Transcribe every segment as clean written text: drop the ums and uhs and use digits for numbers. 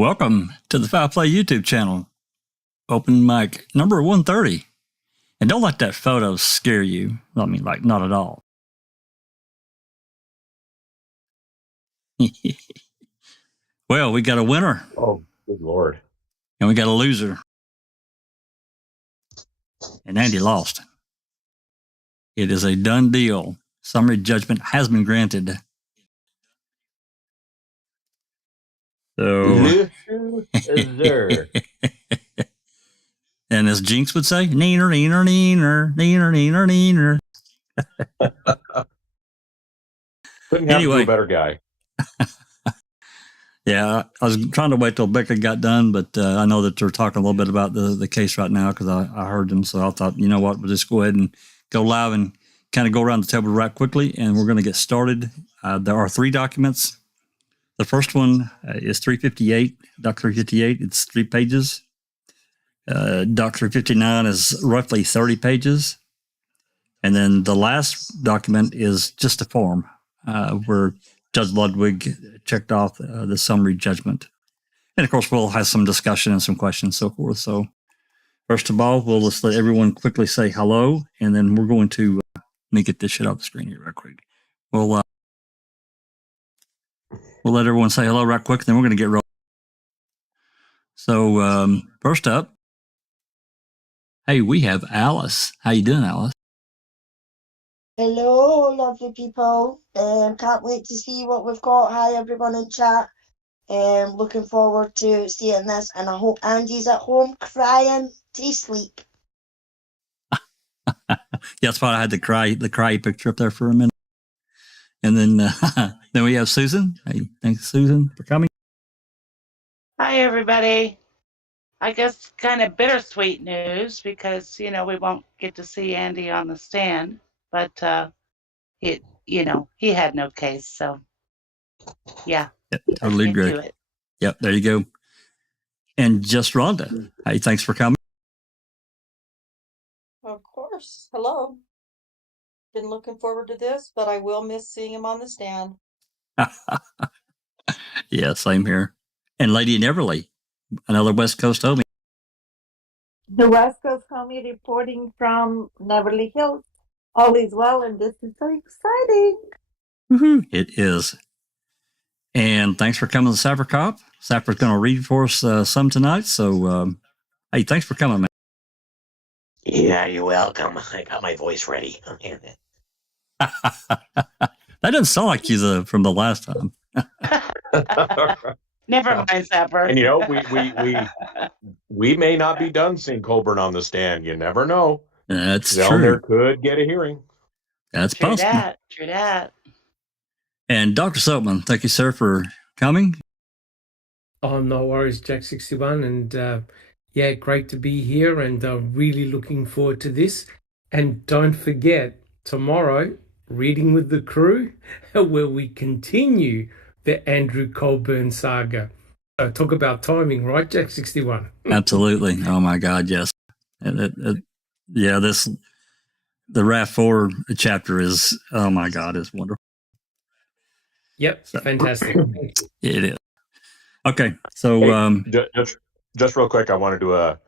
Welcome to the Foul Play YouTube channel. Open mic number 130. And don't let that photo scare you. I mean, like, not at all. Well, we got a winner. Oh, good Lord. And we got a loser. And Andy lost. It is a done deal. Summary judgment has been granted. So, and as Jinx would say, neener, neener, neener, neener, neener, neener. Couldn't have a better guy. Yeah, I was trying to wait till Becca got done, but I know that they're talking a little bit about the case right now because I heard them. So I thought, you know what, we'll just go ahead and go live and kind of go around the table right quickly, and we're going to get started. There are 3 documents. The first one is 358, Doc 358. It's 3 pages. Doc 359 is roughly 30 pages. And then the last document is just a form where Judge Ludwig checked off the summary judgment. And of course, we'll have some discussion and some questions and so forth. So first of all, we'll just let everyone quickly say hello. And then we're going to, let me get this shit off the screen here real quick. We'll let everyone say hello right quick, then we're going to get rolling. So first up, hey, we have Alice. How you doing, Alice? Hello, lovely people. Can't wait to see what we've got. Hi, everyone in chat. Looking forward to seeing this, and I hope Andy's at home crying to sleep. Yeah, that's why I had the cry picture up there for a minute. And then then we have Susan. Hey, thanks, Susan, for coming. Hi, everybody. I guess kind of bittersweet news because, we won't get to see Andy on the stand, but he had no case. So, yeah. Yep, totally agree. Yep, there you go. And just Rhonda. Hey, thanks for coming. Of course. Hello. Been looking forward to this, but I will miss seeing him on the stand. Yeah, same here. And Lady Neverly, another West Coast homie. The West Coast homie reporting from Neverly Hills. All is well, and this is so exciting. Woohoo! It is. And thanks for coming to Sappercop. Sapper's going to read for us some tonight. So, hey, thanks for coming, man. Yeah, you're welcome. I got my voice ready. That doesn't sound like you from the last time. Never mind, Sapper. And we may not be done seeing Colborn on the stand. You never know. That's true. There could get a hearing. That's possible. True that. And Dr. Silkman, thank you, sir, for coming. Oh, no worries, Jack 61. And yeah, great to be here and really looking forward to this. And don't forget, tomorrow, Reading with the Crew, where we continue the Andrew Colborn saga. Talk about timing, right, Jack 61? Absolutely. Oh, my God, yes. Yeah, the RAF4 chapter is, oh, my God, is wonderful. Yep, fantastic. It is. Okay, so... Hey, just real quick, I wanted to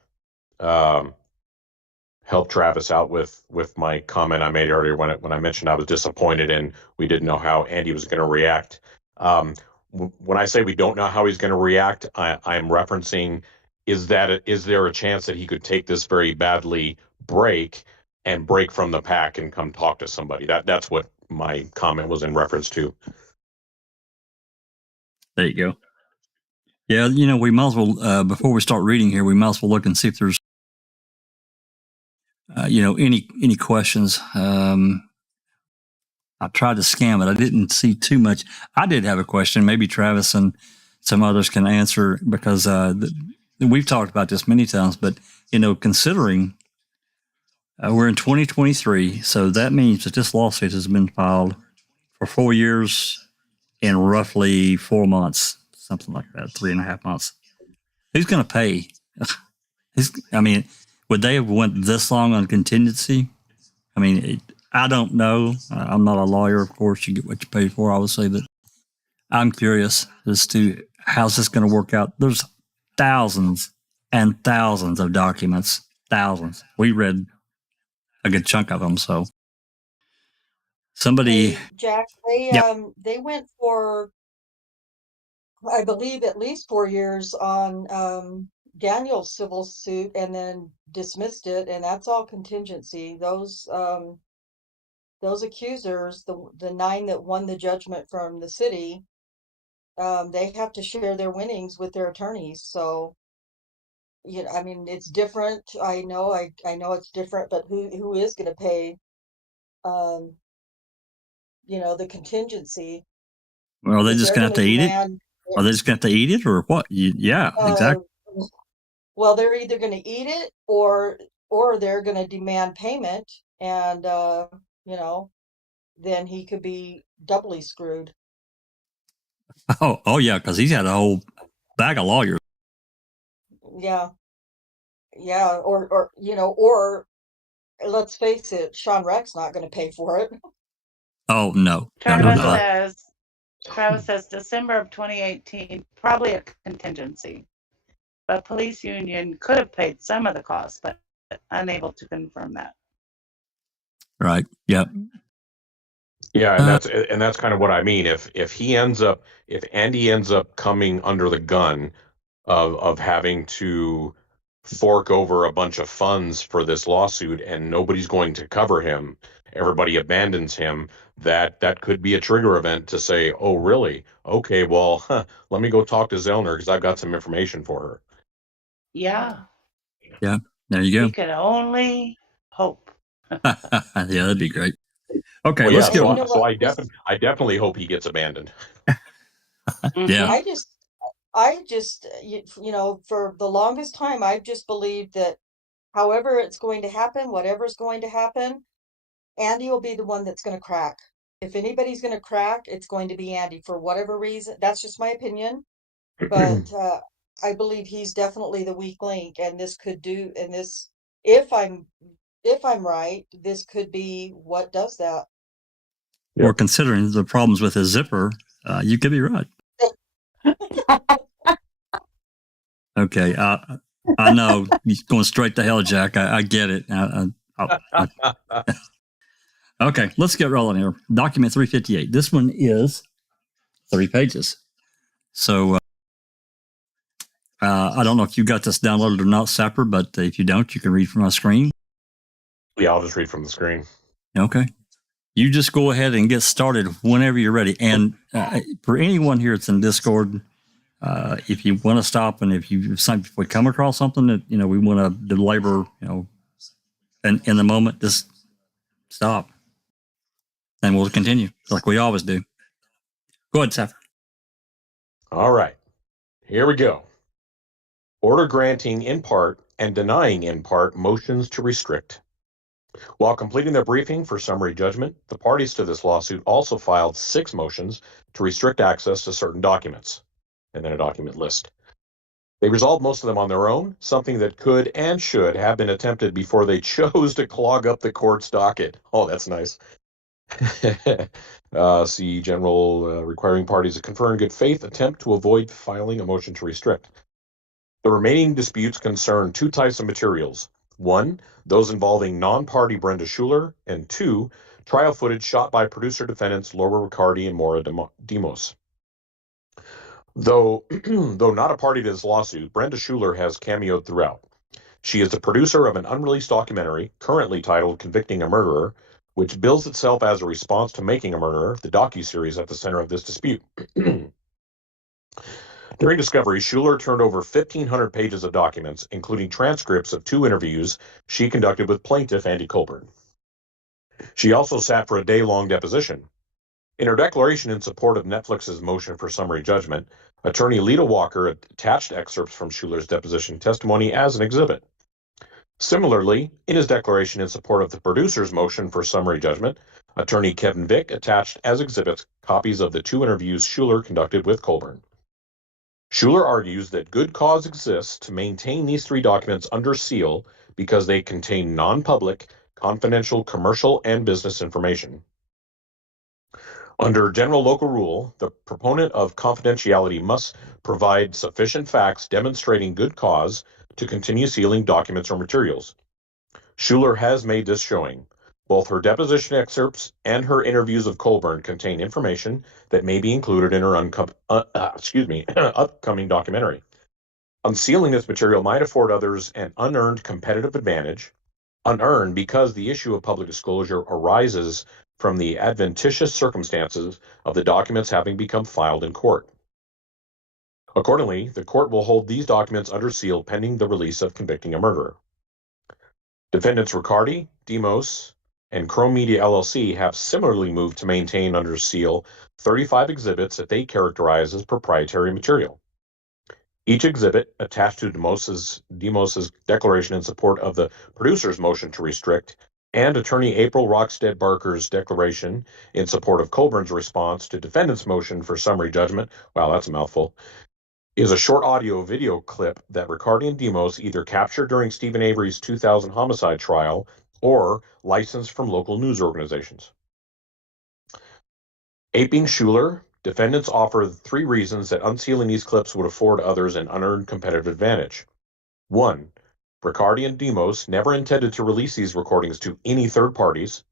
help Travis out with my comment I made earlier when I mentioned I was disappointed and we didn't know how Andy was going to react. When I say we don't know how he's going to react, I'm referencing is there a chance that he could take this very badly, break from the pack and come talk to somebody? That's what my comment was in reference to. There you go. Yeah, we might as well, before we start reading here, we might as well look and see if there's, any questions. I tried to scam it. I didn't see too much. I did have a question. Maybe Travis and some others can answer because we've talked about this many times, but, considering we're in 2023, so that means that this lawsuit has been filed for 4 years and roughly 4 months. Something like that, 3.5 months. Who's going to pay? Would they have went this long on contingency? I don't know. I'm not a lawyer, of course. You get what you pay for, obviously. But I'm curious as to how's this going to work out. There's thousands and thousands of documents, thousands. We read a good chunk of them. So somebody, Jack, they went for, I believe, at least 4 years on Daniel's civil suit and then dismissed it, and that's all contingency. Those accusers, the 9 that won the judgment from the city, they have to share their winnings with their attorneys. So, I mean, it's different. I know it's different, but who is going to pay, um, the contingency? are they Because just they're going to going have to to eat it? demand. Are they just going to have to eat it or what? Yeah, exactly. Well, they're either going to eat it or they're going to demand payment, and then he could be doubly screwed. Oh yeah, because he's had a whole bag of lawyers. Yeah, or let's face it, Sean Reck's not going to pay for it. Oh no. Travis says December of 2018, probably a contingency. But police union could have paid some of the costs, but unable to confirm that. Right. Yep. Yeah, and that's kind of what I mean. If Andy ends up coming under the gun of having to fork over a bunch of funds for this lawsuit and nobody's going to cover him, everybody abandons him, that could be a trigger event to say, oh really? Okay, well, let me go talk to Zellner because I've got some information for her. Yeah. Yeah. There you go. We could only hope. Yeah, that'd be great. Okay, well, let's yeah, go. So I definitely hope he gets abandoned. Yeah. I just, for the longest time, I've just believed that however it's going to happen, whatever's going to happen, Andy will be the one that's going to crack. If anybody's going to crack, it's going to be Andy for whatever reason. That's just my opinion. But I believe he's definitely the weak link, and if I'm right, this could be what does that. Yep. Or considering the problems with his zipper, you could be right. Okay, I know he's going straight to hell, Jack. I get it. Okay, let's get rolling here. Document 358. This one is 3 pages. So I don't know if you got this downloaded or not, Sapper, but if you don't, you can read from my screen. Yeah, I'll just read from the screen. Okay. You just go ahead and get started whenever you're ready. And for anyone here that's in Discord, if you want to stop and if we come across something that, we want to belabor, in the moment, just stop. And we'll continue like we always do. Go ahead, Sapper. All right. Here we go. Order granting in part and denying in part motions to restrict. While completing their briefing for summary judgment, the parties to this lawsuit also filed 6 motions to restrict access to certain documents, and then a document list. They resolved most of them on their own, something that could and should have been attempted before they chose to clog up the court's docket. Oh, that's nice. See general requiring parties to confer in good faith attempt to avoid filing a motion to restrict. The remaining disputes concern 2 types of materials. 1, those involving non-party Brenda Schuler, and 2, trial footage shot by producer defendants Laura Riccardi and Maura Demos. Though not a party to this lawsuit, Brenda Schuler has cameoed throughout. She is the producer of an unreleased documentary currently titled Convicting a Murderer, which bills itself as a response to Making a Murderer, the docuseries at the center of this dispute. During discovery, Schuler turned over 1,500 pages of documents, including transcripts of 2 interviews she conducted with plaintiff Andy Colborn. She also sat for a day-long deposition. In her declaration in support of Netflix's motion for summary judgment, attorney Lita Walker attached excerpts from Schuler's deposition testimony as an exhibit. Similarly, in his declaration in support of the producer's motion for summary judgment, attorney Kevin Vick attached as exhibits copies of the 2 interviews Schuler conducted with Colborn. Schuler argues that good cause exists to maintain these 3 documents under seal because they contain non-public, confidential commercial and business information. Under general local rule, the proponent of confidentiality must provide sufficient facts demonstrating good cause to continue sealing documents or materials. Schuler has made this showing. Both her deposition excerpts and her interviews of Colborn contain information that may be included in her upcoming documentary. Unsealing this material might afford others an unearned competitive advantage, unearned because the issue of public disclosure arises from the adventitious circumstances of the documents having become filed in court. Accordingly, the court will hold these documents under seal pending the release of convicting a murderer. Defendants Riccardi, Demos, and Chrome Media LLC have similarly moved to maintain under seal 35 exhibits that they characterize as proprietary material. Each exhibit attached to Demos's declaration in support of the producer's motion to restrict and attorney April Rockstead Barker's declaration in support of Colburn's response to defendant's motion for summary judgment, wow, that's a mouthful, is a short audio-video clip that Riccardi and Demos either captured during Stephen Avery's 2000 homicide trial or licensed from local news organizations. Aping Schuler, defendants offer 3 reasons that unsealing these clips would afford others an unearned competitive advantage. 1. Riccardi and Demos never intended to release these recordings to any third parties.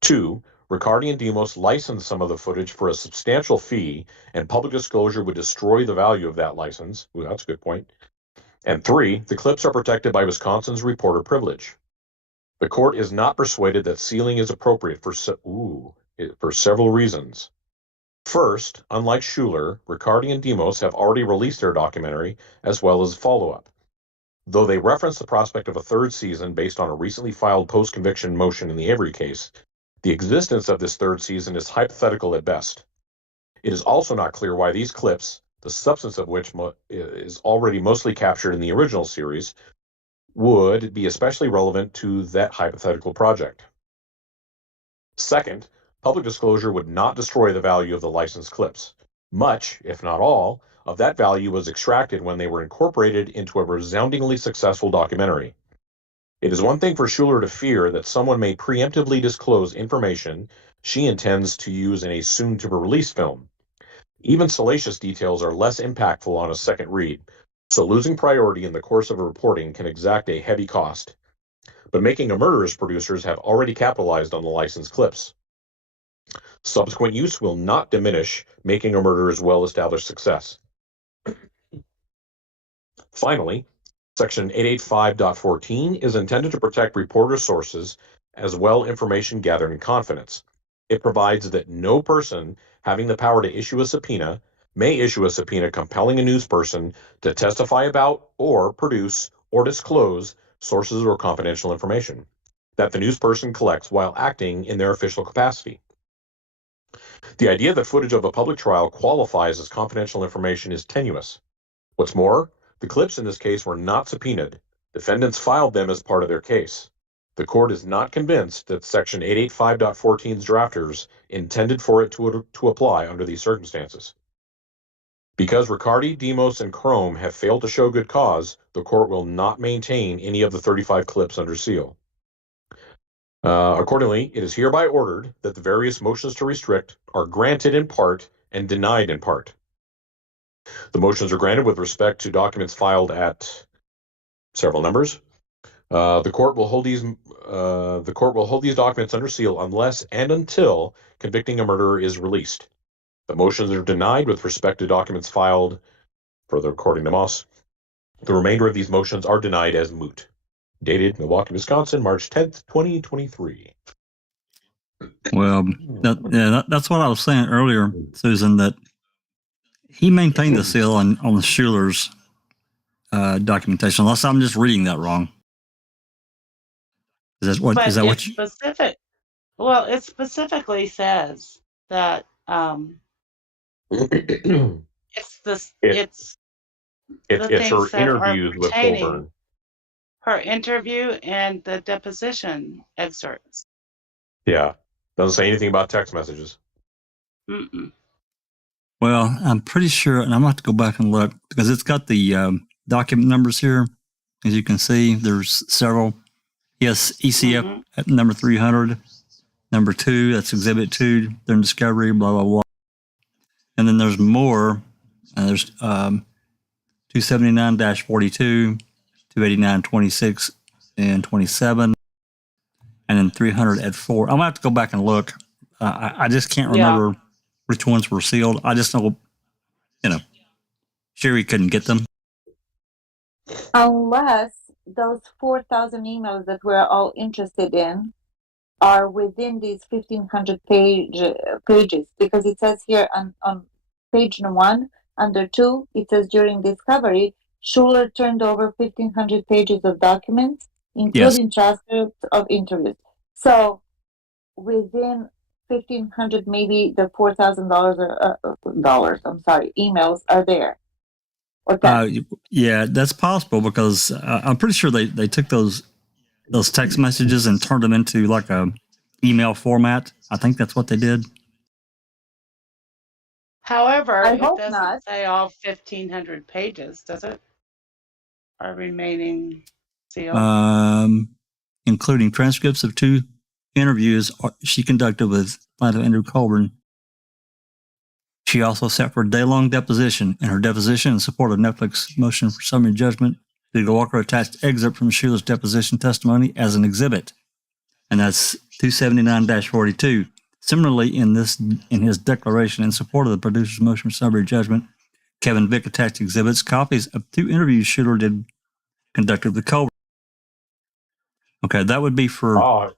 2. Riccardi and Demos licensed some of the footage for a substantial fee, and public disclosure would destroy the value of that license. Ooh, that's a good point. And 3. The clips are protected by Wisconsin's reporter privilege. The court is not persuaded that sealing is appropriate for several reasons. First, unlike Schuler, Riccardi and Demos have already released their documentary as well as follow-up. Though they reference the prospect of a 3rd season based on a recently filed post-conviction motion in the Avery case, the existence of this 3rd season is hypothetical at best. It is also not clear why these clips, the substance of which is already mostly captured in the original series, would be especially relevant to that hypothetical project. Second, public disclosure would not destroy the value of the licensed clips. Much, if not all, of that value was extracted when they were incorporated into a resoundingly successful documentary. It is one thing for Schuler to fear that someone may preemptively disclose information she intends to use in a soon-to-be-released film. Even salacious details are less impactful on a second read, so losing priority in the course of a reporting can exact a heavy cost. But Making a Murderer's producers have already capitalized on the licensed clips. Subsequent use will not diminish Making a Murderer's well-established success. Finally, Section 885.14 is intended to protect reporter sources as well information gathered in confidence. It provides that no person having the power to issue a subpoena may issue a subpoena compelling a newsperson to testify about or produce or disclose sources or confidential information that the newsperson collects while acting in their official capacity. The idea that footage of a public trial qualifies as confidential information is tenuous. What's more, the clips in this case were not subpoenaed. Defendants filed them as part of their case. The court is not convinced that Section 885.14's drafters intended for it to apply under these circumstances. Because Riccardi, Demos, and Chrome have failed to show good cause, the court will not maintain any of the 35 clips under seal. Accordingly, it is hereby ordered that the various motions to restrict are granted in part and denied in part. The motions are granted with respect to documents filed at several numbers. The court will hold these documents under seal unless and until convicting a murderer is released. The motions are denied with respect to documents filed, further according to Moss. The remainder of these motions are denied as moot. Dated Milwaukee, Wisconsin, March 10th, 2023. Well, that's what I was saying earlier, Susan, that he maintained the seal on Schuler's documentation, unless I'm just reading that wrong. Is that what you... Specific? Well, it specifically says that it's her interviews with Colborn. Her interview and the deposition excerpts. Yeah, doesn't say anything about text messages. Mm-mm. Well, I'm pretty sure, and I'm going to have to go back and look, because it's got the document numbers here. As you can see, there's several. Yes, ECF at number 300, Number 2, that's Exhibit 2, during discovery, blah, blah, blah. And then there's more. There's 279-42, 289-26, and 27, and then 300 at 4. I'm going to have to go back and look. I just can't remember which ones were sealed. I just know, Charee couldn't get them. Unless those 4,000 emails that we're all interested in are within these 1,500 pages, because it says here on page 1, under 2, it says during discovery, Schuler turned over 1,500 pages of documents, including transcripts of interviews. So within 1,500, maybe the $4,000 emails are there. Yeah, that's possible, because I'm pretty sure they took those text messages and turned them into like a email format. I think that's what they did. However, I it hope doesn't not. say all 1,500 pages, does it? Are remaining sealed? Including transcripts of 2 interviews she conducted with Plaintiff Andrew Colborn. She also sat for a day-long deposition. In her deposition in support of Netflix motion for summary judgment, Judge Walker attached excerpt from Sheila's deposition testimony as an exhibit, and that's 279-42. Similarly, in his declaration in support of the producer's motion for summary judgment, Kevin Vick attached exhibits, copies of 2 interviews Schuler conducted with Colborn. Okay, that would be for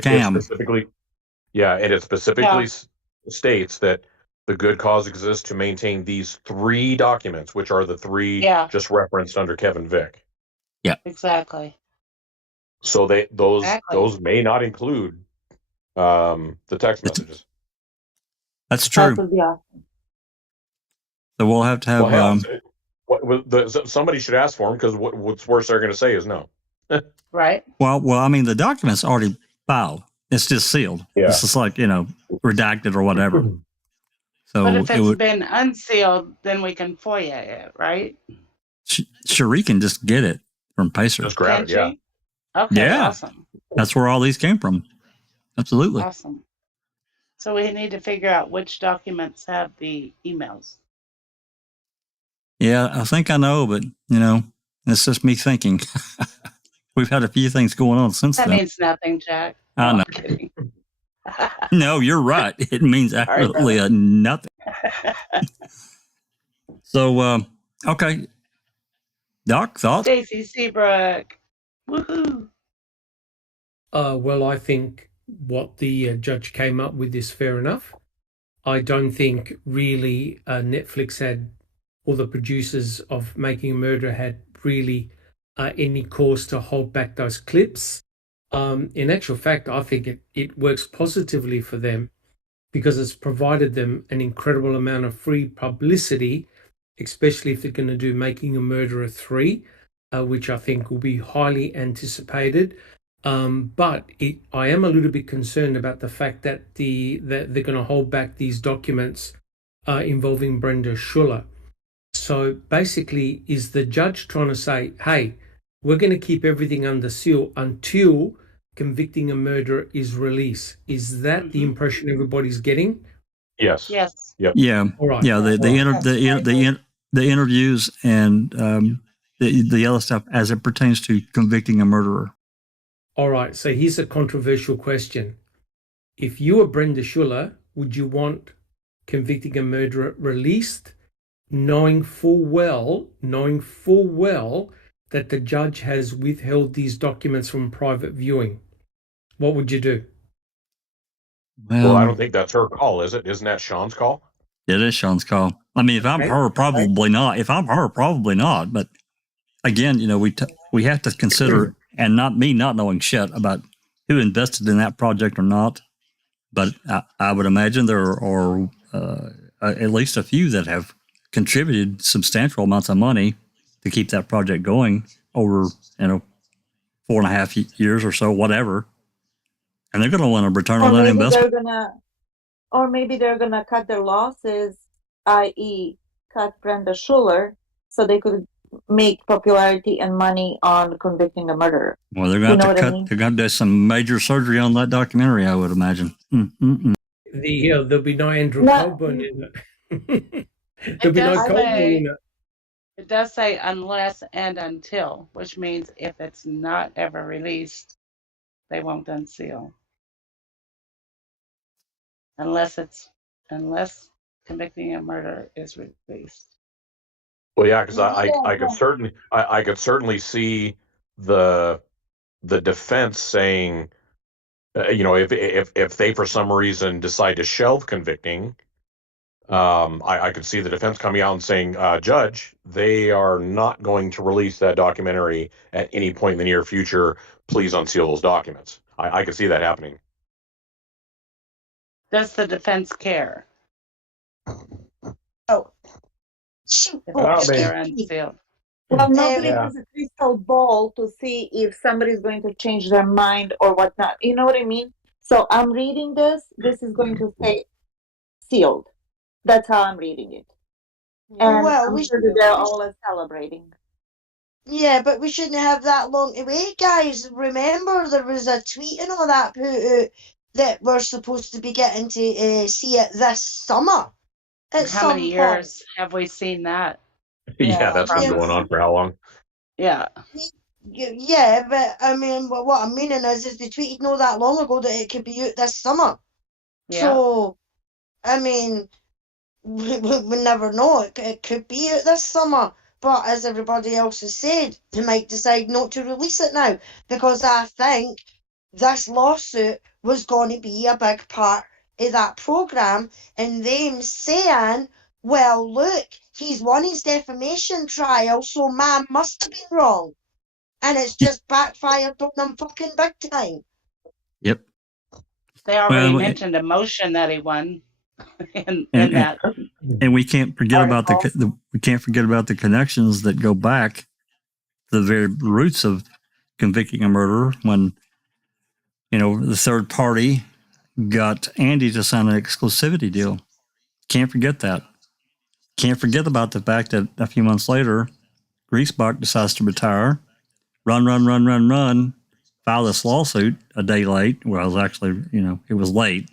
Cam. Specifically, and it specifically states that the good cause exists to maintain these 3 documents, which are the 3 just referenced under Kevin Vick. Yeah, exactly. So those may not include the text messages. That's true. That would be awesome. So we'll have to have. Somebody should ask for them, because what's worse they're going to say is no. Right. Well, I mean, the document's already filed. It's just sealed. Yeah. It's just like, redacted or whatever. So but if it's been unsealed, then we can FOIA it, right? Charee can just get it from Pacer. Just grab it, yeah. Okay, awesome. That's where all these came from. Absolutely. Awesome. So we need to figure out which documents have the emails. Yeah, I think I know, but, it's just me thinking. We've had a few things going on since that then. That means nothing, Jack. I know. I'm kidding. No, you're right. It means absolutely nothing. So, okay. Doc, thoughts? Dassey Seabrook. Woohoo. Well, I think what the judge came up with is fair enough. I don't think really Netflix had, or the producers of Making a Murderer had really any cause to hold back those clips. In actual fact, I think it works positively for them, because it's provided them an incredible amount of free publicity, especially if they're going to do Making a Murderer 3, which I think will be highly anticipated. But I am a little bit concerned about the fact that that they're going to hold back these documents involving Brenda Schuler. So basically, is the judge trying to say, hey, we're going to keep everything under seal until convicting a murderer is released? Is that the impression everybody's getting? Yes. Yes. Yep. Yeah. All right. Yeah. The interviews and the other stuff as it pertains to convicting a murderer. All right. So here's a controversial question. If you were Brenda Schuler, would you want convicting a murderer released, knowing full well that the judge has withheld these documents from private viewing? What would you do? Well, I don't think that's her call, is it? Isn't that Sean's call? It is Sean's call. I mean, if I'm her, probably not. If I'm her, probably not. But again, we have to consider, and not me not knowing shit about who invested in that project or not. But I would imagine there are at least a few that have contributed substantial amounts of money to keep that project going over, 4.5 years or so, whatever. And they're going to want to return on that investment. Or maybe they're going to cut their losses, i.e. cut Brenda Schuler, so they could make popularity and money on convicting a murderer. Well, they're going to have to You know what I cut. mean? They're going to do some major surgery on that documentary, I would imagine. There'll be no Andrew No. Colborn in it. There'll be no does Colborn say- in it. It does say unless and until, which means if it's not ever released, they won't unseal. Unless convicting a murder is released. Well, yeah, because I could certainly see the defense saying, if they for some reason decide to shelve convicting, I could see the defense coming out and saying, Judge, they are not going to release that documentary at any point in the near future. Please unseal those documents. I could see that happening. Does the defense care Oh. Shoot. if they're unsealed? Well, nobody Yeah. has a crystal ball to see if somebody's going to change their mind or whatnot. You know what I mean? So I'm reading this. This is going to say sealed. That's how I'm reading it. And Well, I'm we sure should- that they're all celebrating. Yeah, but we shouldn't have that long to wait, guys. Remember, there was a tweet and all that put out that we're supposed to be getting to see it this summer. At How some many point. years have we seen that? Yeah, that's been Yeah. going on for how long? Yeah. Yeah, but I mean, what I'm meaning is they tweeted not that long ago that it could be out this summer. Yeah. So, I mean, we never know. It could be out this summer. But as everybody else has said, they might decide not to release it now because I think this lawsuit was going to be a big part of that programme and them saying, well, look, he's won his defamation trial, so man must have been wrong. And it's just backfired on them fucking big time. Yep. They already Well, mentioned a motion that he won in And- that. And we can't forget about we can't forget about the connections that go back to the very roots of convicting a murderer when, the third party got Andy to sign an exclusivity deal. Can't forget that. Can't forget about the fact that a few months later, Griesbach decides to retire, run, file this lawsuit a day late. Well, it was actually, it was late.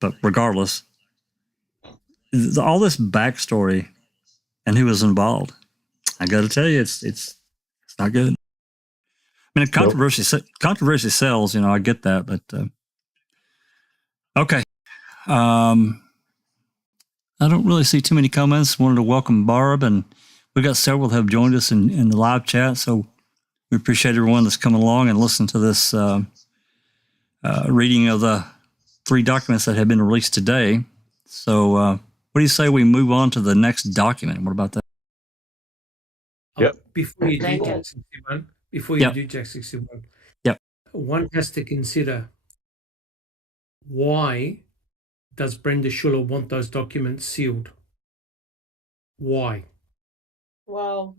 But regardless, all this backstory and who was involved, I got to tell you, it's not good. I mean, controversy sells, I get that, but okay. I don't really see too many comments. Wanted to welcome Barb, and we got several that have joined us in the live chat, so we appreciate everyone that's coming along and listening to this reading of the 3 documents that have been released today. So what do you say we move on to the next document? What about that? Yep. Before you do Thank you. Jack 61, Yep. One has to consider, why does Brenda Schuller want those documents sealed? Why? Well,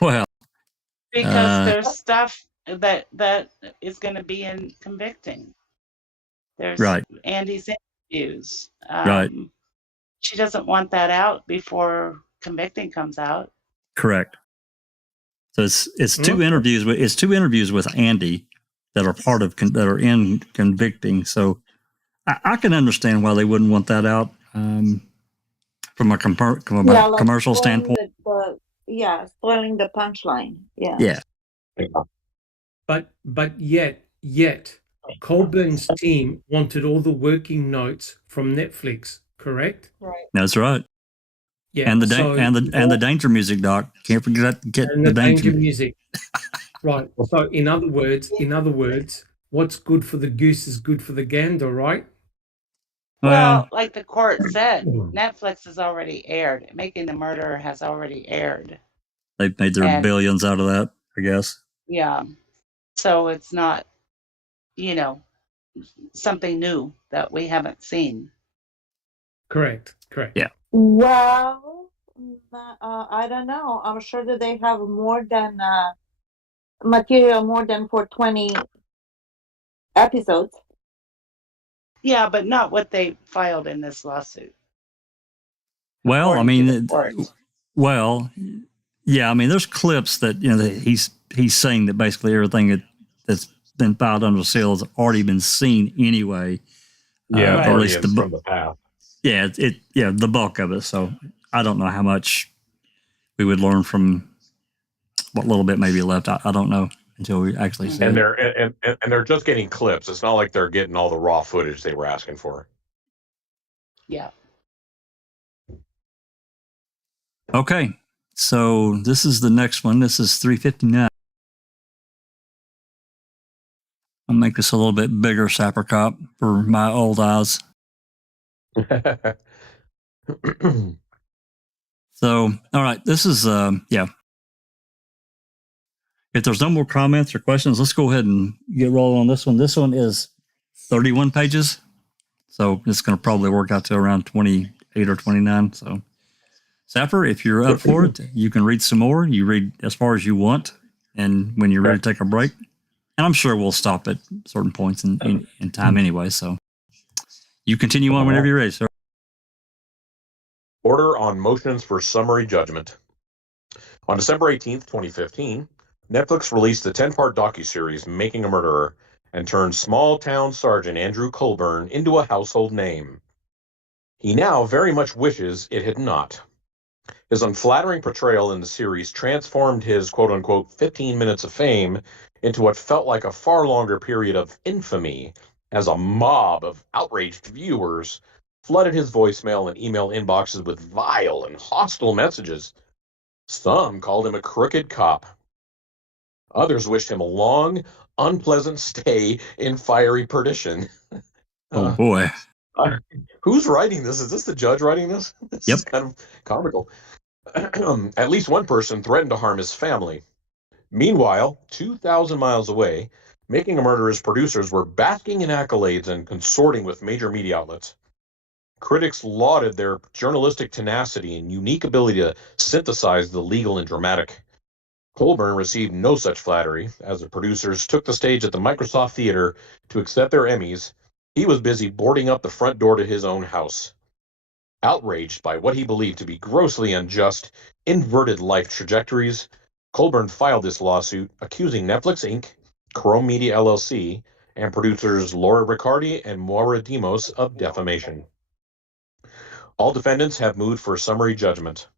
Well, Because there's stuff that is going to be in convicting. There's Right. Andy's interviews. Right. She doesn't want that out before convicting comes out. correct. So it's two interviews with Andy that are part of that are in convicting. So I can understand why they wouldn't want that out from a commercial standpoint. Spoiling the punchline. Yeah. Yeah. But yet, Colburn's team wanted all the working notes from Netflix, correct? right. That's right. Yeah. And the danger music doc. Can't forget and the danger music. Right. So in other words, what's good for the goose is good for the gander, right? Well, Like the court said, Netflix has already aired. Making the Murderer has already aired. they've made their And- billions out of that, I guess. Yeah. So it's not, something new that we haven't seen. Correct. Yeah. Well, I don't know. I'm sure that they have more than material, more than for 20 episodes. Yeah, but not what they filed in this lawsuit. Well, I According to mean, the court. Well, yeah, I mean, there's clips that that he's saying that basically everything that's been filed under seal has already been seen anyway. Yeah, or at least from the past. Yeah, the bulk of it. So I don't know how much we would learn from what little bit may be left. I don't know until we actually see And it. they're just getting clips. It's not like they're getting all the raw footage they were asking for. Yeah. Okay, so this is the next one. This is 359. I'll make this a little bit bigger, Sappercop, for my old eyes. So, all right, this is, yeah. If there's no more comments or questions, let's go ahead and get rolling on this one. This one is 31 pages. So it's going to probably work out to around 28 or 29. So, Sapper, if you're up for it, you can read some more. You read as far as you want. And when you're ready to take a break, and I'm sure we'll stop at certain points in time anyway. So you continue on whenever you're ready, sir. Order on motions for summary judgment. On December 18th, 2015, Netflix released the 10-part docuseries Making a Murderer and turned small-town Sergeant Andrew Colborn into a household name. He now very much wishes it had not. His unflattering portrayal in the series transformed his quote-unquote 15 minutes of fame into what felt like a far longer period of infamy as a mob of outraged viewers flooded his voicemail and email inboxes with vile and hostile messages. Some called him a crooked cop. Others wished him a long, unpleasant stay in fiery perdition. Oh, boy. Who's writing this? Is this the judge writing this? This Yep. is kind of comical. At least one person threatened to harm his family. Meanwhile, 2,000 miles away, Making a Murderer's producers were basking in accolades and consorting with major media outlets. Critics lauded their journalistic tenacity and unique ability to synthesize the legal and dramatic. Colborn received no such flattery. As the producers took the stage at the Microsoft Theater to accept their Emmys, he was busy boarding up the front door to his own house. Outraged by what he believed to be grossly unjust, inverted life trajectories, Colborn filed this lawsuit accusing Netflix Inc., Chrome Media LLC, and producers Laura Riccardi and Maura Demos of defamation. All defendants have moved for summary judgment.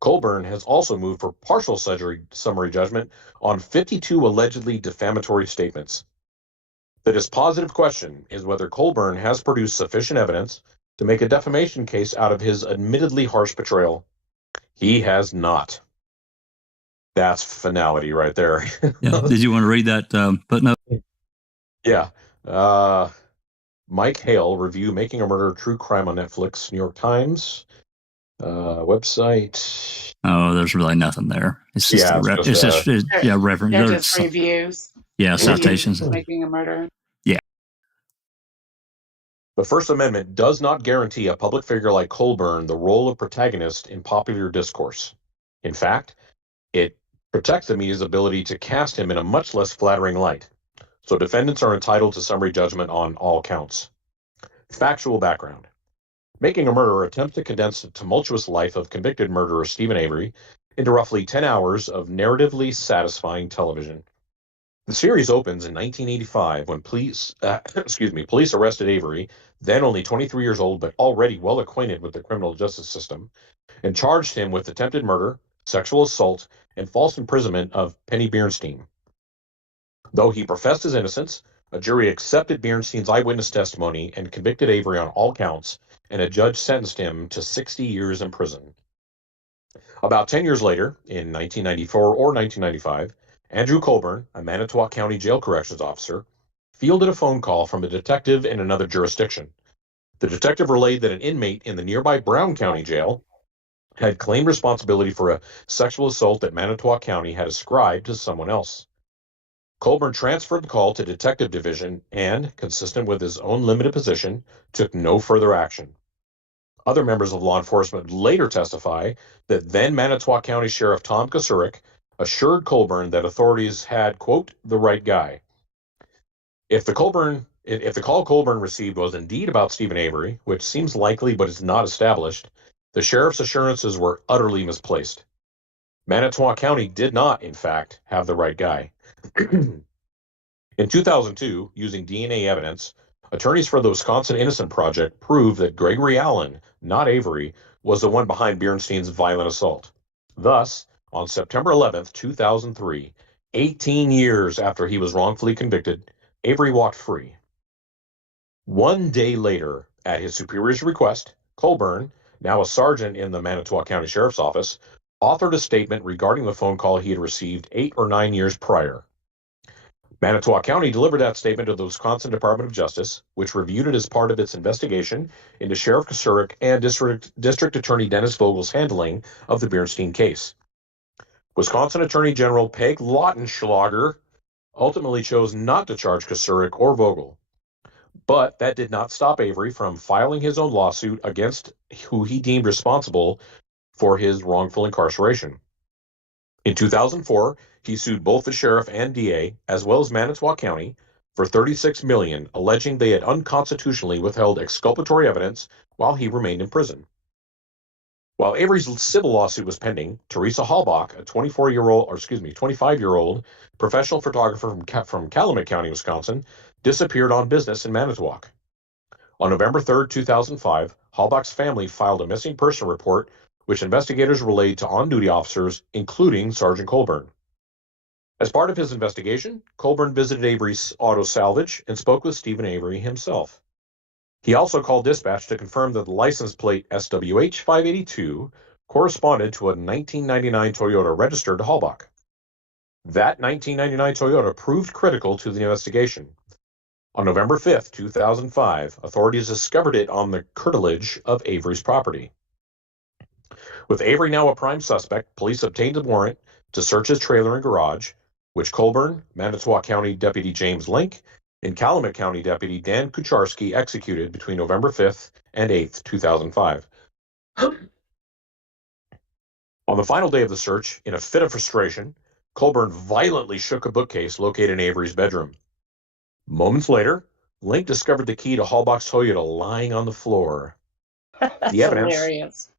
Colborn has also moved for partial summary judgment on 52 allegedly defamatory statements. The dispositive question is whether Colborn has produced sufficient evidence to make a defamation case out of his admittedly harsh portrayal. He has not. That's finality right there. Yeah. Did you want to read that footnote? Yeah. Mike Hale, review Making a Murderer True Crime on Netflix, New York Times. Website. Oh, there's really nothing there. It's just reference. They're just reviews. Yeah, citations. Making a Murderer. Yeah. The First Amendment does not guarantee a public figure like Colborn the role of protagonist in popular discourse. In fact, it protects the media's ability to cast him in a much less flattering light. So defendants are entitled to summary judgment on all counts. Factual background. Making a Murderer attempts to condense the tumultuous life of convicted murderer Stephen Avery into roughly 10 hours of narratively satisfying television. The series opens in 1985 when police arrested Avery, then only 23 years old but already well acquainted with the criminal justice system, and charged him with attempted murder, sexual assault, and false imprisonment of Penny Bernstein. Though he professed his innocence, a jury accepted Bernstein's eyewitness testimony and convicted Avery on all counts, and a judge sentenced him to 60 years in prison. About 10 years later, in 1994 or 1995, Andrew Colborn, a Manitowoc County Jail Corrections officer, fielded a phone call from a detective in another jurisdiction. The detective relayed that an inmate in the nearby Brown County Jail had claimed responsibility for a sexual assault that Manitowoc County had ascribed to someone else. Colborn transferred the call to Detective Division and, consistent with his own limited position, took no further action. Other members of law enforcement later testify that then Manitowoc County Sheriff Tom Kosurik assured Colborn that authorities had, quote, the right guy. If the call Colborn received was indeed about Stephen Avery, which seems likely but is not established, The sheriff's assurances were utterly misplaced. Manitowoc County did not, in fact, have the right guy. In 2002, using DNA evidence, attorneys for the Wisconsin Innocent Project proved that Gregory Allen, not Avery, was the one behind Bernstein's violent assault. Thus, on September 11th, 2003, 18 years after he was wrongfully convicted, Avery walked free. 1 day later, at his superior's request, Colborn, now a sergeant in the Manitowoc County Sheriff's Office, authored a statement regarding the phone call he had received 8 or 9 years prior. Manitowoc County delivered that statement to the Wisconsin Department of Justice, which reviewed it as part of its investigation into Sheriff Kosurik and District Attorney Dennis Vogel's handling of the Bernstein case. Wisconsin Attorney General Peg Lautenschlager ultimately chose not to charge Kosurik or Vogel, but that did not stop Avery from filing his own lawsuit against who he deemed responsible for his wrongful incarceration. In 2004, he sued both the sheriff and DA, as well as Manitowoc County, for $36 million, alleging they had unconstitutionally withheld exculpatory evidence while he remained in prison. While Avery's civil lawsuit was pending, Teresa Halbach, a 25-year-old professional photographer from Calumet County, Wisconsin, disappeared on business in Manitowoc. On November 3, 2005, Halbach's family filed a missing person report, which investigators relayed to on-duty officers, including Sergeant Colborn. As part of his investigation, Colborn visited Avery's auto salvage and spoke with Stephen Avery himself. He also called dispatch to confirm that the license plate SWH 582 corresponded to a 1999 Toyota registered to Halbach. That 1999 Toyota proved critical to the investigation. On November 5, 2005, authorities discovered it on the curtilage of Avery's property. With Avery now a prime suspect, police obtained a warrant to search his trailer and garage, which Colborn, Manitowoc County Deputy James Link, and Calumet County Deputy Dan Kucharski executed between November 5th and 8th, 2005. On the final day of the search, in a fit of frustration, Colborn violently shook a bookcase located in Avery's bedroom. Moments later, Link discovered the key to Halbach's Toyota lying on the floor. That's The evidence, hilarious.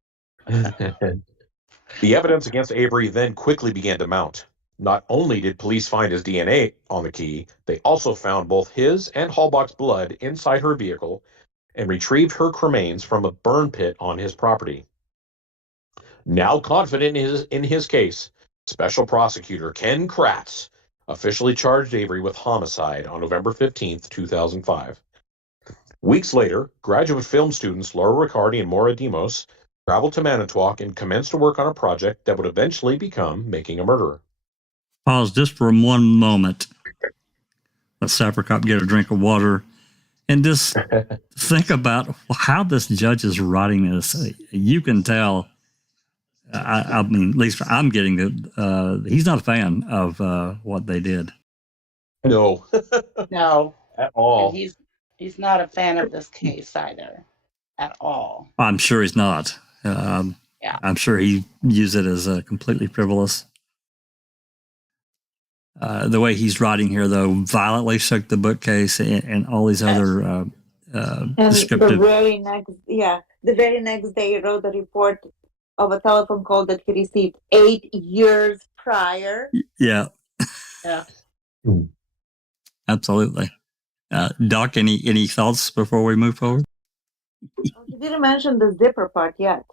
the evidence against Avery then quickly began to mount. Not only did police find his DNA on the key, they also found both his and Halbach's blood inside her vehicle and retrieved her cremains from a burn pit on his property. Now confident in his case, Special Prosecutor Ken Kratz officially charged Avery with homicide on November 15, 2005. Weeks later, graduate film students Laura Riccardi and Maura Demos traveled to Manitowoc and commenced to work on a project that would eventually become Making a Murderer. Pause just for one moment. Let Sappercop get a drink of water and just think about how this judge is writing this. You can tell, I mean, at least I'm getting that he's not a fan of what they did. No, No, at all. and he's not a fan of this case either, at all. I'm sure he's not. Yeah. I'm sure he used it as completely frivolous. The way he's writing here, though, violently shook the bookcase and all these other And descriptive. the very next day, he wrote a report of a telephone call that he received 8 years prior. Yeah, Yeah. absolutely. Doc, any thoughts before we move forward? He didn't mention the zipper part yet.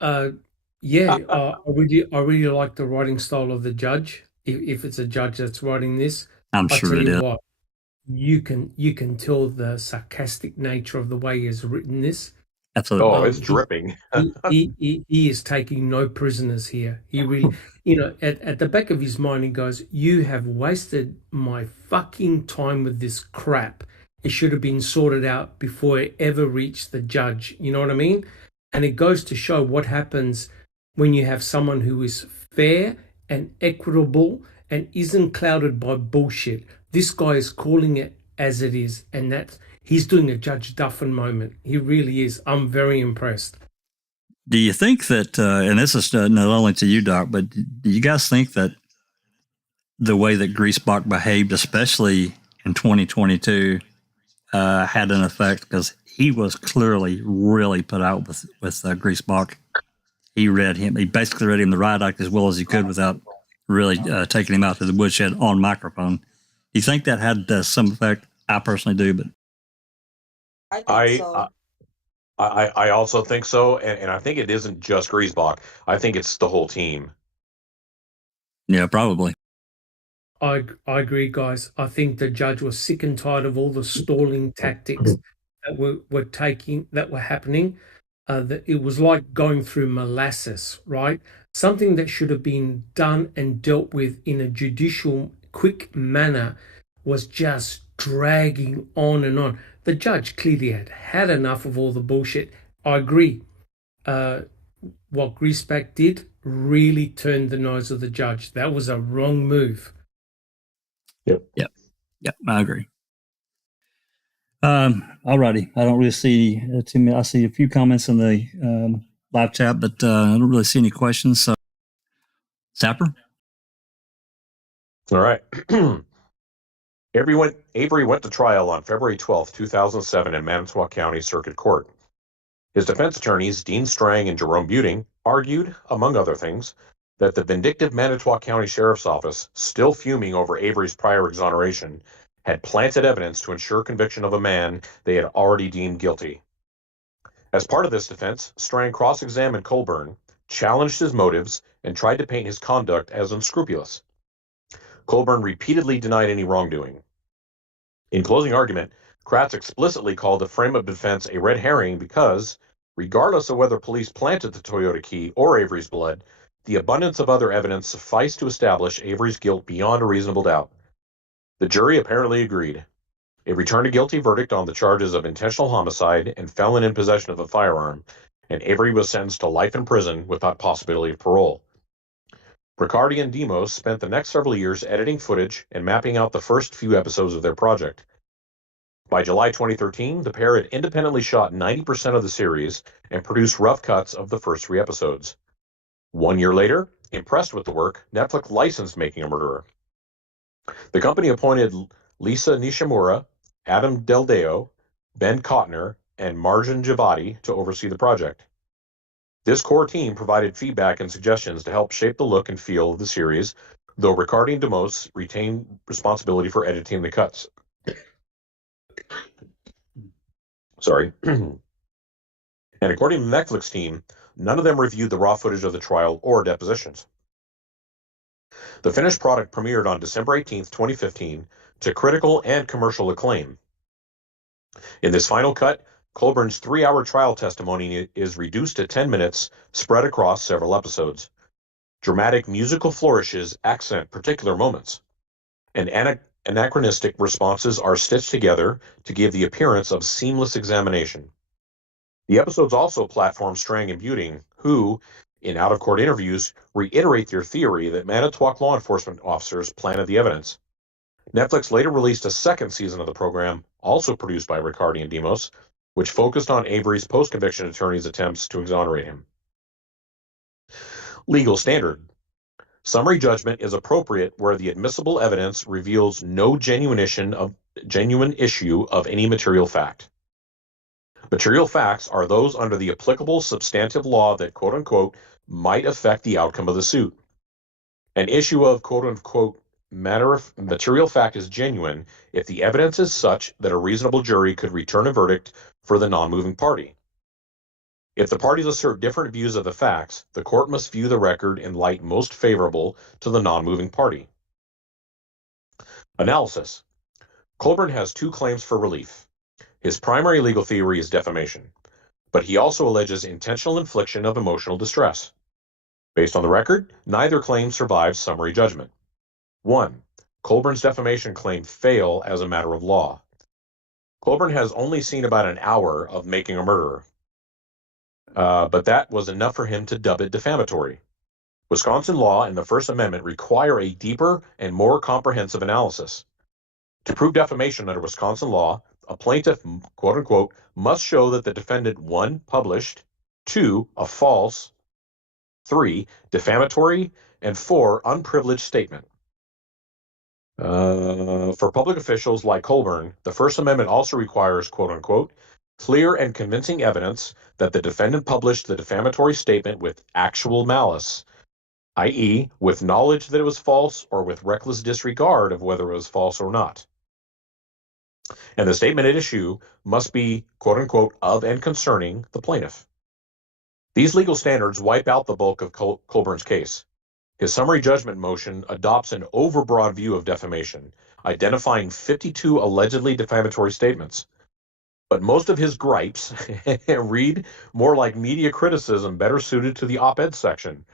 I really like the writing style of the judge. If it's a judge that's writing this, I'm I sure tell it you is. what, you can tell the sarcastic nature of the way he has written this. Absolutely. Oh, it's dripping. He is taking no prisoners here. He really, at the back of his mind, he goes, "You have wasted my fucking time with this crap. It should have been sorted out before it ever reached the judge." You know what I mean? And it goes to show what happens when you have someone who is fair and equitable and isn't clouded by bullshit. This guy is calling it as it is, and he's doing a Judge Duffin moment. He really is. I'm very impressed. Do you think that, and this is not only to you, Doc, but do you guys think that the way that Griesbach behaved, especially in 2022, had an effect because he was clearly really put out with Griesbach. He basically read him the riot act as well as he could without really taking him out to the woodshed on microphone. You think that had some effect? I personally do, but I think so. I also think so, and I think it isn't just Griesbach. I think it's the whole team. yeah, probably. I agree, guys. I think the judge was sick and tired of all the stalling tactics that were happening. That it was like going through molasses, right? Something that should have been done and dealt with in a judicial, quick manner was just dragging on and on. The judge clearly had enough of all the bullshit. I agree. What Griesbach did really turned the nose of the judge. That was a wrong move. Yep, I agree. Alrighty. I don't really see too many. I see a few comments in the live chat, but I don't really see any questions. So, Sapper? All right. Avery went to trial on February 12th, 2007 in Manitowoc County Circuit Court. His defense attorneys, Dean Strang and Jerome Buting, argued, among other things, that the vindictive Manitowoc County Sheriff's Office, still fuming over Avery's prior exoneration, had planted evidence to ensure conviction of a man they had already deemed guilty. As part of this defense, Strang cross-examined Colborn, challenged his motives, and tried to paint his conduct as unscrupulous. Colborn repeatedly denied any wrongdoing. In closing argument, Kratz explicitly called the frame of defense a red herring because, regardless of whether police planted the Toyota key or Avery's blood, the abundance of other evidence sufficed to establish Avery's guilt beyond a reasonable doubt. The jury apparently agreed. It returned a guilty verdict on the charges of intentional homicide and felon in possession of a firearm, and Avery was sentenced to life in prison without possibility of parole. Riccardi and Demos spent the next several years editing footage and mapping out the first few episodes of their project. By July 2013, the pair had independently shot 90% of the series and produced rough cuts of the first 3 episodes. 1 year later, impressed with the work, Netflix licensed Making a Murderer. The company appointed Lisa Nishimura, Adam Del Deo, Ben Kotner, and Marjan Javadi to oversee the project. This core team provided feedback and suggestions to help shape the look and feel of the series, though Riccardi and Demos retained responsibility for editing the cuts. Sorry. And according to the Netflix team, none of them reviewed the raw footage of the trial or depositions. The finished product premiered on December 18, 2015, to critical and commercial acclaim. In this final cut, Colborn's 3-hour trial testimony is reduced to 10 minutes, spread across several episodes. Dramatic musical flourishes accent particular moments, and anachronistic responses are stitched together to give the appearance of seamless examination. The episodes also platform Strang and Buting, who, in out-of-court interviews, reiterate their theory that Manitowoc law enforcement officers planted the evidence. Netflix later released a second season of the program, also produced by Riccardi and Demos, which focused on Avery's post-conviction attorney's attempts to exonerate him. Legal standard. Summary judgment is appropriate where the admissible evidence reveals no genuine issue of any material fact. Material facts are those under the applicable substantive law that, quote-unquote, might affect the outcome of the suit. An issue of, quote-unquote, material fact is genuine if the evidence is such that a reasonable jury could return a verdict for the non-moving party. If the parties assert different views of the facts, the court must view the record in light most favorable to the non-moving party. Analysis. Colborn has 2 claims for relief. His primary legal theory is defamation, but he also alleges intentional infliction of emotional distress. Based on the record, neither claim survives summary judgment. 1. Colborn's defamation claim fail as a matter of law. Colborn has only seen about an hour of Making a Murderer, but that was enough for him to dub it defamatory. Wisconsin law and the First Amendment require a deeper and more comprehensive analysis. To prove defamation under Wisconsin law, a plaintiff, quote-unquote, must show that the defendant, 1, published, 2, a false, 3, defamatory, and 4, unprivileged statement. For public officials like Colborn, the First Amendment also requires, quote unquote, clear and convincing evidence that the defendant published the defamatory statement with actual malice, i.e., with knowledge that it was false or with reckless disregard of whether it was false or not. And the statement at issue must be, quote unquote, of and concerning the plaintiff. These legal standards wipe out the bulk of Colburn's case. His summary judgment motion adopts an overbroad view of defamation, identifying 52 allegedly defamatory statements. But most of his gripes read more like media criticism better suited to the op-ed section.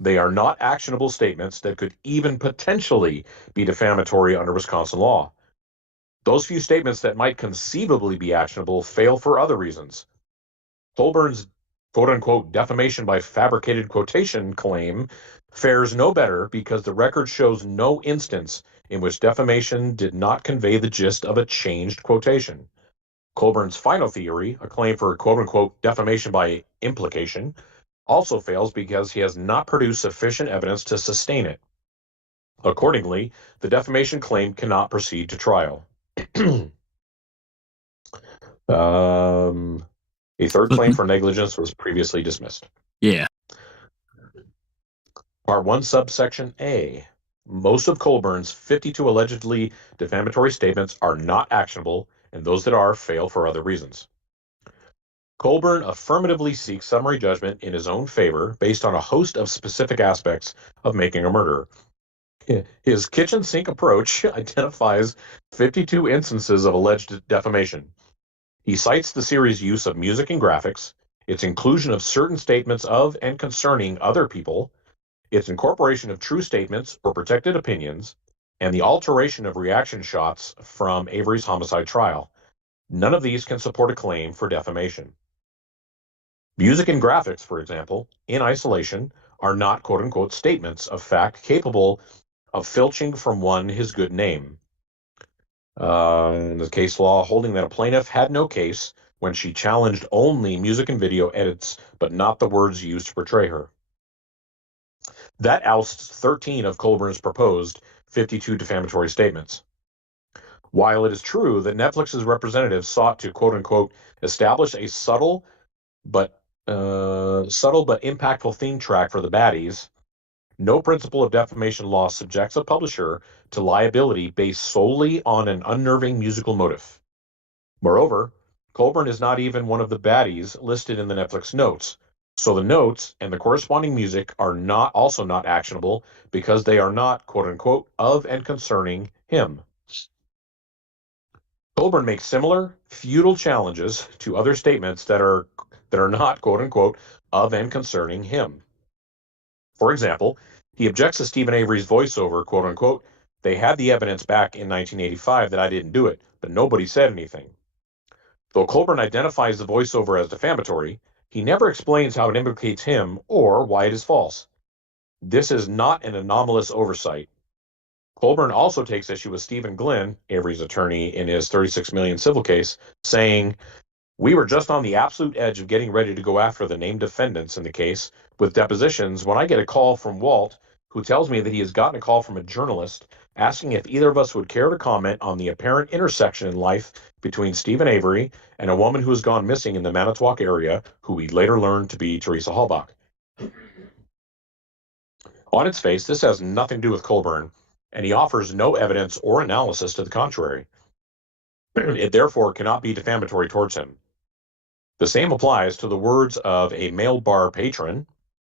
They are not actionable statements that could even potentially be defamatory under Wisconsin law. Those few statements that might conceivably be actionable fail for other reasons. Colburn's quote-unquote defamation by fabricated quotation claim fares no better because the record shows no instance in which defamation did not convey the gist of a changed quotation. Colburn's final theory, a claim for quote-unquote defamation by implication, also fails because he has not produced sufficient evidence to sustain it. Accordingly, the defamation claim cannot proceed to trial. A third claim for negligence was previously dismissed. Yeah. Part 1, subsection A. Most of Colburn's 52 allegedly defamatory statements are not actionable, and those that are fail for other reasons. Colborn affirmatively seeks summary judgment in his own favor based on a host of specific aspects of making a murderer. His kitchen sink approach identifies 52 instances of alleged defamation. He cites the series' use of music and graphics, its inclusion of certain statements of and concerning other people, its incorporation of true statements or protected opinions, and the alteration of reaction shots from Avery's homicide trial. None of these can support a claim for defamation. Music and graphics, for example, in isolation, are not quote-unquote statements of fact capable of filching from one his good name. In the case law, holding that a plaintiff had no case when she challenged only music and video edits, but not the words used to portray her. That ousts 13 of Colburn's proposed 52 defamatory statements. While it is true that Netflix's representatives sought to quote-unquote establish a subtle but impactful theme track for the baddies, no principle of defamation law subjects a publisher to liability based solely on an unnerving musical motive. Moreover, Colborn is not even one of the baddies listed in the Netflix notes, so the notes and the corresponding music are also not actionable because they are not, quote-unquote, of and concerning him. Colborn makes similar, futile challenges to other statements that are not, quote-unquote, of and concerning him. For example, he objects to Stephen Avery's voiceover, quote-unquote, "They had the evidence back in 1985 that I didn't do it, but nobody said anything." Though Colborn identifies the voiceover as defamatory, he never explains how it implicates him or why it is false. This is not an anomalous oversight. Colborn also takes issue with Stephen Glynn, Avery's attorney, in his $36 million civil case, saying, "We were just on the absolute edge of getting ready to go after the named defendants in the case with depositions when I get a call from Walt, who tells me that he has gotten a call from a journalist asking if either of us would care to comment on the apparent intersection in life between Stephen Avery and a woman who has gone missing in the Manitowoc area, who we later learned to be Teresa Halbach." On its face, this has nothing to do with Colborn, and he offers no evidence or analysis to the contrary. It therefore cannot be defamatory towards him. The same applies to the words of a male bar patron,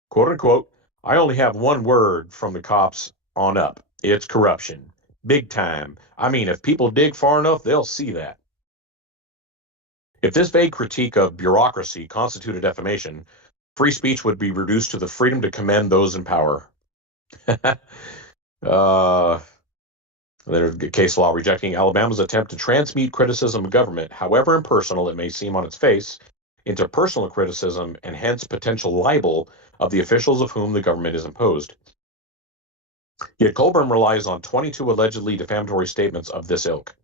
quote unquote, "I only have one word from the cops on up. It's corruption. Big time. I mean, if people dig far enough, they'll see that." If this vague critique of bureaucracy constituted defamation, free speech would be reduced to the freedom to commend those in power. There's case law rejecting Alabama's attempt to transmute criticism of government, however impersonal it may seem on its face, into personal criticism and hence potential libel of the officials of whom the government is imposed. Yet Colborn relies on 22 allegedly defamatory statements of this ilk.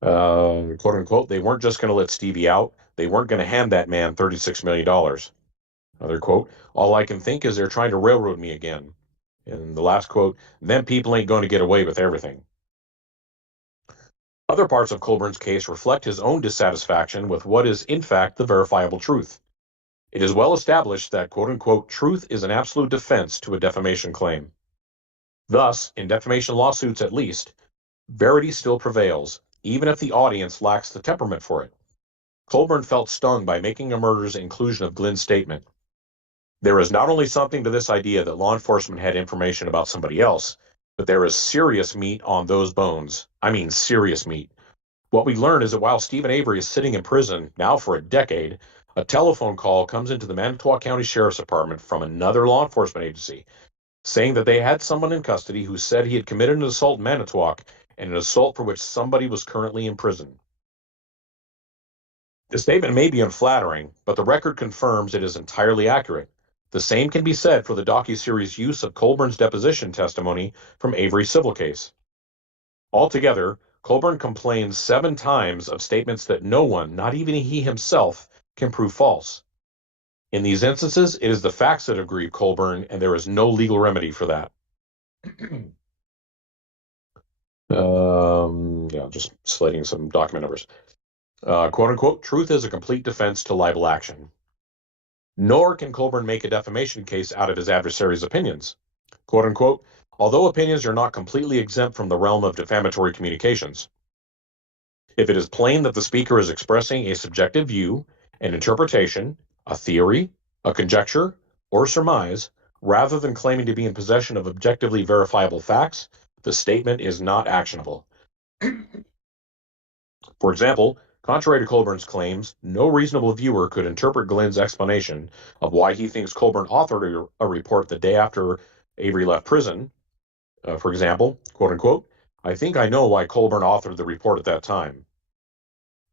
Quote unquote, "They weren't just going to let Stevie out. They weren't going to hand that man $36 million. Another quote, "All I can think is they're trying to railroad me again." And the last quote, them people ain't going to get away with everything. Other parts of Colborn's case reflect his own dissatisfaction with what is, in fact, the verifiable truth. It is well established that, quote-unquote, truth is an absolute defense to a defamation claim. Thus, in defamation lawsuits at least, verity still prevails, even if the audience lacks the temperament for it. Colborn felt stung by Making a Murder's inclusion of Glenn's statement. There is not only something to this idea that law enforcement had information about somebody else, but there is serious meat on those bones. I mean serious meat. What we learn is that while Stephen Avery is sitting in prison, now for a decade, a telephone call comes into the Manitowoc County Sheriff's Department from another law enforcement agency, saying that they had someone in custody who said he had committed an assault in Manitowoc, and an assault for which somebody was currently in prison. The statement may be unflattering, but the record confirms it is entirely accurate. The same can be said for the docuseries use of Colborn's deposition testimony from Avery's civil case. Altogether, Colborn complains 7 times of statements that no one, not even he himself, can prove false. In these instances, it is the facts that have grieved Colborn, and there is no legal remedy for that. Just slating some document numbers. Quote unquote, truth is a complete defense to libel action. Nor can Colborn make a defamation case out of his adversary's opinions. Quote unquote, although opinions are not completely exempt from the realm of defamatory communications. If it is plain that the speaker is expressing a subjective view, an interpretation, a theory, a conjecture, or surmise, rather than claiming to be in possession of objectively verifiable facts, the statement is not actionable. For example, contrary to Colborn's claims, no reasonable viewer could interpret Glenn's explanation of why he thinks Colborn authored a report the day after Avery left prison. For example, quote unquote, I think I know why Colborn authored the report at that time,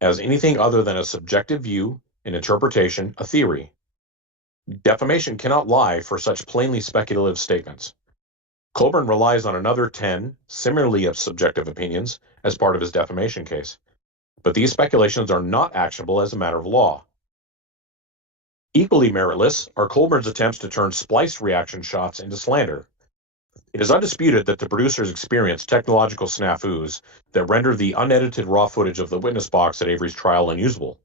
as anything other than a subjective view, an interpretation, a theory. Defamation cannot lie for such plainly speculative statements. Colborn relies on another 10 similarly subjective opinions as part of his defamation case, but these speculations are not actionable as a matter of law. Equally meritless are Colborn's attempts to turn spliced reaction shots into slander. It is undisputed that the producers experienced technological snafus that rendered the unedited raw footage of the witness box at Avery's trial unusable.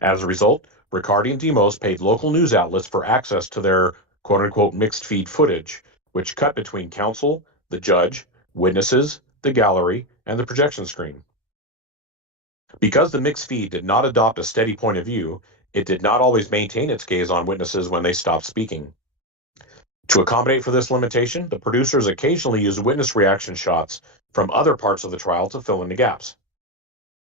As a result, Riccardi and Demos paid local news outlets for access to their quote-unquote mixed feed footage, which cut between counsel, the judge, witnesses, the gallery, and the projection screen. Because the mixed feed did not adopt a steady point of view, it did not always maintain its gaze on witnesses when they stopped speaking. To accommodate for this limitation, the producers occasionally used witness reaction shots from other parts of the trial to fill in the gaps.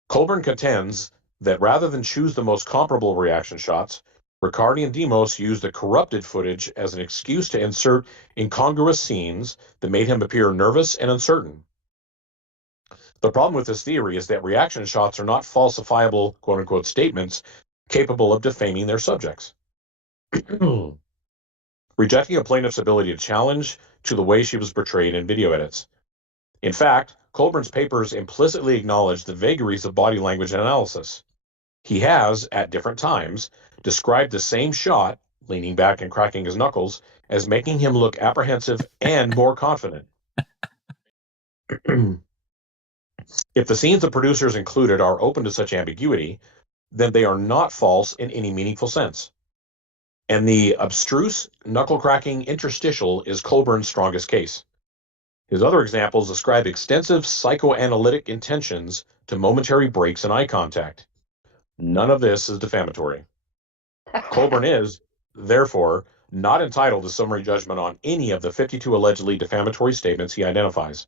Colborn contends that rather than choose the most comparable reaction shots, Riccardi and Demos used the corrupted footage as an excuse to insert incongruous scenes that made him appear nervous and uncertain. The problem with this theory is that reaction shots are not falsifiable, quote-unquote, statements capable of defaming their subjects. Rejecting a plaintiff's ability to challenge to the way she was portrayed in video edits. In fact, Colborn's papers implicitly acknowledge the vagaries of body language analysis. He has, at different times, described the same shot, leaning back and cracking his knuckles, as making him look apprehensive and more confident. If the scenes the producers included are open to such ambiguity, then they are not false in any meaningful sense. And the abstruse, knuckle-cracking interstitial is Colborn's strongest case. His other examples ascribe extensive psychoanalytic intentions to momentary breaks in eye contact. None of this is defamatory. Colborn is, therefore, not entitled to summary judgment on any of the 52 allegedly defamatory statements he identifies.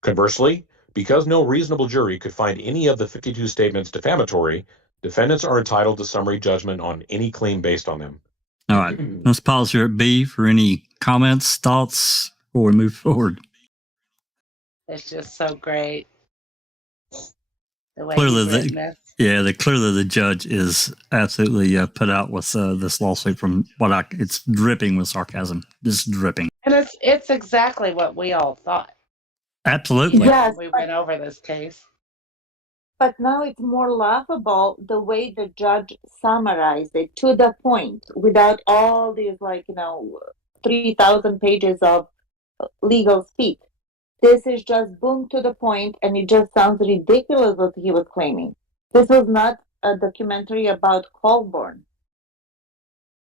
Conversely, because no reasonable jury could find any of the 52 statements defamatory, defendants are entitled to summary judgment on any claim based on them. All right. Let's pause here at B for any comments, thoughts before we move forward. It's just so great. The way Clearly, he's written this. clearly the judge is absolutely put out with this lawsuit from it's dripping with sarcasm, just dripping. And it's exactly what we all thought. Absolutely. Yes, We went over this case. but now it's more laughable the way the judge summarized it to the point without all these 3,000 pages of legal speak. This is just boom to the point, and it just sounds ridiculous what he was claiming. This was not a documentary about Colborn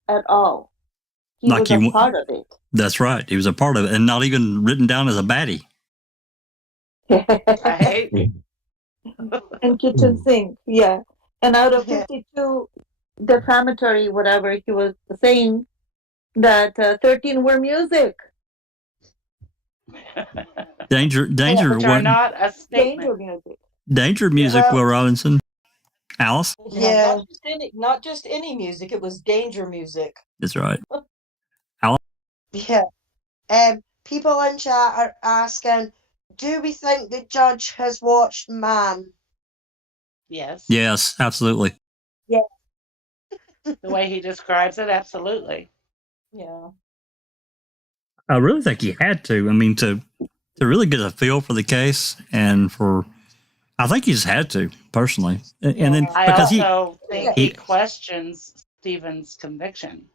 at all. He Like was he a wa- part of it. That's right. He was a part of it, and not even written down as a baddie. Right? And kitchen sink, yeah. And out of Yeah. 52 defamatory, whatever he was saying, that 13 were music. Danger Which are what? not a Danger statement. music. Danger music, Well- Will Robinson. Alice? Yeah. Not just any music, it was danger music. That's right. Yeah. People in chat are asking, do we think the judge has watched Man? Yes. Yes, absolutely. The way he describes it, absolutely. Yeah. I really think he had to. I mean, to really get a feel for the case, and I think he just had to personally. And then I because also think he he- questions Stephen's conviction.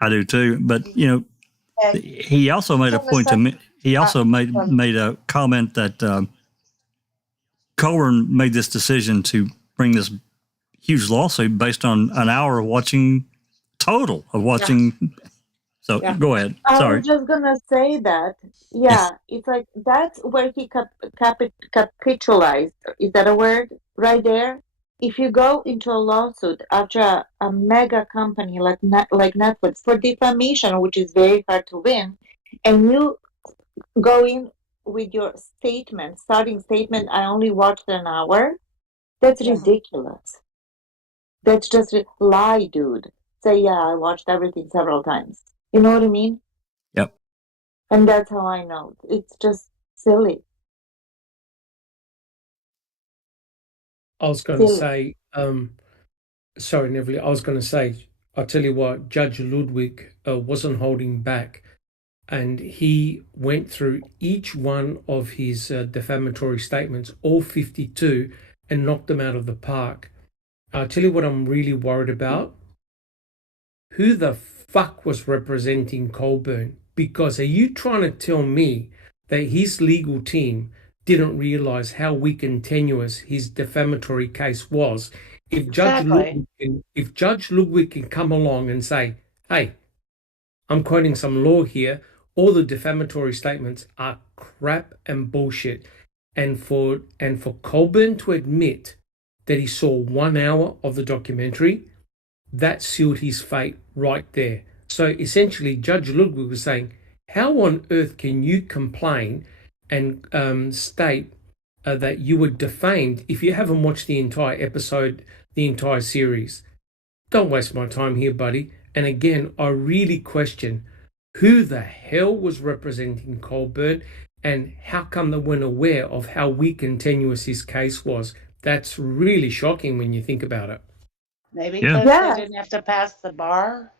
I do too. But he also made a point to me. He also made a comment that Colborn made this decision to bring this huge lawsuit based on an hour of watching total of watching. So Yeah. go ahead. I Sorry. was just gonna say that. Yeah, it's like that's where he capitalized. Is that a word? Right there. If you go into a lawsuit after a mega company like Netflix for defamation, which is very hard to win, and you go in with your starting statement, I only watched an hour. That's ridiculous. That's just lie, dude. Say, yeah, I watched everything several times. You know what I mean? Yep. And that's how I know. It's just silly. I was going to say, sorry, Neville, I was going to say, I'll tell you what, Judge Ludwig wasn't holding back, and he went through each one of his defamatory statements, all 52, and knocked them out of the park. I'll tell you what I'm really worried about. Who the fuck was representing Colborn? Because are you trying to tell me that his legal team didn't realize how weak and tenuous his defamatory case was? If Judge Ludwig can come along and say, hey, I'm quoting some law here, all the defamatory statements are crap and bullshit. And for Colborn to admit that he saw 1 hour of the documentary, that sealed his fate right there. So essentially, Judge Ludwig was saying, how on earth can you complain and state that you were defamed if you haven't watched the entire episode, the entire series? Don't waste my time here, buddy. And again, I really question who the hell was representing Colborn and how come they weren't aware of how weak and tenuous his case was. That's really shocking when you think about it. Maybe Yeah. because Yeah. they didn't have to pass the bar.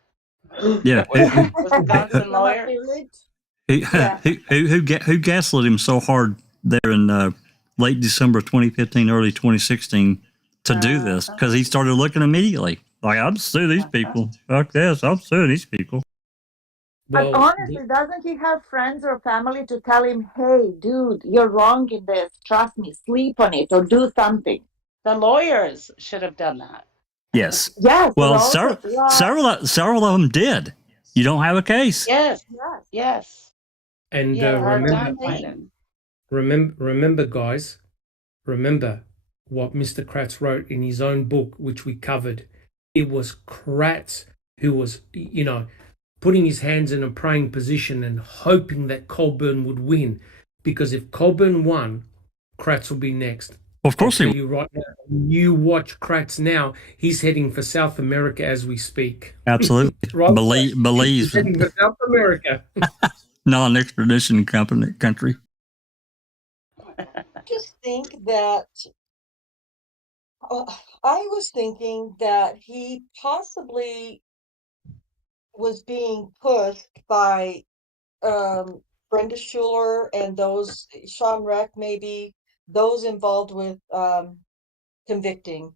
Yeah. Wisconsin lawyer. Who gaslit him so hard there in late December 2015, early 2016 to do this? Because he started looking immediately. Like, I'm sue these people. Fuck this. I'm suing these people. But honestly, doesn't he have friends or family to tell him, hey, dude, you're wrong in this. Trust me, sleep on it or do something? The lawyers should have done that. Yes. Yes. Well, but also, several of them did. You don't have a case. Yes. yes. Yes. And Yeah, hard time finding. remember, guys, remember what Mr. Kratz wrote in his own book, which we covered. It was Kratz who was, putting his hands in a praying position and hoping that Colborn would win. Because if Colborn won, Kratz will be next. Of course he will. You right now, you watch Kratz now. He's heading for South America as we speak. Absolutely. Right? Believes He's heading for South America. non-extradition country. Just think that I was thinking that he possibly was being pushed by Brenda Schuler and those Sean Reck, maybe those involved with convicting.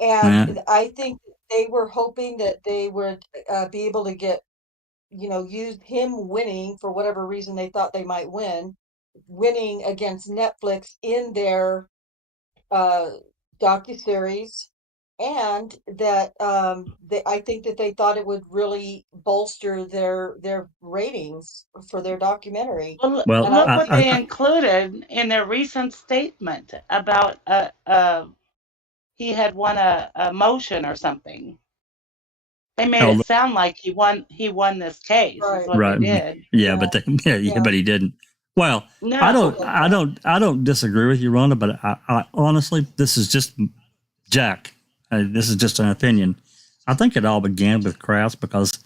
And I think they were hoping that they would be able to get used him winning for whatever reason they thought they might winning against Netflix in their docuseries, and that I think that they thought it would really bolster their ratings for their documentary. Well, Well, And I look what think they included in their recent statement about he had won a motion or something. They made Oh, it sound like he won this case. Is Right. what right. they did. Yeah, but but he didn't. Well, No, I don't disagree with you, Rhonda, but I honestly, this is just Jack. This is just an opinion. I think it all began with Krause because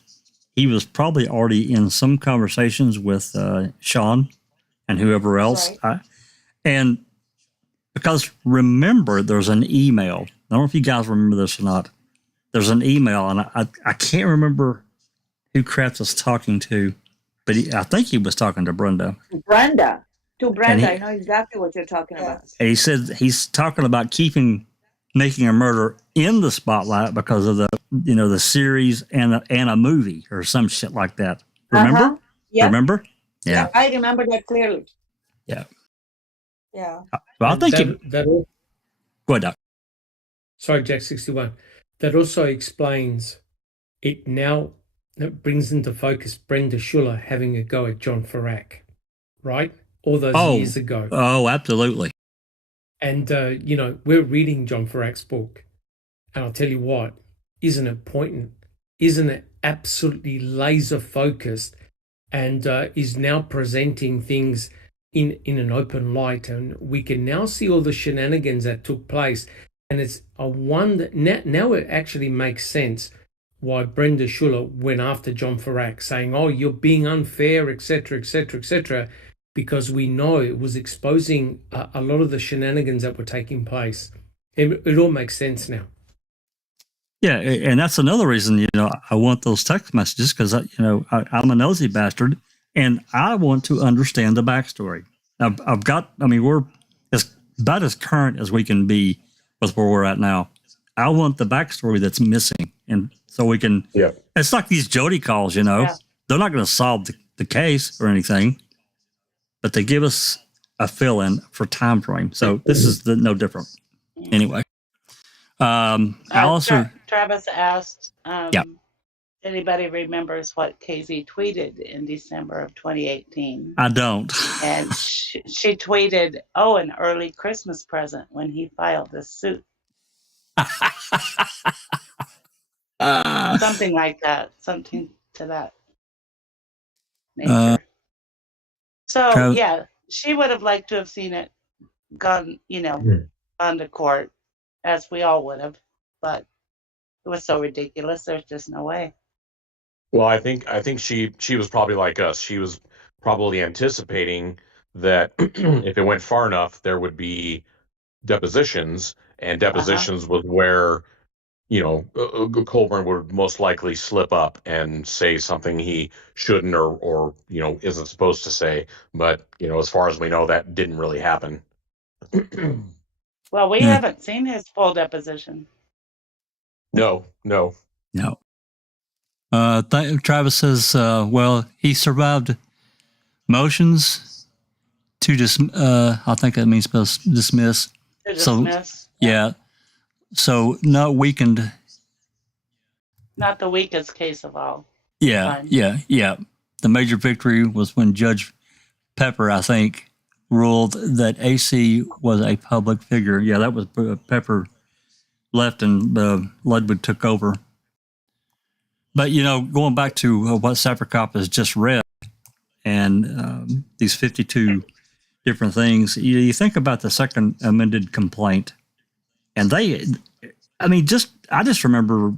he was probably already in some conversations with Sean and whoever else. Right. And because remember, there's an email. I don't know if you guys remember this or not. There's an email, and I can't remember who Krause was talking to, but I think he was talking to Brenda. To Brenda, And I know exactly what you're talking about. And he said he's talking about making a murder in the spotlight because of the series and a movie or some shit like that. Remember? Uh-huh. Yeah. Remember? Yeah. I remember that clearly. Yeah. Yeah. Well, I think that go ahead, Doc. sorry, Jack 61. That also explains it now. That brings into focus Brenda Schuller having a go at John Farrak, right? All those years ago. Oh, absolutely. And, we're reading John Farrak's book. And I'll tell you what, isn't it poignant? Isn't it absolutely laser focused and is now presenting things in an open light? And we can now see all the shenanigans that took place. And it's a wonder. Now it actually makes sense why Brenda Schuller went after John Farrak, saying, "Oh, you're being unfair, etc., etc., etc." Because we know it was exposing a lot of the shenanigans that were taking place. It all makes sense now. Yeah, and that's another reason, I want those text messages because, I'm a nosy bastard and I want to understand the backstory. We're about as current as we can be with where we're at now. I want the backstory that's missing. And so we can, it's like these Jody calls, they're not going to solve the case or anything, but they give us a fill-in for time frame. So this is no different. Anyway. Travis asked, anybody remembers what KZ tweeted in December of 2018? I don't. And she tweeted, an early Christmas present when he filed this suit. Something like that. Something to that nature. She would have liked to have seen it gone to court, as we all would have, but it was so ridiculous. There's just no way. Well, I think she was probably like us. She was probably anticipating that if it went far enough, there would be depositions, and depositions was where Colborn would most likely slip up and say something he shouldn't or isn't supposed to say. But as far as we know, that didn't really happen. Well, we haven't seen his full deposition. No. Travis says, he survived motions to I think that means dismiss. To dismiss. Yeah. So not weakened. Not the weakest case of all. Yeah. The major victory was when Judge Pepper, I think, ruled that AC was a public figure. Yeah, that was Pepper left and Ludwig took over. But, going back to what Sappercop has just read and these 52 different things, you think about the second amended complaint. And I just remember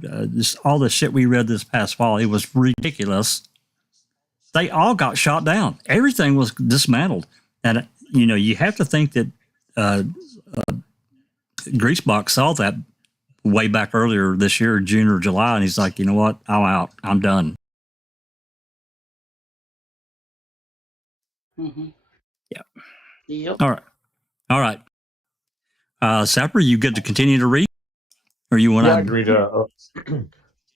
all the shit we read this past fall. It was ridiculous. They all got shot down. Everything was dismantled. And, you have to think that Greasebox saw that way back earlier this year, June or July, and he's like, you know what? I'm out. I'm done. Mm-hmm. Yeah. Yep. All right. Sapper, you get to continue to read? Or you want I can read.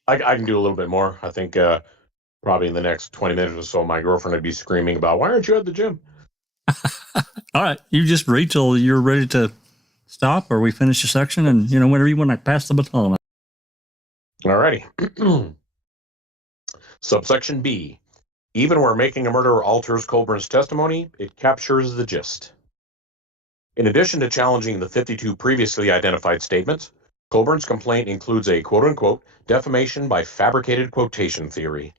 I can do a little bit more. I think probably in the next 20 minutes or so, my girlfriend would be screaming about, why aren't you at the gym? All right. You just read till you're ready to stop or we finish the section and, whenever you want to pass the baton. All righty. Subsection B. Even where making a murderer alters Colborn's testimony, it captures the gist. In addition to challenging the 52 previously identified statements, Colborn's complaint includes a quote-unquote defamation by fabricated quotation theory.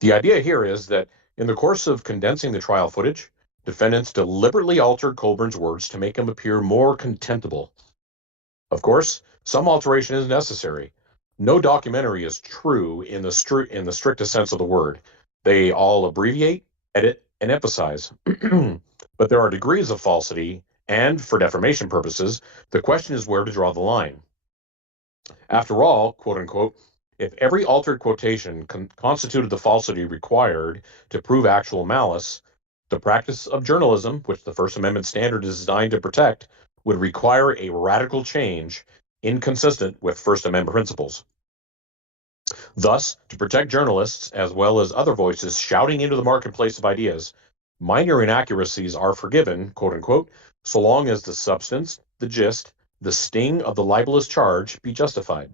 The idea here is that in the course of condensing the trial footage, defendants deliberately altered Colborn's words to make him appear more contemptible. Of course, some alteration is necessary. No documentary is true in the strictest sense of the word. They all abbreviate, edit, and emphasize. But there are degrees of falsity, and for defamation purposes, the question is where to draw the line. After all, quote unquote, if every altered quotation constituted the falsity required to prove actual malice, the practice of journalism, which the First Amendment standard is designed to protect, would require a radical change inconsistent with First Amendment principles. Thus, to protect journalists as well as other voices shouting into the marketplace of ideas, minor inaccuracies are forgiven, quote unquote, so long as the substance, the gist, the sting of the libelous charge be justified.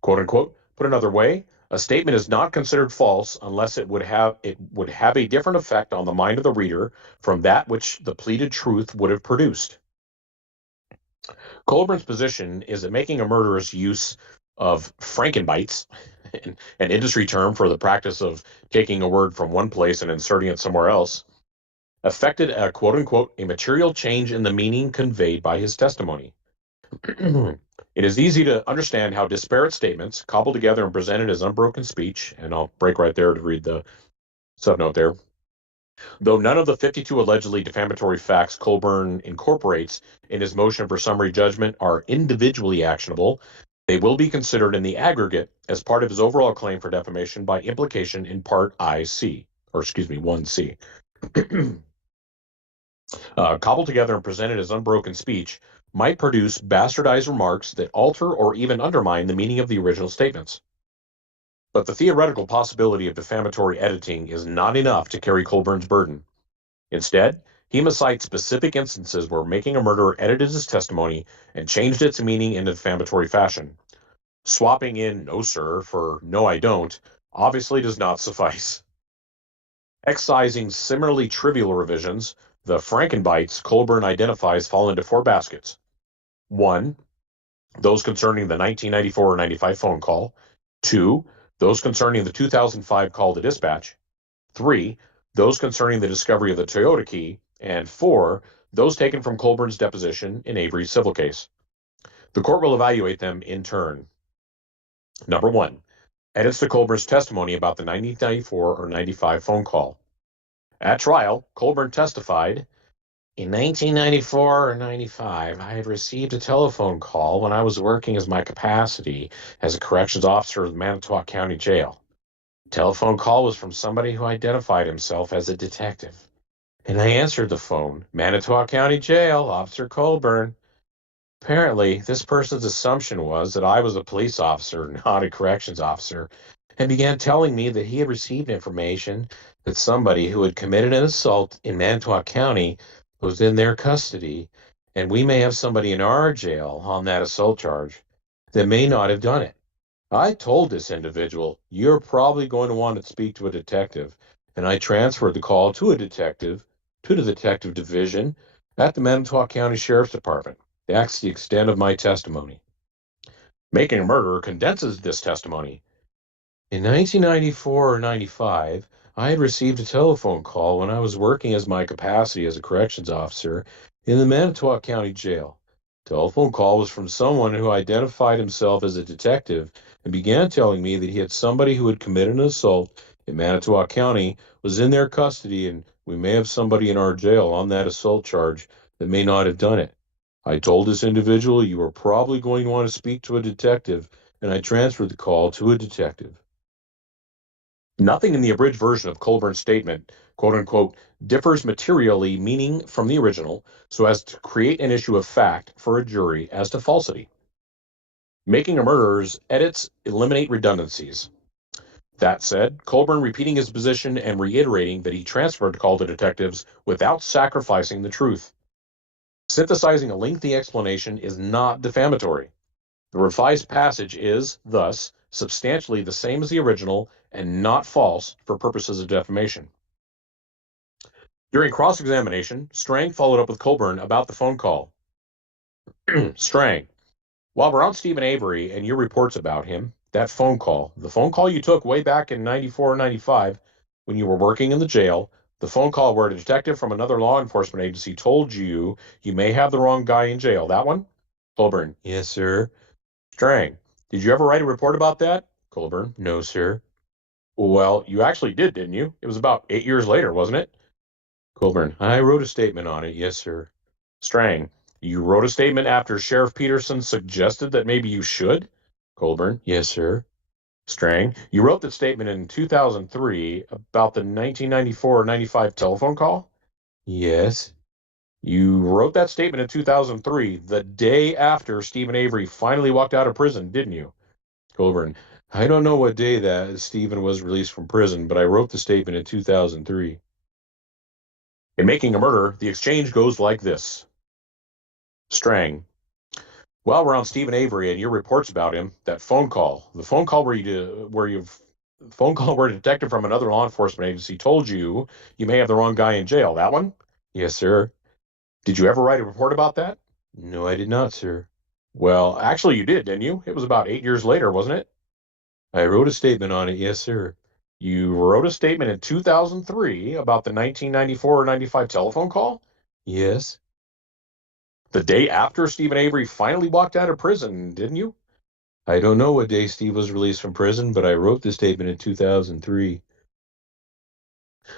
Quote unquote, put another way, a statement is not considered false unless it would have a different effect on the mind of the reader from that which the pleaded truth would have produced. Colborn's position is that making a murderer's use of frankenbites, an industry term for the practice of taking a word from one place and inserting it somewhere else, affected a quote-unquote a material change in the meaning conveyed by his testimony. It is easy to understand how disparate statements, cobbled together and presented as unbroken speech, and I'll break right there to read the subnote there. Though none of the 52 allegedly defamatory facts Colborn incorporates in his motion for summary judgment are individually actionable, they will be considered in the aggregate as part of his overall claim for defamation by implication in Part 1C. Cobbled together and presented as unbroken speech might produce bastardized remarks that alter or even undermine the meaning of the original statements. But the theoretical possibility of defamatory editing is not enough to carry Colborn's burden. Instead, he must cite specific instances where making a murderer edited his testimony and changed its meaning in a defamatory fashion. Swapping in "no, sir" for "no, I don't" obviously does not suffice. Excising similarly trivial revisions, the frankenbites Colborn identifies fall into four baskets. 1. Those concerning the 1994 or 95 phone call. 2. Those concerning the 2005 call to dispatch. 3. Those concerning the discovery of the Toyota key. And 4. Those taken from Colborn's deposition in Avery's civil case. The court will evaluate them in turn. Number 1. Edits to Colborn's testimony about the 1994 or 95 phone call. At trial, Colborn testified, in 1994 or 95, I had received a telephone call when I was working as my capacity as a corrections officer of the Manitowoc County Jail. The telephone call was from somebody who identified himself as a detective. And I answered the phone, Manitowoc County Jail, Officer Colborn. Apparently, this person's assumption was that I was a police officer, not a corrections officer, and began telling me that he had received information that somebody who had committed an assault in Manitowoc County was in their custody, and we may have somebody in our jail on that assault charge that may not have done it. I told this individual, you're probably going to want to speak to a detective, and I transferred the call to a detective, to the detective division at the Manitowoc County Sheriff's Department. That's the extent of my testimony. Making a Murderer condenses this testimony. In 1994 or 95, I had received a telephone call when I was working as my capacity as a corrections officer in the Manitowoc County Jail. The telephone call was from someone who identified himself as a detective and began telling me that he had somebody who had committed an assault in Manitowoc County was in their custody, and we may have somebody in our jail on that assault charge that may not have done it. I told this individual, you are probably going to want to speak to a detective, and I transferred the call to a detective. Nothing in the abridged version of Colborn's statement, quote unquote, differs materially meaning from the original so as to create an issue of fact for a jury as to falsity. Making a Murderer's edits eliminate redundancies. That said, Colborn repeating his position and reiterating that he transferred the call to detectives without sacrificing the truth. Synthesizing a lengthy explanation is not defamatory. The revised passage is, thus, substantially the same as the original and not false for purposes of defamation. During cross-examination, Strang followed up with Colborn about the phone call. Strang, while we're on Stephen Avery and your reports about him, that phone call, the phone call you took way back in 94 or 95 when you were working in the jail, the phone call where a detective from another law enforcement agency told you you may have the wrong guy in jail, that one? Colborn, yes, sir. Strang, did you ever write a report about that? Colborn, no, sir. Well, you actually did, didn't you? It was about 8 years later, wasn't it? Colborn, I wrote a statement on it, yes, sir. Strang, you wrote a statement after Sheriff Peterson suggested that maybe you should? Colborn, yes, sir. Strang, you wrote that statement in 2003 about the 1994 or 95 telephone call? Yes. You wrote that statement in 2003, the day after Stephen Avery finally walked out of prison, didn't you? Colborn, I don't know what day that Stephen was released from prison, but I wrote the statement in 2003. In Making a Murder, the exchange goes like this. Strang, while we're on Stephen Avery and your reports about him, that phone call, the phone call where a detective from another law enforcement agency told you you may have the wrong guy in jail, that one? Yes, sir. Did you ever write a report about that? No, I did not, sir. Well, actually you did, didn't you? It was about 8 years later, wasn't it? I wrote a statement on it, yes, sir. You wrote a statement in 2003 about the 1994 or 95 telephone call? Yes. The day after Stephen Avery finally walked out of prison, didn't you? I don't know what day Steve was released from prison, but I wrote the statement in 2003.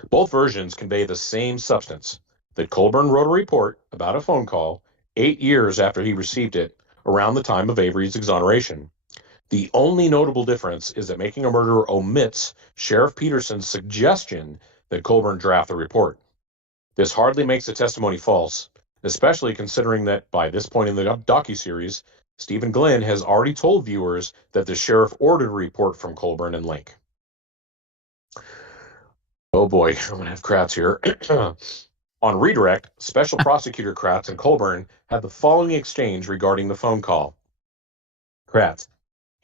Both versions convey the same substance, that Colborn wrote a report about a phone call 8 years after he received it, around the time of Avery's exoneration. The only notable difference is that Making a Murderer omits Sheriff Peterson's suggestion that Colborn draft the report. This hardly makes the testimony false, especially considering that by this point in the docuseries, Stephen Glenn has already told viewers that the sheriff ordered a report from Colborn and Link. Oh boy, I'm going to have Kratz here. On redirect, Special Prosecutor Kratz and Colborn had the following exchange regarding the phone call. Kratz,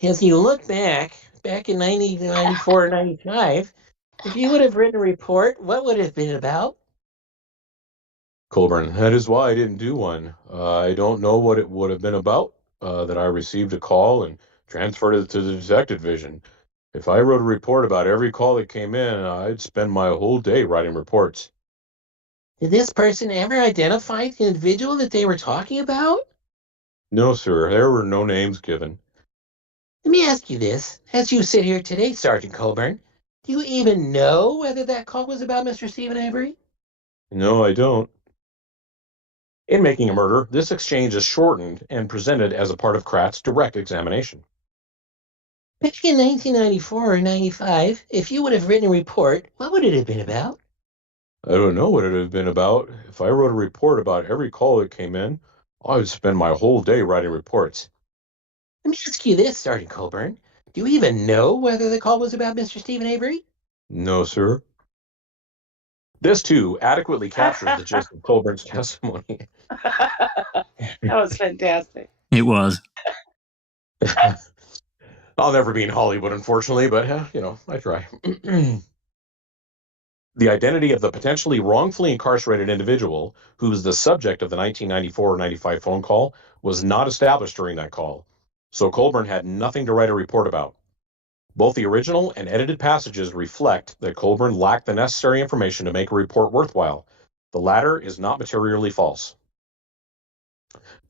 As you look back in 1994 or 95, if you would have written a report, what would it have been about? Colborn, that is why I didn't do one. I don't know what it would have been about, that I received a call and transferred it to the detective division. If I wrote a report about every call that came in, I'd spend my whole day writing reports. Did this person ever identify the individual that they were talking about? No, sir, there were no names given. Let me ask you this. As you sit here today, Sergeant Colborn, do you even know whether that call was about Mr. Stephen Avery? No, I don't. In Making a Murder, this exchange is shortened and presented as a part of Kratz's direct examination. Back in 1994 or 95, if you would have written a report, what would it have been about? I don't know what it would have been about. If I wrote a report about every call that came in, I would spend my whole day writing reports. Let me ask you this, Sergeant Colborn. Do you even know whether the call was about Mr. Stephen Avery? No, sir. This, too, adequately captures the gist of Colburn's testimony. That was fantastic. It was. I'll never be in Hollywood, unfortunately, but, I try. The identity of the potentially wrongfully incarcerated individual who was the subject of the 1994 or 95 phone call was not established during that call, so Colborn had nothing to write a report about. Both the original and edited passages reflect that Colborn lacked the necessary information to make a report worthwhile. The latter is not materially false.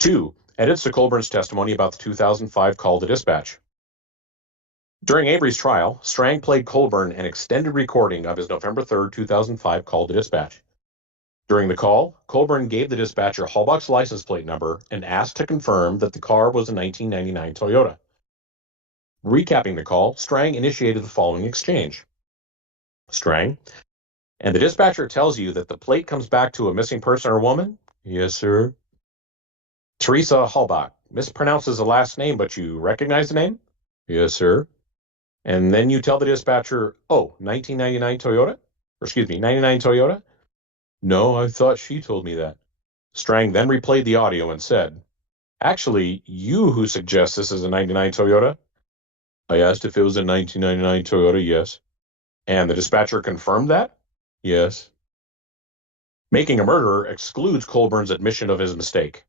2. Edits to Colborn's testimony about the 2005 call to dispatch. During Avery's trial, Strang played Colborn an extended recording of his November 3, 2005 call to dispatch. During the call, Colborn gave the dispatcher Hallbach's license plate number and asked to confirm that the car was a 1999 Toyota. Recapping the call, Strang initiated the following exchange. Strang, and the dispatcher tells you that the plate comes back to a missing person or woman? Yes, sir. Teresa Hallbach mispronounces the last name, but you recognize the name? Yes, sir. And then you tell the dispatcher, oh, 1999 Toyota? Or excuse me, 99 Toyota? No, I thought she told me that. Strang then replayed the audio and said, actually, you who suggests this is a 99 Toyota? I asked if it was a 1999 Toyota, yes. And the dispatcher confirmed that? Yes. Making a murderer excludes Colborn's admission of his mistake.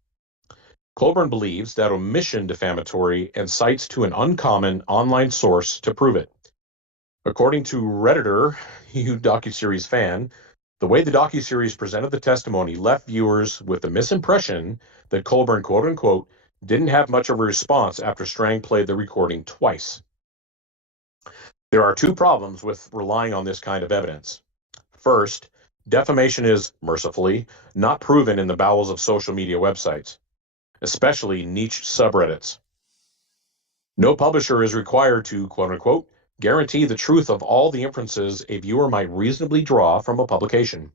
Colborn believes that omission defamatory and cites to an uncommon online source to prove it. According to Redditor, you docuseries fan, the way the docuseries presented the testimony left viewers with the misimpression that Colborn, quote unquote, didn't have much of a response after Strang played the recording twice. There are two problems with relying on this kind of evidence. First, defamation is, mercifully, not proven in the bowels of social media websites, especially niche subreddits. No publisher is required to, quote unquote, guarantee the truth of all the inferences a viewer might reasonably draw from a publication.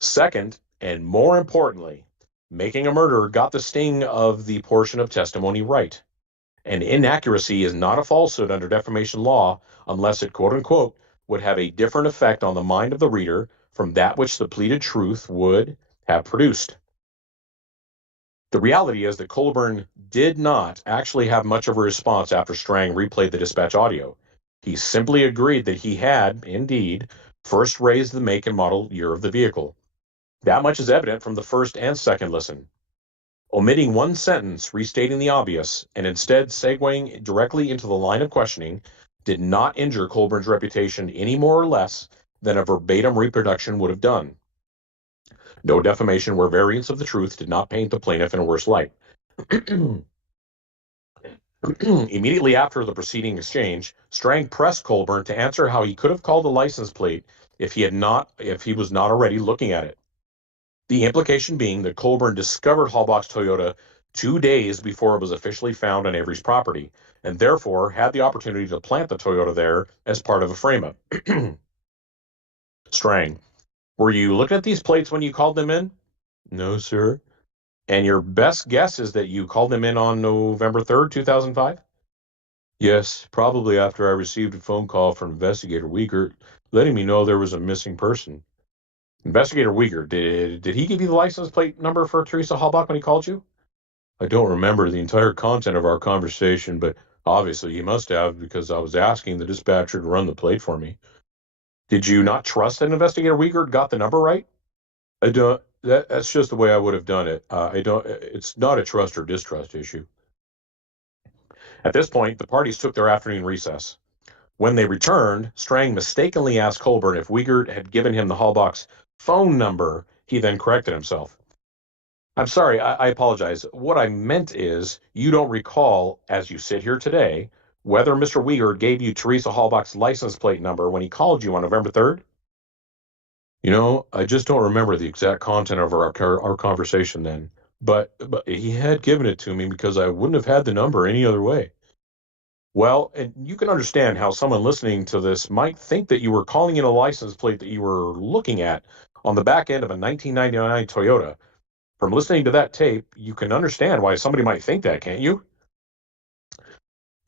Second, and more importantly, Making a Murderer got the sting of the portion of testimony right. An inaccuracy is not a falsehood under defamation law unless it, quote unquote, would have a different effect on the mind of the reader from that which the pleaded truth would have produced. The reality is that Colborn did not actually have much of a response after Strang replayed the dispatch audio. He simply agreed that he had, indeed, first raised the make and model year of the vehicle. That much is evident from the first and second listen. Omitting one sentence restating the obvious and instead segueing directly into the line of questioning did not injure Colborn's reputation any more or less than a verbatim reproduction would have done. No defamation where variants of the truth did not paint the plaintiff in a worse light. Immediately after the preceding exchange, Strang pressed Colborn to answer how he could have called the license plate if he was not already looking at it. The implication being that Colborn discovered Hallbox Toyota 2 days before it was officially found on Avery's property, and therefore had the opportunity to plant the Toyota there as part of a frame-up. Strang, were you looking at these plates when you called them in? No, sir. And your best guess is that you called them in on November 3rd, 2005? Yes, probably after I received a phone call from Investigator Wiegert letting me know there was a missing person. Investigator Wiegert, did he give you the license plate number for Teresa Hallbach when he called you? I don't remember the entire content of our conversation, but obviously he must have because I was asking the dispatcher to run the plate for me. Did you not trust that Investigator Wiegert got the number right? I don't. That's just the way I would have done it. It's not a trust or distrust issue. At this point, the parties took their afternoon recess. When they returned, Strang mistakenly asked Colborn if Wiegert had given him the Hallbox phone number. He then corrected himself. I'm sorry, I apologize. What I meant is you don't recall, as you sit here today, whether Mr. Wiegert gave you Teresa Hallbox's license plate number when he called you on November 3rd? You know, I just don't remember the exact content of our conversation then. But he had given it to me because I wouldn't have had the number any other way. Well, and you can understand how someone listening to this might think that you were calling in a license plate that you were looking at on the back end of a 1999 Toyota. From listening to that tape, you can understand why somebody might think that, can't you?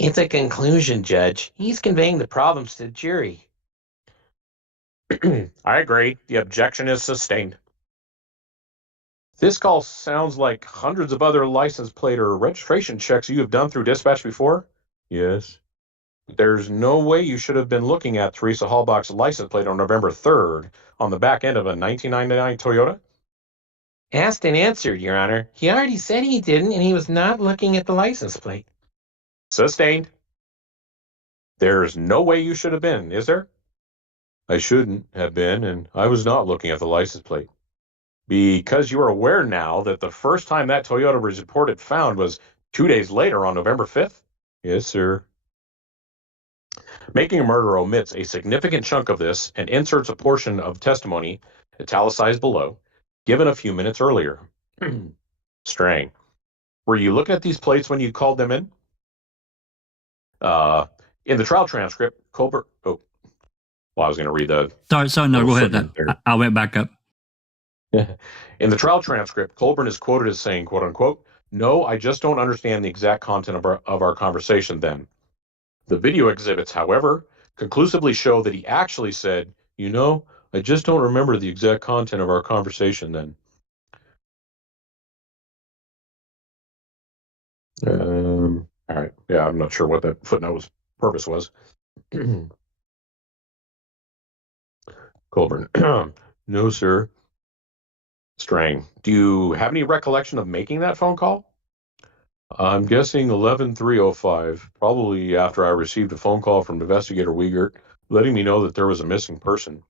It's a conclusion, Judge. He's conveying the problems to the jury. I agree. The objection is sustained. This call sounds like hundreds of other license plate or registration checks you have done through dispatch before? Yes. There's no way you should have been looking at Teresa Hallbox's license plate on November 3rd on the back end of a 1999 Toyota? Asked and answered, Your Honor. He already said he didn't, and he was not looking at the license plate. Sustained. There's no way you should have been, is there? I shouldn't have been, and I was not looking at the license plate. Because you are aware now that the first time that Toyota was reported found was 2 days later on November 5th? Yes, sir. Making a Murderer omits a significant chunk of this and inserts a portion of testimony, italicized below, given a few minutes earlier. Strang, were you looking at these plates when you called them in? In the trial transcript, Colbert... Oh, well, I was going to read the... Sorry, no, go ahead. I went back up. In the trial transcript, Colborn is quoted as saying, quote unquote, "No, I just don't understand the exact content of our conversation then." The video exhibits, however, conclusively show that he actually said, I just don't remember the exact content of our conversation then. All right. Yeah, I'm not sure what that footnote's purpose was. Colborn. No, sir. Strang, do you have any recollection of making that phone call? I'm guessing 11/3/05, probably after I received a phone call from Investigator Wiegert letting me know that there was a missing person.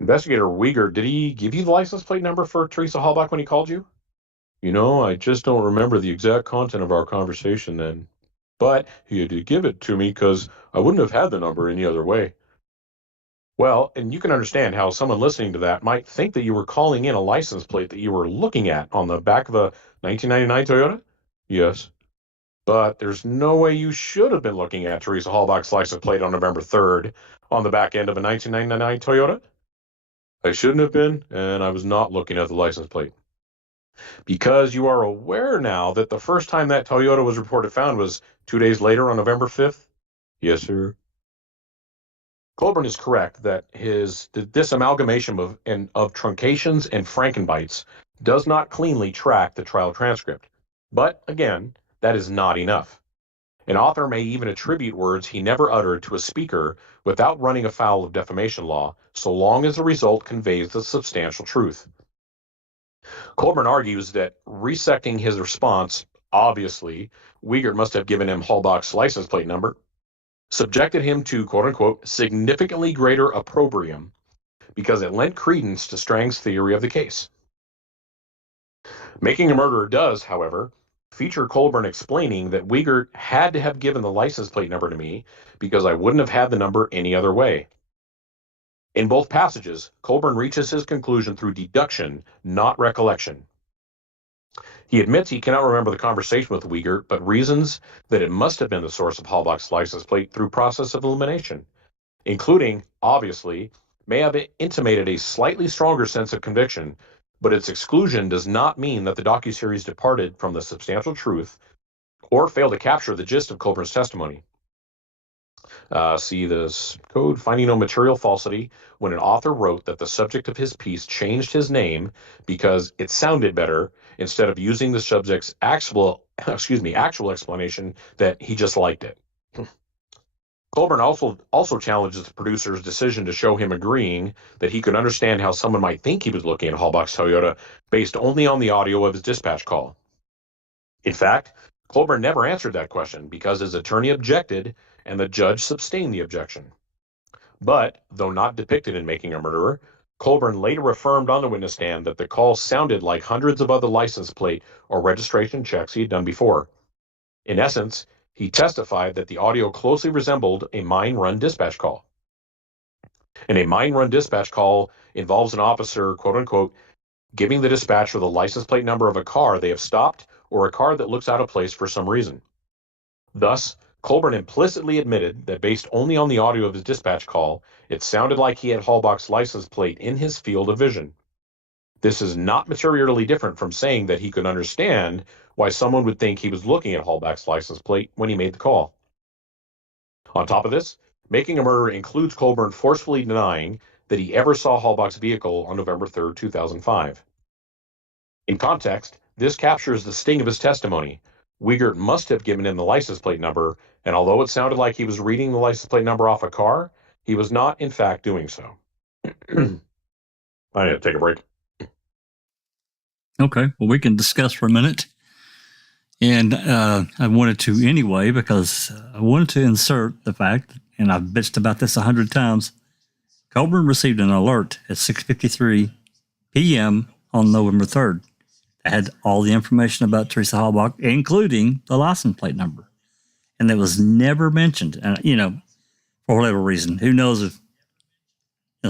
Investigator Wiegert, did he give you the license plate number for Teresa Hallbach when he called you? I just don't remember the exact content of our conversation then. But he had to give it to me because I wouldn't have had the number any other way. Well, and you can understand how someone listening to that might think that you were calling in a license plate that you were looking at on the back of a 1999 Toyota? Yes. But there's no way you should have been looking at Teresa Hallbach's license plate on November 3rd on the back end of a 1999 Toyota? I shouldn't have been, and I was not looking at the license plate. Because you are aware now that the first time that Toyota was reported found was 2 days later on November 5th? Yes, sir. Colborn is correct that this amalgamation of truncations and frankenbites does not cleanly track the trial transcript. But again, that is not enough. An author may even attribute words he never uttered to a speaker without running afoul of defamation law, so long as the result conveys the substantial truth. Colborn argues that resecting his response, obviously, Wiegert must have given him Hallbach's license plate number, subjected him to, quote-unquote, significantly greater opprobrium because it lent credence to Strang's theory of the case. Making a Murderer does, however, feature Colborn explaining that Wiegert had to have given the license plate number to me because I wouldn't have had the number any other way. In both passages, Colborn reaches his conclusion through deduction, not recollection. He admits he cannot remember the conversation with Wiegert, but reasons that it must have been the source of Hallbach's license plate through process of elimination, including, obviously, may have intimated a slightly stronger sense of conviction, but its exclusion does not mean that the docuseries departed from the substantial truth or failed to capture the gist of Colborn's testimony. See this code, finding no material falsity when an author wrote that the subject of his piece changed his name because it sounded better instead of using the subject's actual explanation that he just liked it. Colborn also challenges the producer's decision to show him agreeing that he could understand how someone might think he was looking at Hallbach's Toyota based only on the audio of his dispatch call. In fact, Colborn never answered that question because his attorney objected and the judge sustained the objection. But, though not depicted in Making a Murderer, Colborn later affirmed on the witness stand that the call sounded like hundreds of other license plate or registration checks he had done before. In essence, he testified that the audio closely resembled a mine-run dispatch call. And a mine-run dispatch call involves an officer, quote-unquote, giving the dispatcher the license plate number of a car they have stopped or a car that looks out of place for some reason. Thus, Colborn implicitly admitted that based only on the audio of his dispatch call, it sounded like he had Hallbach's license plate in his field of vision. This is not materially different from saying that he could understand why someone would think he was looking at Hallbach's license plate when he made the call. On top of this, Making a Murderer includes Colborn forcefully denying that he ever saw Hallbach's vehicle on November 3rd, 2005. In context, this captures the sting of his testimony. Wiegert must have given him the license plate number, and although it sounded like he was reading the license plate number off a car, he was not, in fact, doing so. I need to take a break. Okay, well, we can discuss for a minute. And I wanted to anyway, because I wanted to insert the fact, and I've bitched about this 100 times, Colborn received an alert at 6:53 p.m. on November 3rd. It had all the information about Teresa Hallbach, including the license plate number. And it was never mentioned. And, for whatever reason, who knows if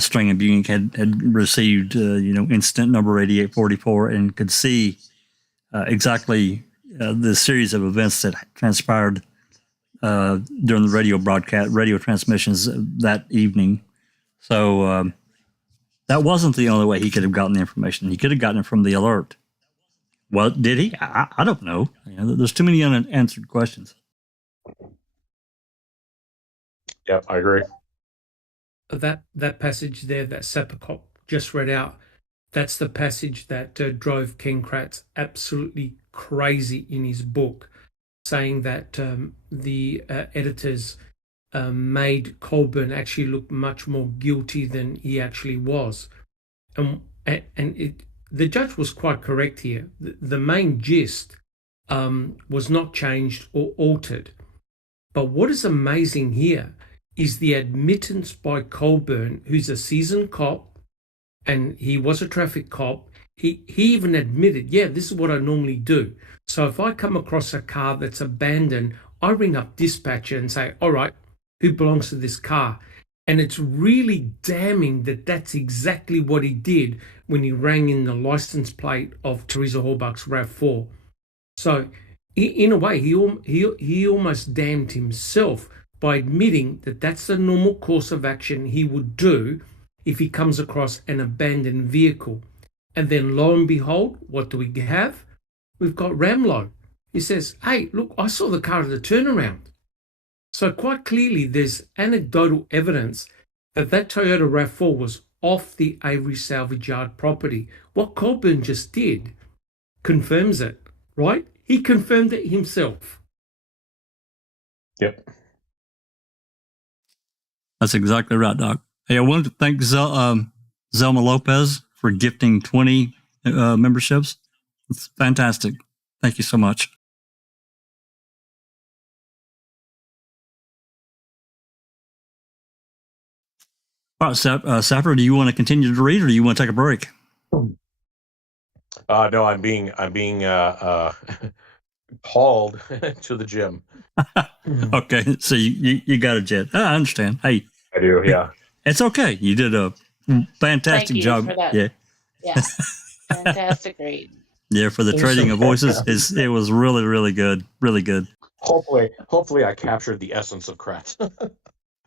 String and Buick had received, incident number 8844 and could see exactly the series of events that transpired during the radio transmissions that evening. So that wasn't the only way he could have gotten the information. He could have gotten it from the alert. Well, did he? I don't know. There's too many unanswered questions. Yep, I agree. That passage there that Sappercop just read out, that's the passage that drove Ken Kratz absolutely crazy in his book, saying that the editors made Colborn actually look much more guilty than he actually was. The judge was quite correct here. The main gist was not changed or altered. But what is amazing here is the admittance by Colborn, who's a seasoned cop, and he was a traffic cop. He even admitted, yeah, this is what I normally do. So if I come across a car that's abandoned, I ring up dispatcher and say, all right, who belongs to this car? And it's really damning that that's exactly what he did when he rang in the license plate of Teresa Horbach's RAV4. So in a way, he almost damned himself by admitting that that's the normal course of action he would do if he comes across an abandoned vehicle. And then lo and behold, what do we have? We've got Ramlo. He says, hey, look, I saw the car at the turnaround. So quite clearly, there's anecdotal evidence that Toyota RAV4 was off the Avery salvage yard property. What Colborn just did confirms it, right? He confirmed it himself. Yep. That's exactly right, Doc. Hey, I wanted to thank Zelma Lopez for gifting 20 memberships. It's fantastic. Thank you so much. All right, Sapper, do you want to continue to read, or do you want to take a break? No, I'm being hauled to the gym. Okay, so you got a jet. I understand. Hey, I do, yeah. It's okay. You did a fantastic Thank you job. for that. Yeah, Fantastic read. yeah. For the trading of voices, it was really, really good. Really good. Hopefully, I captured the essence of Kratz.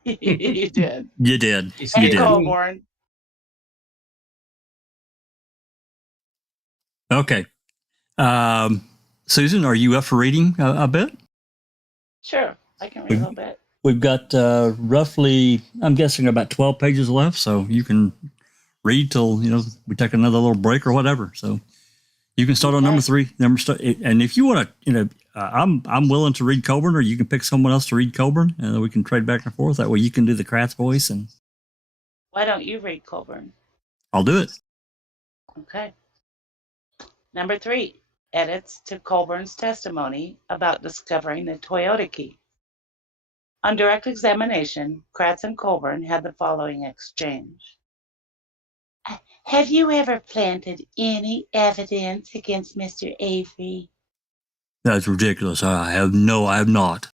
You did. You did. And You did. Colborn. Okay. Susan, are you up for reading a bit? Sure, I can read a little bit. We've got roughly, I'm guessing, about 12 pages left, so you can read till we take another little break or whatever. So you can start on number 3. And if you want to, I'm willing to read Colborn, or you can pick someone else to read Colborn, and then we can trade back and forth. That way, you can do the Kratz voice, and Why don't you read Colborn? I'll do it. Okay. Number 3, edits to Colborn's testimony about discovering the Toyota key. On direct examination, Kratz and Colborn had the following exchange. Have you ever planted any evidence against Mr. Avery? That's ridiculous. I have not.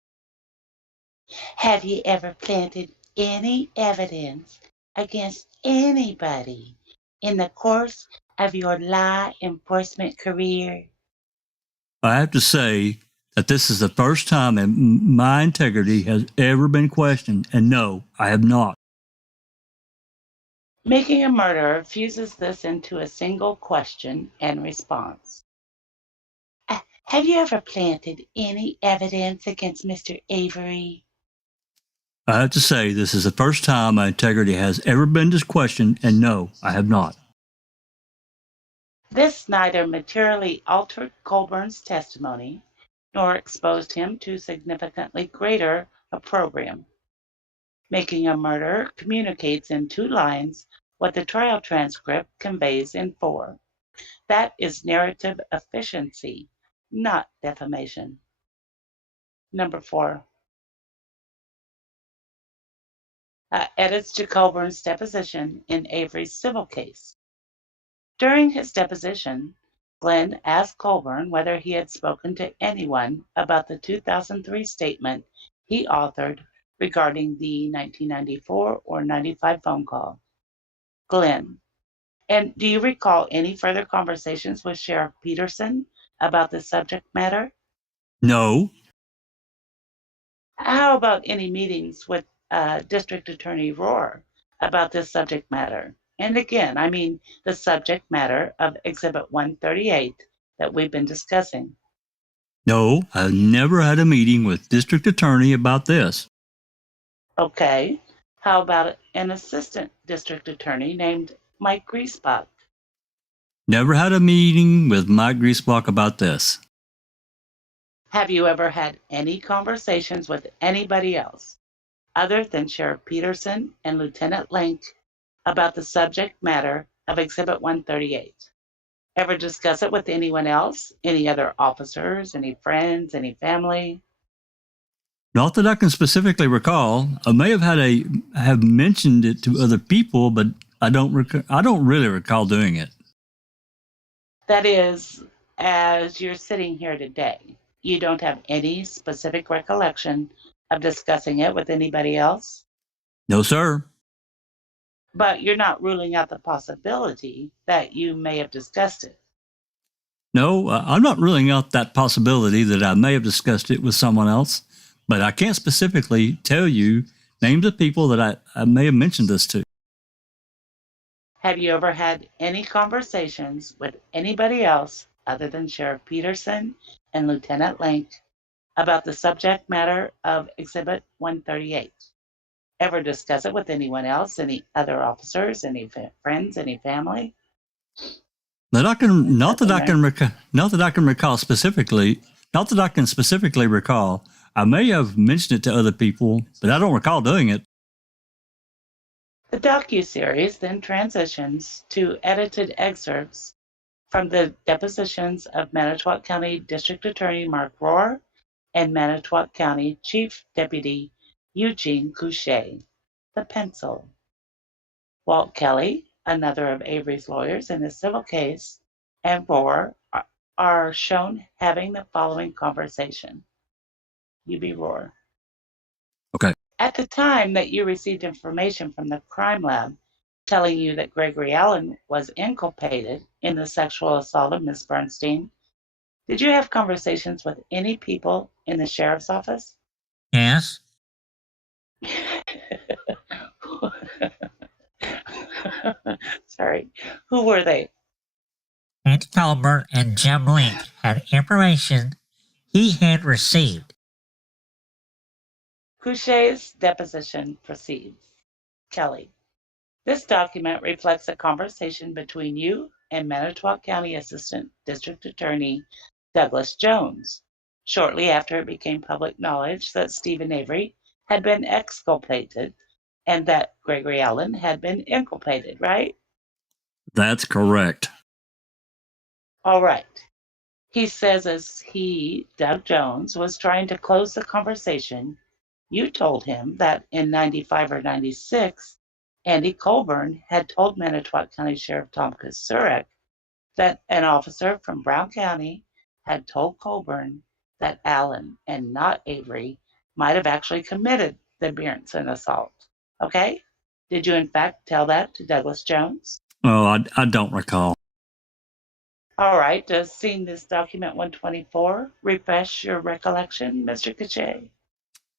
Have you ever planted any evidence against anybody in the course of your law enforcement career? I have to say that this is the first time that my integrity has ever been questioned, and no, I have not. Making a Murderer fuses this into a single question and response. Have you ever planted any evidence against Mr. Avery? I have to say this is the first time my integrity has ever been questioned, and no, I have not. This neither materially altered Colborn's testimony nor exposed him to significantly greater opprobrium. Making a Murderer communicates in 2 lines what the trial transcript conveys in 4. That is narrative efficiency, not defamation. Number 4. Edits to Colborn's deposition in Avery's civil case. During his deposition, Glenn asked Colborn whether he had spoken to anyone about the 2003 statement he authored regarding the 1994 or 95 phone call. Glenn: and do you recall any further conversations with Sheriff Peterson about the subject matter? No. How about any meetings with District Attorney Rohr about this subject matter? And again, I mean the subject matter of Exhibit 138 that we've been discussing. No, I've never had a meeting with District Attorney about this. Okay. How about an assistant district attorney named Mike Griesbach? Never had a meeting with Mike Griesbach about this. Have you ever had any conversations with anybody else other than Sheriff Peterson and Lieutenant Link about the subject matter of Exhibit 138? Ever discuss it with anyone else? Any other officers, any friends, any family? Not that I can specifically recall. I may have mentioned it to other people, but I don't really recall doing it. That is, as you're sitting here today, you don't have any specific recollection of discussing it with anybody else? No, sir. But you're not ruling out the possibility that you may have discussed it. No, I'm not ruling out that possibility that I may have discussed it with someone else, but I can't specifically tell you names of people that I may have mentioned this to. Have you ever had any conversations with anybody else other than Sheriff Peterson and Lieutenant Link about the subject matter of Exhibit 138? Ever discuss it with anyone else, any other officers, any friends, any family? Not that I can recall specifically. Not that I can specifically recall. I may have mentioned it to other people, but I don't recall doing it. The docuseries then transitions to edited excerpts from the depositions of Manitowoc County District Attorney Mark Rohr and Manitowoc County Chief Deputy Eugene Couchet, the pencil. Walt Kelly, another of Avery's lawyers in the civil case, and Rohr are shown having the following conversation. You be Rohr. Okay. At the time that you received information from the crime lab telling you that Gregory Allen was inculpated in the sexual assault of Miss Bernstein, did you have conversations with any people in the sheriff's office? Yes. Sorry. Who were they? Andy Colborn and Jim Link had information he had received. Couchet's deposition proceeds. Kelly. This document reflects a conversation between you and Manitowoc County Assistant District Attorney Douglas Jones, shortly after it became public knowledge that Stephen Avery had been exculpated and that Gregory Allen had been inculpated, right? That's correct. All right. He says as he, Doug Jones, was trying to close the conversation, you told him that in 95 or 96, Andy Colborn had told Manitowoc County Sheriff Tom Kasurek that an officer from Brown County had told Colborn that Allen and not Avery might have actually committed the Bernstein assault. Okay? Did you in fact tell that to Douglas Jones? Oh, I don't recall. All right. Does seeing this document 124 refresh your recollection, Mr. Couchet?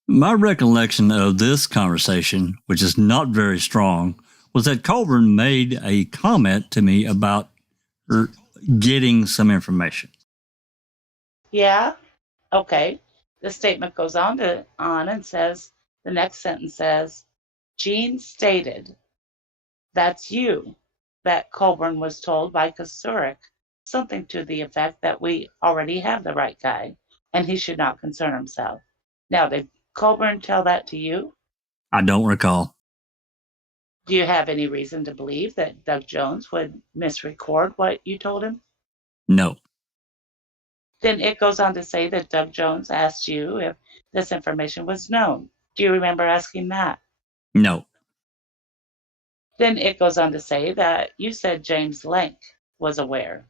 My recollection of this conversation, which is not very strong, was that Colborn made a comment to me about getting some information. Yeah? Okay. The statement goes on and says, the next sentence says, Gene stated, that's you, that Colborn was told by Kasurek something to the effect that we already have the right guy and he should not concern himself. Now, did Colborn tell that to you? I don't recall. Do you have any reason to believe that Doug Jones would misrecord what you told him? No. Then it goes on to say that Doug Jones asked you if this information was known. Do you remember asking that? No. Then it goes on to say that you said James Link was aware.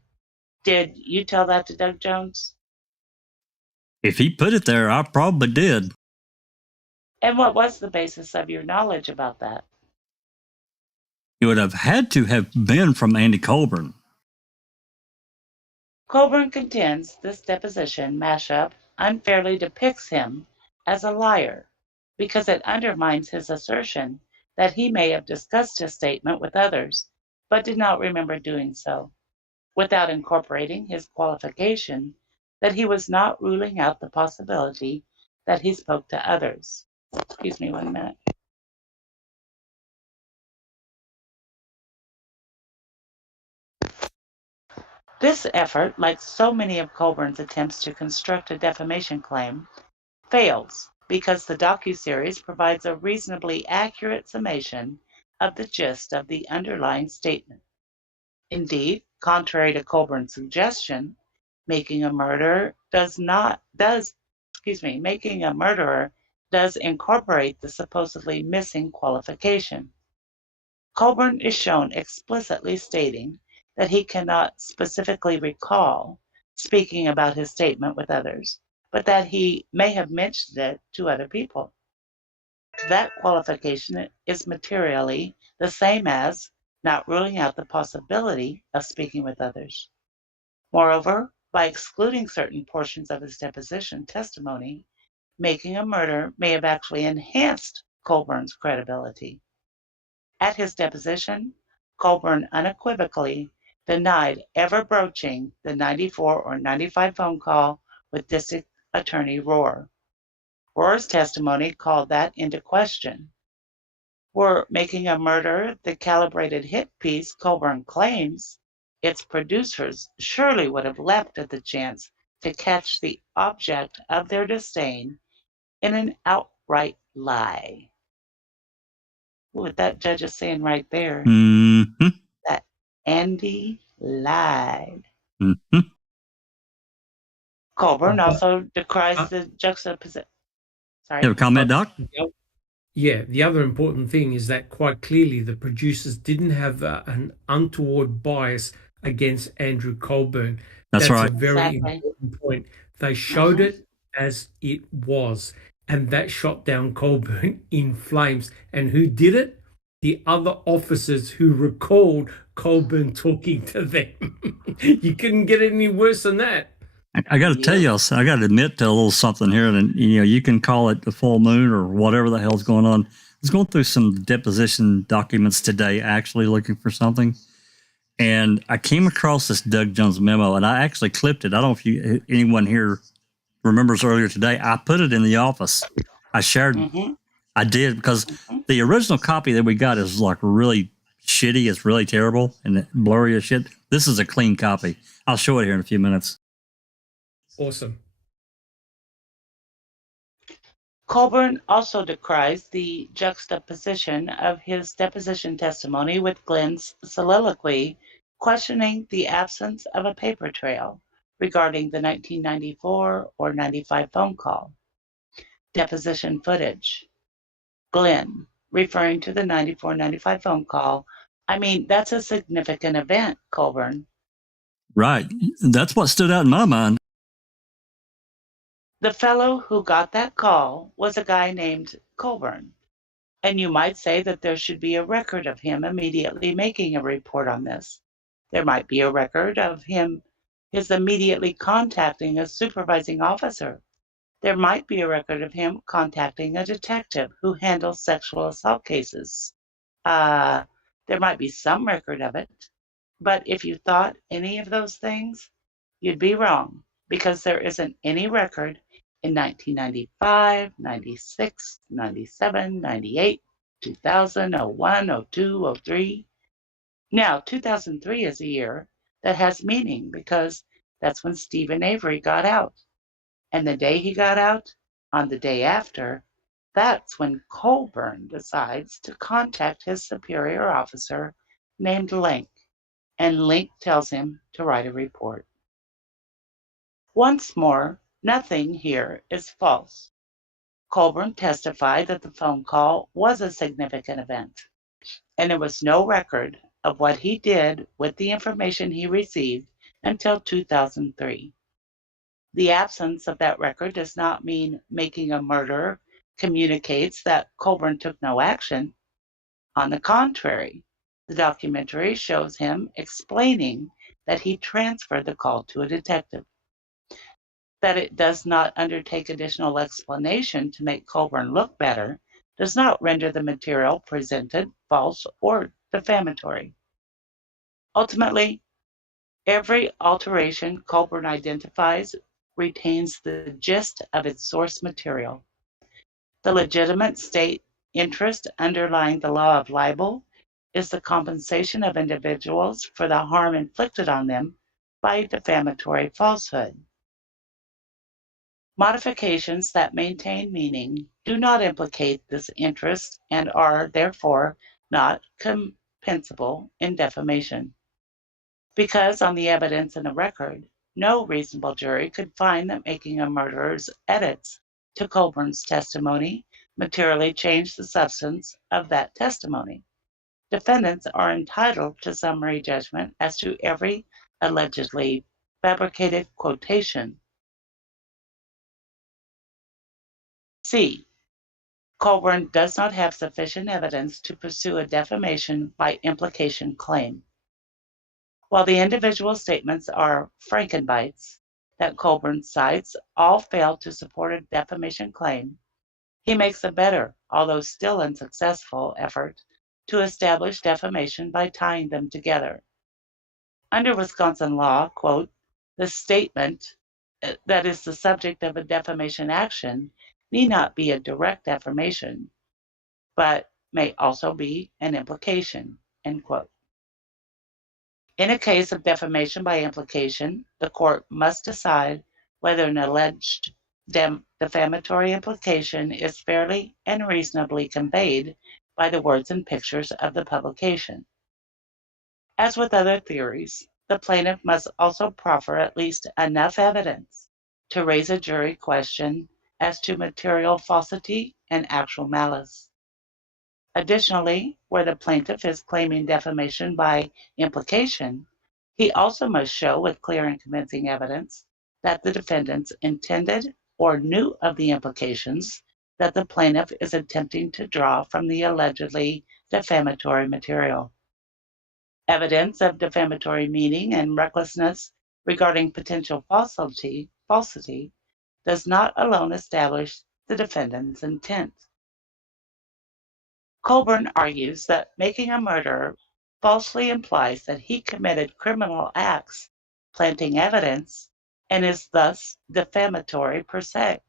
Did you tell that to Doug Jones? If he put it there, I probably did. And what was the basis of your knowledge about that? It would have had to have been from Andy Colborn. Colborn contends this deposition mashup unfairly depicts him as a liar because it undermines his assertion that he may have discussed his statement with others, but did not remember doing so, without incorporating his qualification that he was not ruling out the possibility that he spoke to others. Excuse me 1 minute. This effort, like so many of Colborn's attempts to construct a defamation claim, fails because the docuseries provides a reasonably accurate summation of the gist of the underlying statement. Indeed, contrary to Colborn's suggestion, making a murderer does incorporate the supposedly missing qualification. Colborn is shown explicitly stating that he cannot specifically recall speaking about his statement with others, but that he may have mentioned it to other people. That qualification is materially the same as not ruling out the possibility of speaking with others. Moreover, by excluding certain portions of his deposition testimony, making a murder may have actually enhanced Colborn's credibility. At his deposition, Colborn unequivocally denied ever broaching the 94 or 95 phone call with District Attorney Rohr. Rohr's testimony called that into question. Were Making a Murder the calibrated hit piece Colborn claims, its producers surely would have leapt at the chance to catch the object of their disdain in an outright lie. What that judge is saying right there, Mm-hmm. that Andy lied. Mm-hmm. Colborn also decries the juxtaposition. Sorry. You have a comment, Doc? Yeah, the other important thing is that quite clearly the producers didn't have an untoward bias against Andrew Colborn. That's right. A very Exactly. important point. They showed it as it was, and that shot down Colborn in flames. And who did it? The other officers who recalled Colborn talking to them. You couldn't get any worse than that. I got to tell you, I got to admit to a little something here, and you can call it the full moon or whatever the hell's going on. I was going through some deposition documents today, actually looking for something, and I came across this Doug Jones memo, and I actually clipped it. I don't know if anyone here remembers earlier today. I put it in the office. I shared. I did because the original copy that we got is like really shitty. It's really terrible and blurry as shit. This is a clean copy. I'll show it here in a few minutes. Awesome. Colborn also decries the juxtaposition of his deposition testimony with Glenn's soliloquy, questioning the absence of a paper trail regarding the 1994 or 95 phone call. Deposition footage. Glenn, referring to the 94-95 phone call. I mean, that's a significant event, Colborn. Right. That's what stood out in my mind. The fellow who got that call was a guy named Colborn, and you might say that there should be a record of him immediately making a report on this. There might be a record of his immediately contacting a supervising officer. There might be a record of him contacting a detective who handles sexual assault cases. There might be some record of it, but if you thought any of those things, you'd be wrong, because there isn't any record in 1995, 96, 97, 98, 2000, 01, 02, 03. Now, 2003 is a year that has meaning because that's when Stephen Avery got out. And the day he got out, on the day after, that's when Colborn decides to contact his superior officer named Link, and Link tells him to write a report. Once more, nothing here is false. Colborn testified that the phone call was a significant event, and there was no record of what he did with the information he received until 2003. The absence of that record does not mean Making a Murder communicates that Colborn took no action. On the contrary, the documentary shows him explaining that he transferred the call to a detective. That it does not undertake additional explanation to make Colborn look better does not render the material presented false or defamatory. Ultimately, every alteration Colborn identifies retains the gist of its source material. The legitimate state interest underlying the law of libel is the compensation of individuals for the harm inflicted on them by defamatory falsehood. Modifications that maintain meaning do not implicate this interest and are therefore not compensable in defamation. Because on the evidence in the record, no reasonable jury could find that making a murderer's edits to Colborn's testimony materially changed the substance of that testimony. Defendants are entitled to summary judgment as to every allegedly fabricated quotation. C. Colborn does not have sufficient evidence to pursue a defamation by implication claim. While the individual statements are Frankenbites that Colborn cites all fail to support a defamation claim, he makes a better, although still unsuccessful, effort to establish defamation by tying them together. Under Wisconsin law, quote, the statement that is the subject of a defamation action need not be a direct defamation, but may also be an implication, end quote. In a case of defamation by implication, the court must decide whether an alleged defamatory implication is fairly and reasonably conveyed by the words and pictures of the publication. As with other theories, the plaintiff must also proffer at least enough evidence to raise a jury question as to material falsity and actual malice. Additionally, where the plaintiff is claiming defamation by implication, he also must show with clear and convincing evidence that the defendants intended or knew of the implications that the plaintiff is attempting to draw from the allegedly defamatory material. Evidence of defamatory meaning and recklessness regarding potential falsity does not alone establish the defendant's intent. Colborn argues that making a murderer falsely implies that he committed criminal acts, planting evidence, and is thus defamatory per se.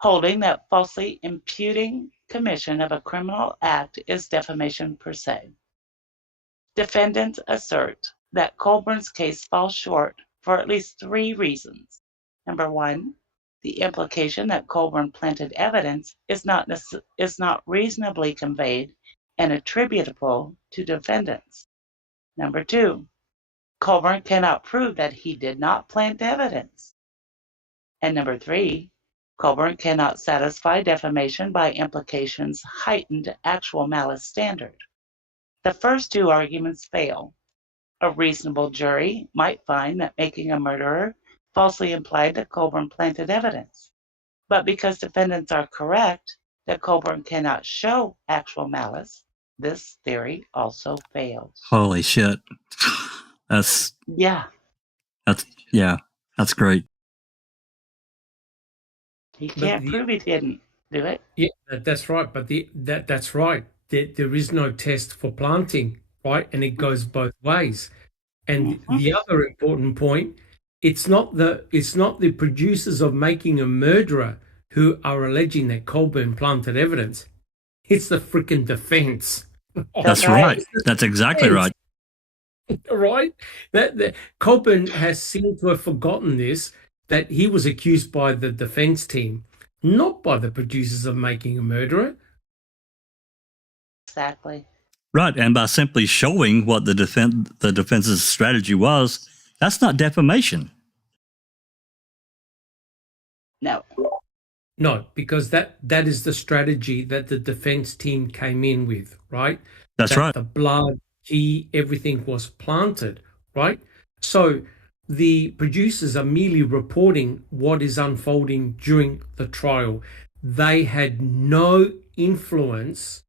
Holding that falsely imputing commission of a criminal act is defamation per se. Defendants assert that Colborn's case falls short for at least 3 reasons. Number 1, the implication that Colborn planted evidence is not reasonably conveyed and attributable to defendants. Number 2, Colborn cannot prove that he did not plant evidence. And number 3, Colborn cannot satisfy defamation by implication's heightened actual malice standard. The first 2 arguments fail. A reasonable jury might find that making a murderer falsely implied that Colborn planted evidence. But because defendants are correct that Colborn cannot show actual malice, this theory also fails. Holy shit. That's great. He can't prove he didn't do it. Yeah, that's right. But that's right. There is no test for planting, right? And it goes both ways. And the other important point, it's not the producers of Making a Murderer who are alleging that Colborn planted evidence. It's the freaking defense. That's right. That's exactly right. Right? That Colborn has seemed to have forgotten this, that he was accused by the defense team, not by the producers of Making a Murderer. Exactly. Right, and by simply showing what the defense's strategy was, that's not defamation. No, because that is the strategy that the defense team came in with, right? That's right. The blood, everything was planted, right? So the producers are merely reporting what is unfolding during the trial. They had no influence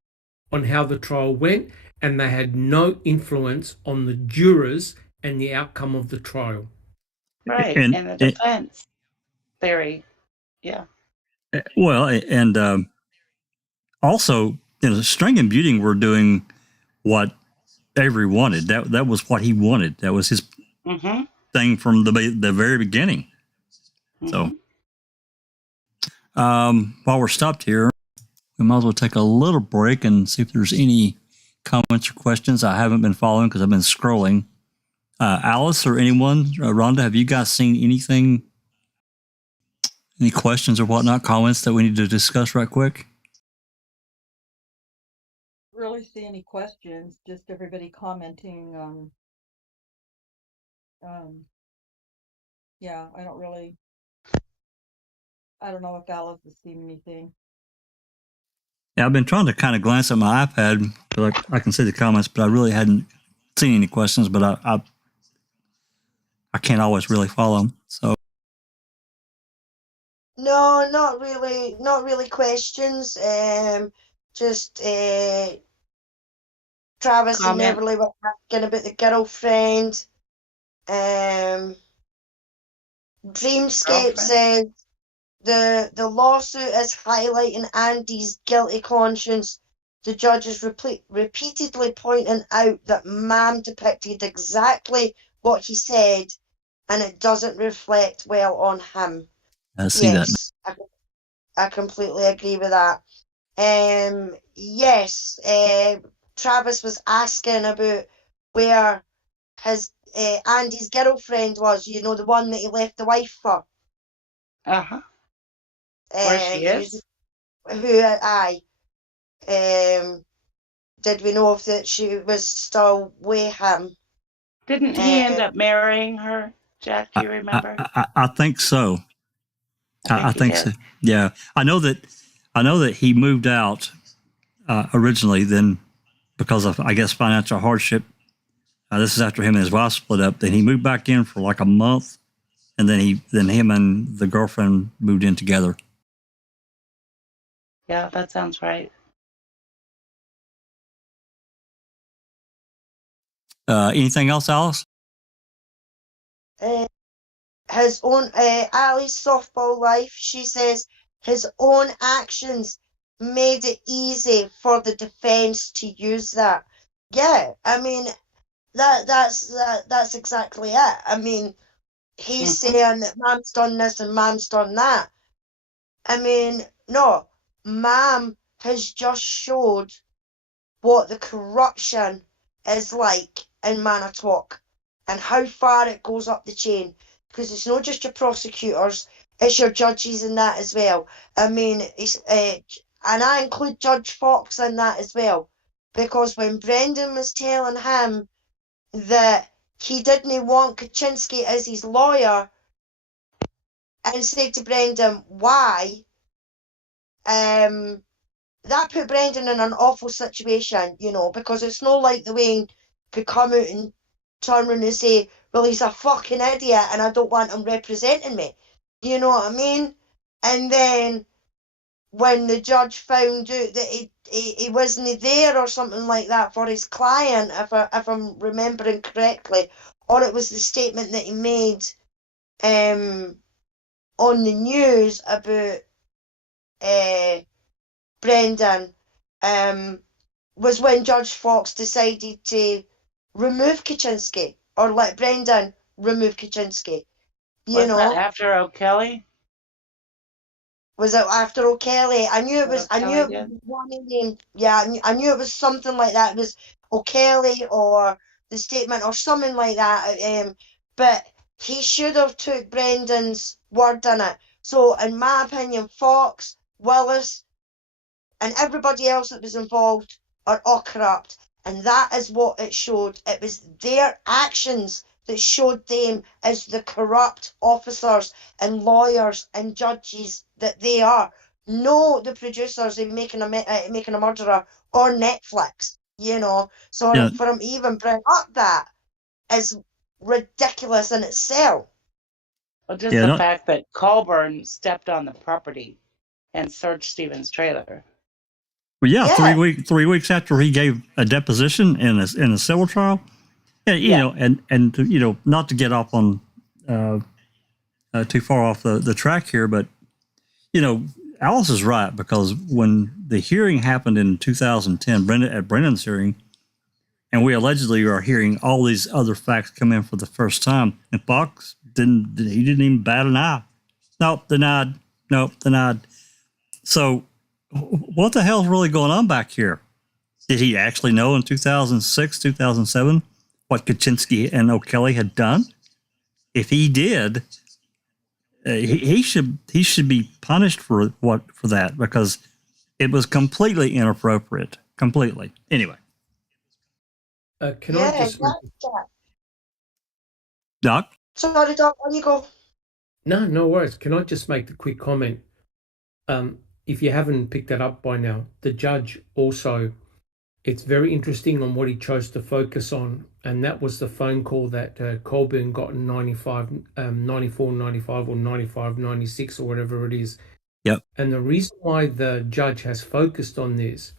on how the trial went, and they had no influence on the jurors and the outcome of the trial. Right, and the defense theory, yeah. Well, and also, String and Buting were doing what Avery wanted. That was what he wanted. That was his thing from the very beginning. So, while we're stopped here, we might as well take a little break and see if there's any comments or questions. I haven't been following because I've been scrolling. Alice or anyone, Rhonda, have you guys seen anything, any questions or whatnot, comments that we need to discuss right quick? Really see any questions, just everybody commenting. Yeah, I don't know if Alice has seen anything. Yeah, I've been trying to kind of glance at my iPad so I can see the comments, but I really hadn't seen any questions, but I can't always really follow them. So No, not really. Not really questions. Just Travis and Comment. Neverly were asking about the girlfriend. Dreamscape Girlfriend. says the lawsuit is highlighting Andy's guilty conscience. The judge is repeatedly pointing out that Mam depicted exactly what he said, and it doesn't reflect well on him. I see that. Yes, I completely agree with that. Yes, Travis was asking about where his Andy's girlfriend was. You know, the one that he left the wife for. Uh-huh. Where she is? Did we know if that she was still with him? Didn't he end up marrying her, Jack? Do you remember? I think so. I think he so. did. Yeah, I know that he moved out originally, then because of, I guess, financial hardship. This is after him and his wife split up. Then he moved back in for like a month, and then him and the girlfriend moved in together. Yeah, that sounds right. Anything else, Alice? His own Ali's softball life. She says his own actions made it easy for the defense to use that. Yeah, I mean that's exactly it. I mean, he's saying that Mam's done this and Mam's done that. I mean, no, Mam has just showed what the corruption is like in Manitowoc and how far it goes up the chain. Because it's not just your prosecutors, it's your judges in that as well. I mean, and I include Judge Fox in that as well. Because when Brendan was telling him that he didn't want Kaczynski as his lawyer, and said to Brendan, why? That put Brendan in an awful situation, you know, because it's not like the Wayne could come out and turn around and say, well, he's a fucking idiot and I don't want him representing me. You know what I mean? And then when the judge found out that he wasn't there or something like that for his client, if I'm remembering correctly, or it was the statement that he made on the news about Brendan, was when Judge Fox decided to remove Kaczynski or let Brendan remove Kaczynski. You Was that know, after O'Kelly? was it after O'Kelly? I knew it was. I knew it O'Kelly was one name. Yeah, I knew it was something like that. It was O'Kelly or the statement or something like that. But he should have took Brendan's word on it. So, in my opinion, Fox, Willis, and everybody else that was involved are all corrupt. And that is what it showed. It was their actions that showed them as the corrupt officers and lawyers and judges that they are. No, the producers in making a murderer or Netflix, you know. So Yeah. for him to even bring up that is ridiculous in itself. Well, just the fact that Colborn stepped on the property and searched Stephen's trailer. Well, yeah, 3 weeks after he gave a deposition in a civil trial. Yeah, you know, and to, you know, not to get off on too far off the track here, but you know, Alice is right, because when the hearing happened in 2010, at Brendan's hearing, and we allegedly are hearing all these other facts come in for the first time, and Fox didn't even bat an eye. Nope, denied. Nope, denied. So what the hell's really going on back here? Did he actually know in 2006, 2007 what Kaczynski and O'Kelly had done? If he did, he should be punished for that, because it was completely inappropriate. Completely. Anyway, Can I just Doc? Sorry, Doc, on you go. no worries. Can I just make the quick comment? If you haven't picked that up by now, the judge also, it's very interesting on what he chose to focus on, and that was the phone call that Colborn got in 94, 95, or 95, 96, or whatever it is. Yep. And the reason why the judge has focused on this,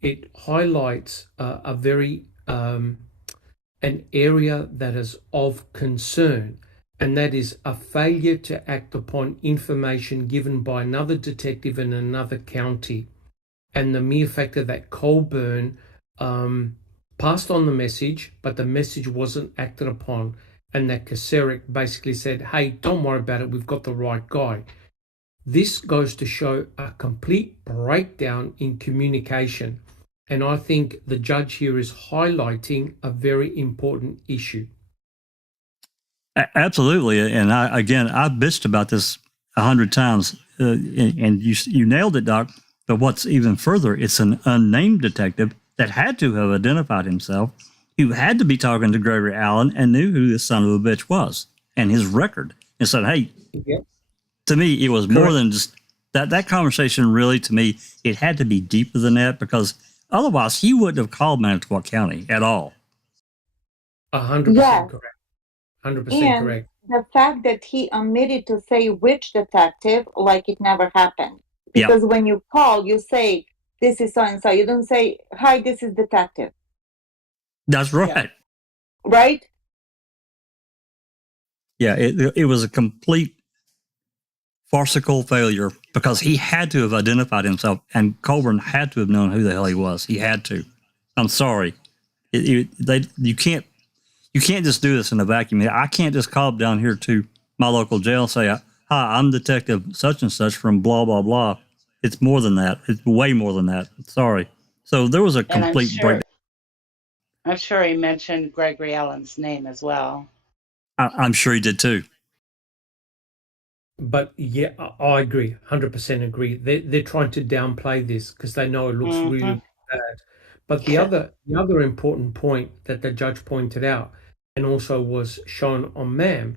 it highlights a very an area that is of concern, and that is a failure to act upon information given by another detective in another county, and the mere factor that Colborn passed on the message, but the message wasn't acted upon, and that Kaczmarek basically said, hey, don't worry about it, we've got the right guy. This goes to show a complete breakdown in communication, and I think the judge here is highlighting a very important issue. Absolutely. And I've bitched about this 100 times, and you nailed it, Doc. But what's even further, it's an unnamed detective that had to have identified himself, who had to be talking to Gregory Allen and knew who this son of a bitch was and his record, and said, hey, Yep. To me, it was more than just that conversation. Really, to me, it had to be deeper than that, because otherwise he wouldn't have called Manitowoc County at all. 100% correct. 100% correct. The fact that he omitted to say which detective, like it never happened. Because when you call, you say, this is so-and-so. You don't say, hi, this is detective. That's right. Yeah. Right? Yeah, it was a complete farcical failure, because he had to have identified himself, and Colborn had to have known who the hell he was. He had to. I'm sorry. You can't just do this in a vacuum. I can't just call down here to my local jail and say, hi, I'm Detective such and such from blah, blah, blah. It's more than that. It's way more than that. Sorry. So there was a complete breakdown. I'm sure he mentioned Gregory Allen's name as well. I'm sure he did too. But yeah, I agree, 100% agree. They're trying to downplay this because they know it looks really bad. But the other important point that the judge pointed out, and also was shown on MAM,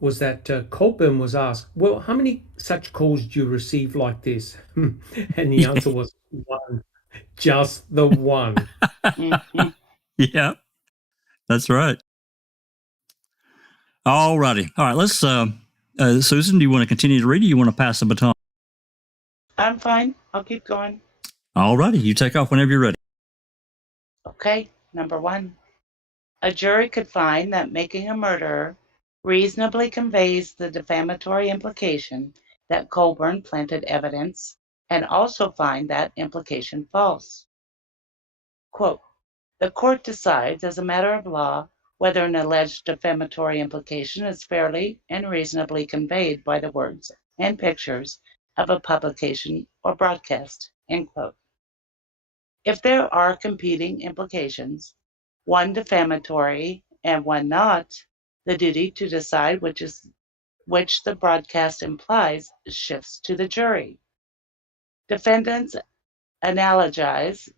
was that Colborn was asked, well, how many such calls do you receive like this? And the answer was one, just the one. Yeah, that's right. All righty. All right, let's... Susan, do you want to continue to read, or you want to pass the baton? I'm fine. I'll keep going. All righty. You take off whenever you're ready. Okay. Number 1. A jury could find that making a murderer reasonably conveys the defamatory implication that Colborn planted evidence, and also find that implication false. Quote, the court decides as a matter of law whether an alleged defamatory implication is fairly and reasonably conveyed by the words and pictures of a publication or broadcast, end quote. If there are competing implications, one defamatory and one not, the duty to decide which the broadcast implies shifts to the jury. Defendants analogize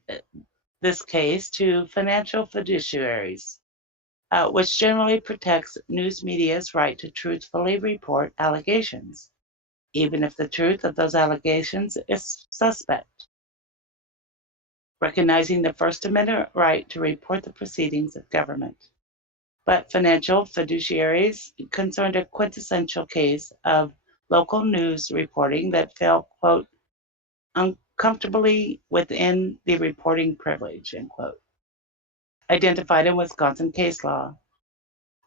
this case to financial fiduciaries, which generally protects news media's right to truthfully report allegations, even if the truth of those allegations is suspect. Recognizing the First Amendment right to report the proceedings of government. But financial fiduciaries concerned a quintessential case of local news reporting that fell, quote, uncomfortably within the reporting privilege, end quote, identified in Wisconsin case law.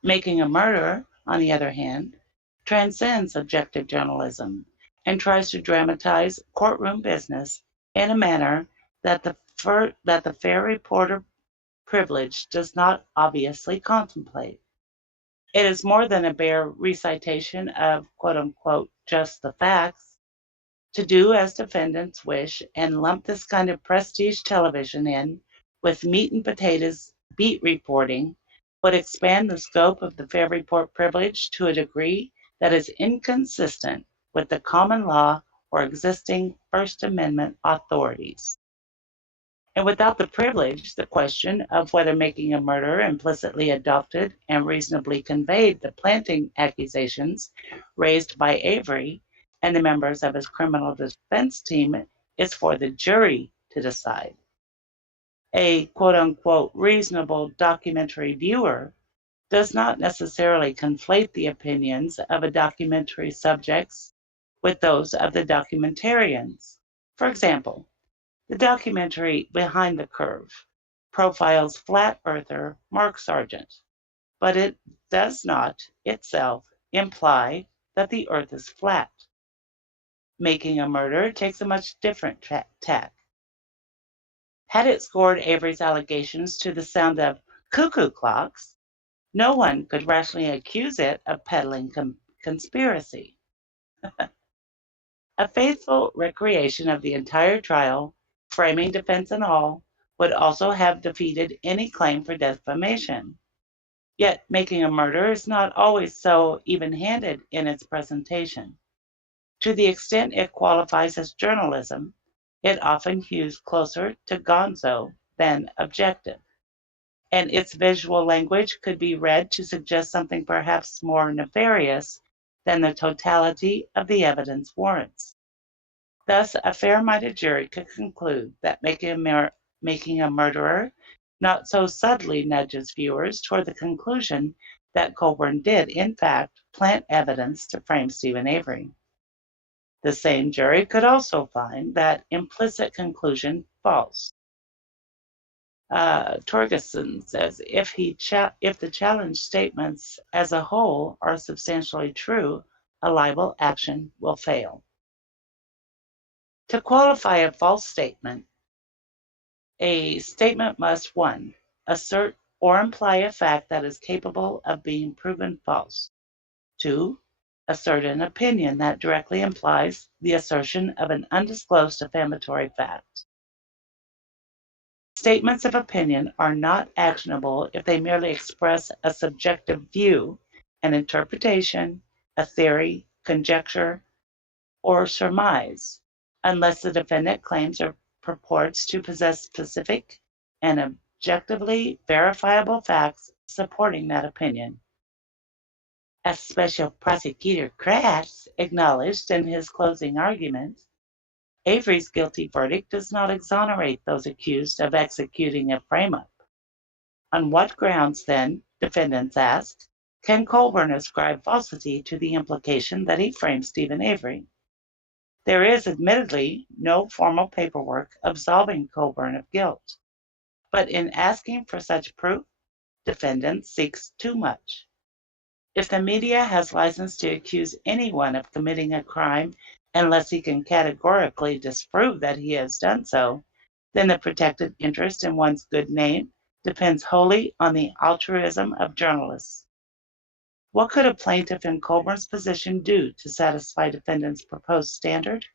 Making a murder, on the other hand, transcends objective journalism and tries to dramatize courtroom business in a manner that the fair reporter privilege does not obviously contemplate. It is more than a bare recitation of, quote unquote, just the facts. To do as defendants wish and lump this kind of prestige television in with meat and potatoes beat reporting would expand the scope of the fair report privilege to a degree that is inconsistent with the common law or existing First Amendment authorities. And without the privilege, the question of whether making a murderer implicitly adopted and reasonably conveyed the planting accusations raised by Avery and the members of his criminal defense team is for the jury to decide. A quote-unquote reasonable documentary viewer does not necessarily conflate the opinions of a documentary subjects with those of the documentarians. For example, the documentary Behind the Curve profiles flat earther Mark Sargent, but it does not itself imply that the earth is flat. Making a Murderer takes a much different tack. Had it scored Avery's allegations to the sound of cuckoo clocks, no one could rationally accuse it of peddling conspiracy. A faithful recreation of the entire trial, framing, defense, and all, would also have defeated any claim for defamation. Yet Making a Murderer is not always so even-handed in its presentation. To the extent it qualifies as journalism, it often hews closer to gonzo than objective, and its visual language could be read to suggest something perhaps more nefarious than the totality of the evidence warrants. Thus, a fair-minded jury could conclude that Making a Murderer not so subtly nudges viewers toward the conclusion that Colborn did, in fact, plant evidence to frame Stephen Avery. The same jury could also find that implicit conclusion false. Torgerson says, if the challenge statements as a whole are substantially true, a libel action will fail. To qualify a false statement, a statement must 1. Assert or imply a fact that is capable of being proven false. 2. Assert an opinion that directly implies the assertion of an undisclosed defamatory fact. Statements of opinion are not actionable if they merely express a subjective view, an interpretation, a theory, conjecture, or surmise, unless the defendant claims or purports to possess specific and objectively verifiable facts supporting that opinion. As Special Prosecutor Kratz acknowledged in his closing argument, Avery's guilty verdict does not exonerate those accused of executing a frame-up. On what grounds, then, defendants asked, can Colborn ascribe falsity to the implication that he framed Stephen Avery? There is admittedly no formal paperwork absolving Colborn of guilt, but in asking for such proof, defendant seeks too much. If the media has license to accuse anyone of committing a crime unless he can categorically disprove that he has done so, then the protected interest in one's good name depends wholly on the altruism of journalists. What could a plaintiff in Colborn's position do to satisfy defendant's proposed standard?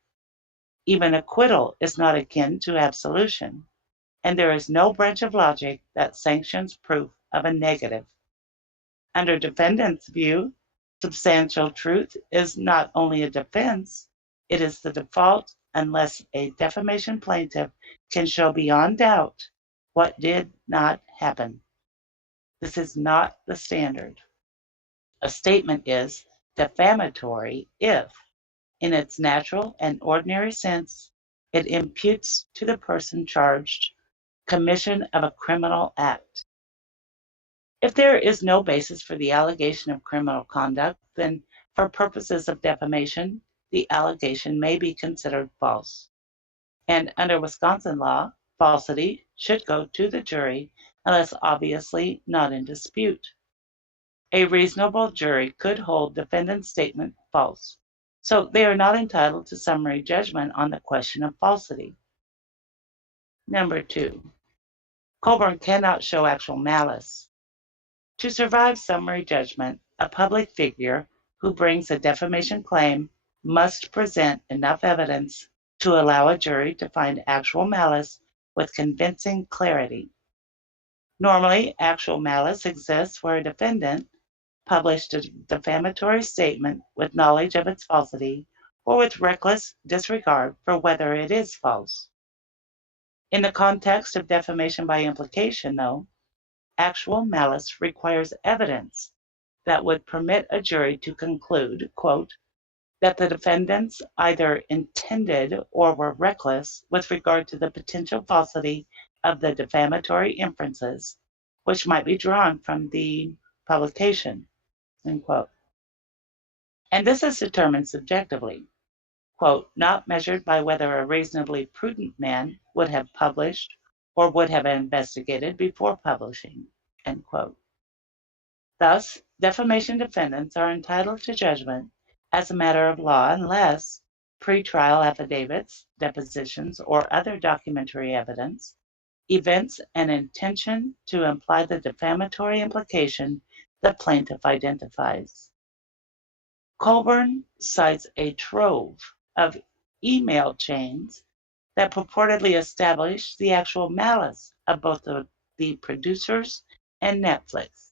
Even acquittal is not akin to absolution, and there is no branch of logic that sanctions proof of a negative. Under defendant's view, substantial truth is not only a defense, it is the default unless a defamation plaintiff can show beyond doubt what did not happen. This is not the standard. A statement is defamatory if, in its natural and ordinary sense, it imputes to the person charged commission of a criminal act. If there is no basis for the allegation of criminal conduct, then for purposes of defamation, the allegation may be considered false. And under Wisconsin law, falsity should go to the jury unless obviously not in dispute. A reasonable jury could hold defendant's statement false, so they are not entitled to summary judgment on the question of falsity. Number 2, Colborn cannot show actual malice. To survive summary judgment, a public figure who brings a defamation claim must present enough evidence to allow a jury to find actual malice with convincing clarity. Normally, actual malice exists where a defendant published a defamatory statement with knowledge of its falsity or with reckless disregard for whether it is false. In the context of defamation by implication, though, actual malice requires evidence that would permit a jury to conclude, quote, that the defendants either intended or were reckless with regard to the potential falsity of the defamatory inferences, which might be drawn from the publication, end quote. And this is determined subjectively, quote, not measured by whether a reasonably prudent man would have published or would have investigated before publishing, end quote. Thus, defamation defendants are entitled to judgment as a matter of law unless pretrial affidavits, depositions, or other documentary evidence evince an intention to imply the defamatory implication the plaintiff identifies. Colborn cites a trove of email chains that purportedly establish the actual malice of both the producers and Netflix.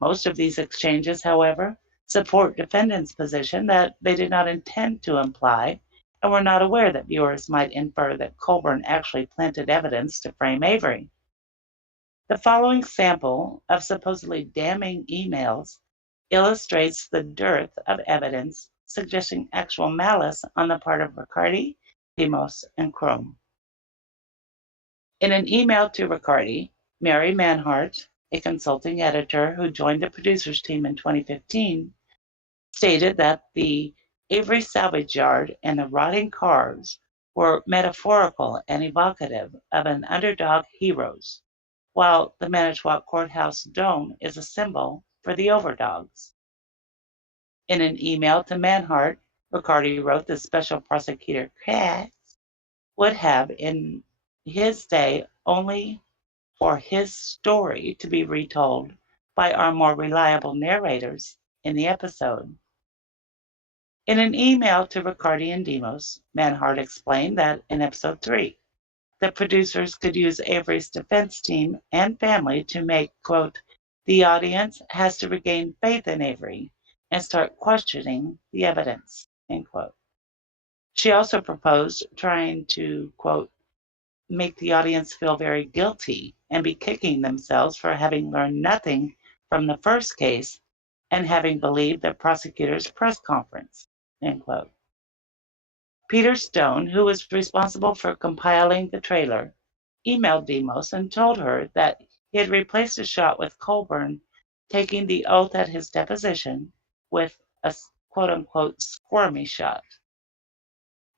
Most of these exchanges, however, support defendants' position that they did not intend to imply and were not aware that viewers might infer that Colborn actually planted evidence to frame Avery. The following sample of supposedly damning emails illustrates the dearth of evidence suggesting actual malice on the part of Riccardi, Demos, and Chrome. In an email to Riccardi, Mary Manhart, a consulting editor who joined the producers team in 2015, stated that the Avery salvage yard and the rotting cars were metaphorical and evocative of an underdog heroes, while the Manitowoc Courthouse dome is a symbol for the overdogs. In an email to Manhart, Riccardi wrote that Special Prosecutor Katz would have, in his day, only for his story to be retold by our more reliable narrators in the episode. In an email to Riccardi and Demos, Manhart explained that in episode 3, the producers could use Avery's defense team and family to make, quote, the audience has to regain faith in Avery and start questioning the evidence, end quote. She also proposed trying to, quote, make the audience feel very guilty and be kicking themselves for having learned nothing from the first case and having believed the prosecutor's press conference, end quote. Peter Stone, who was responsible for compiling the trailer, emailed Demos and told her that he had replaced a shot with Colborn taking the oath at his deposition with a quote-unquote squirmy shot.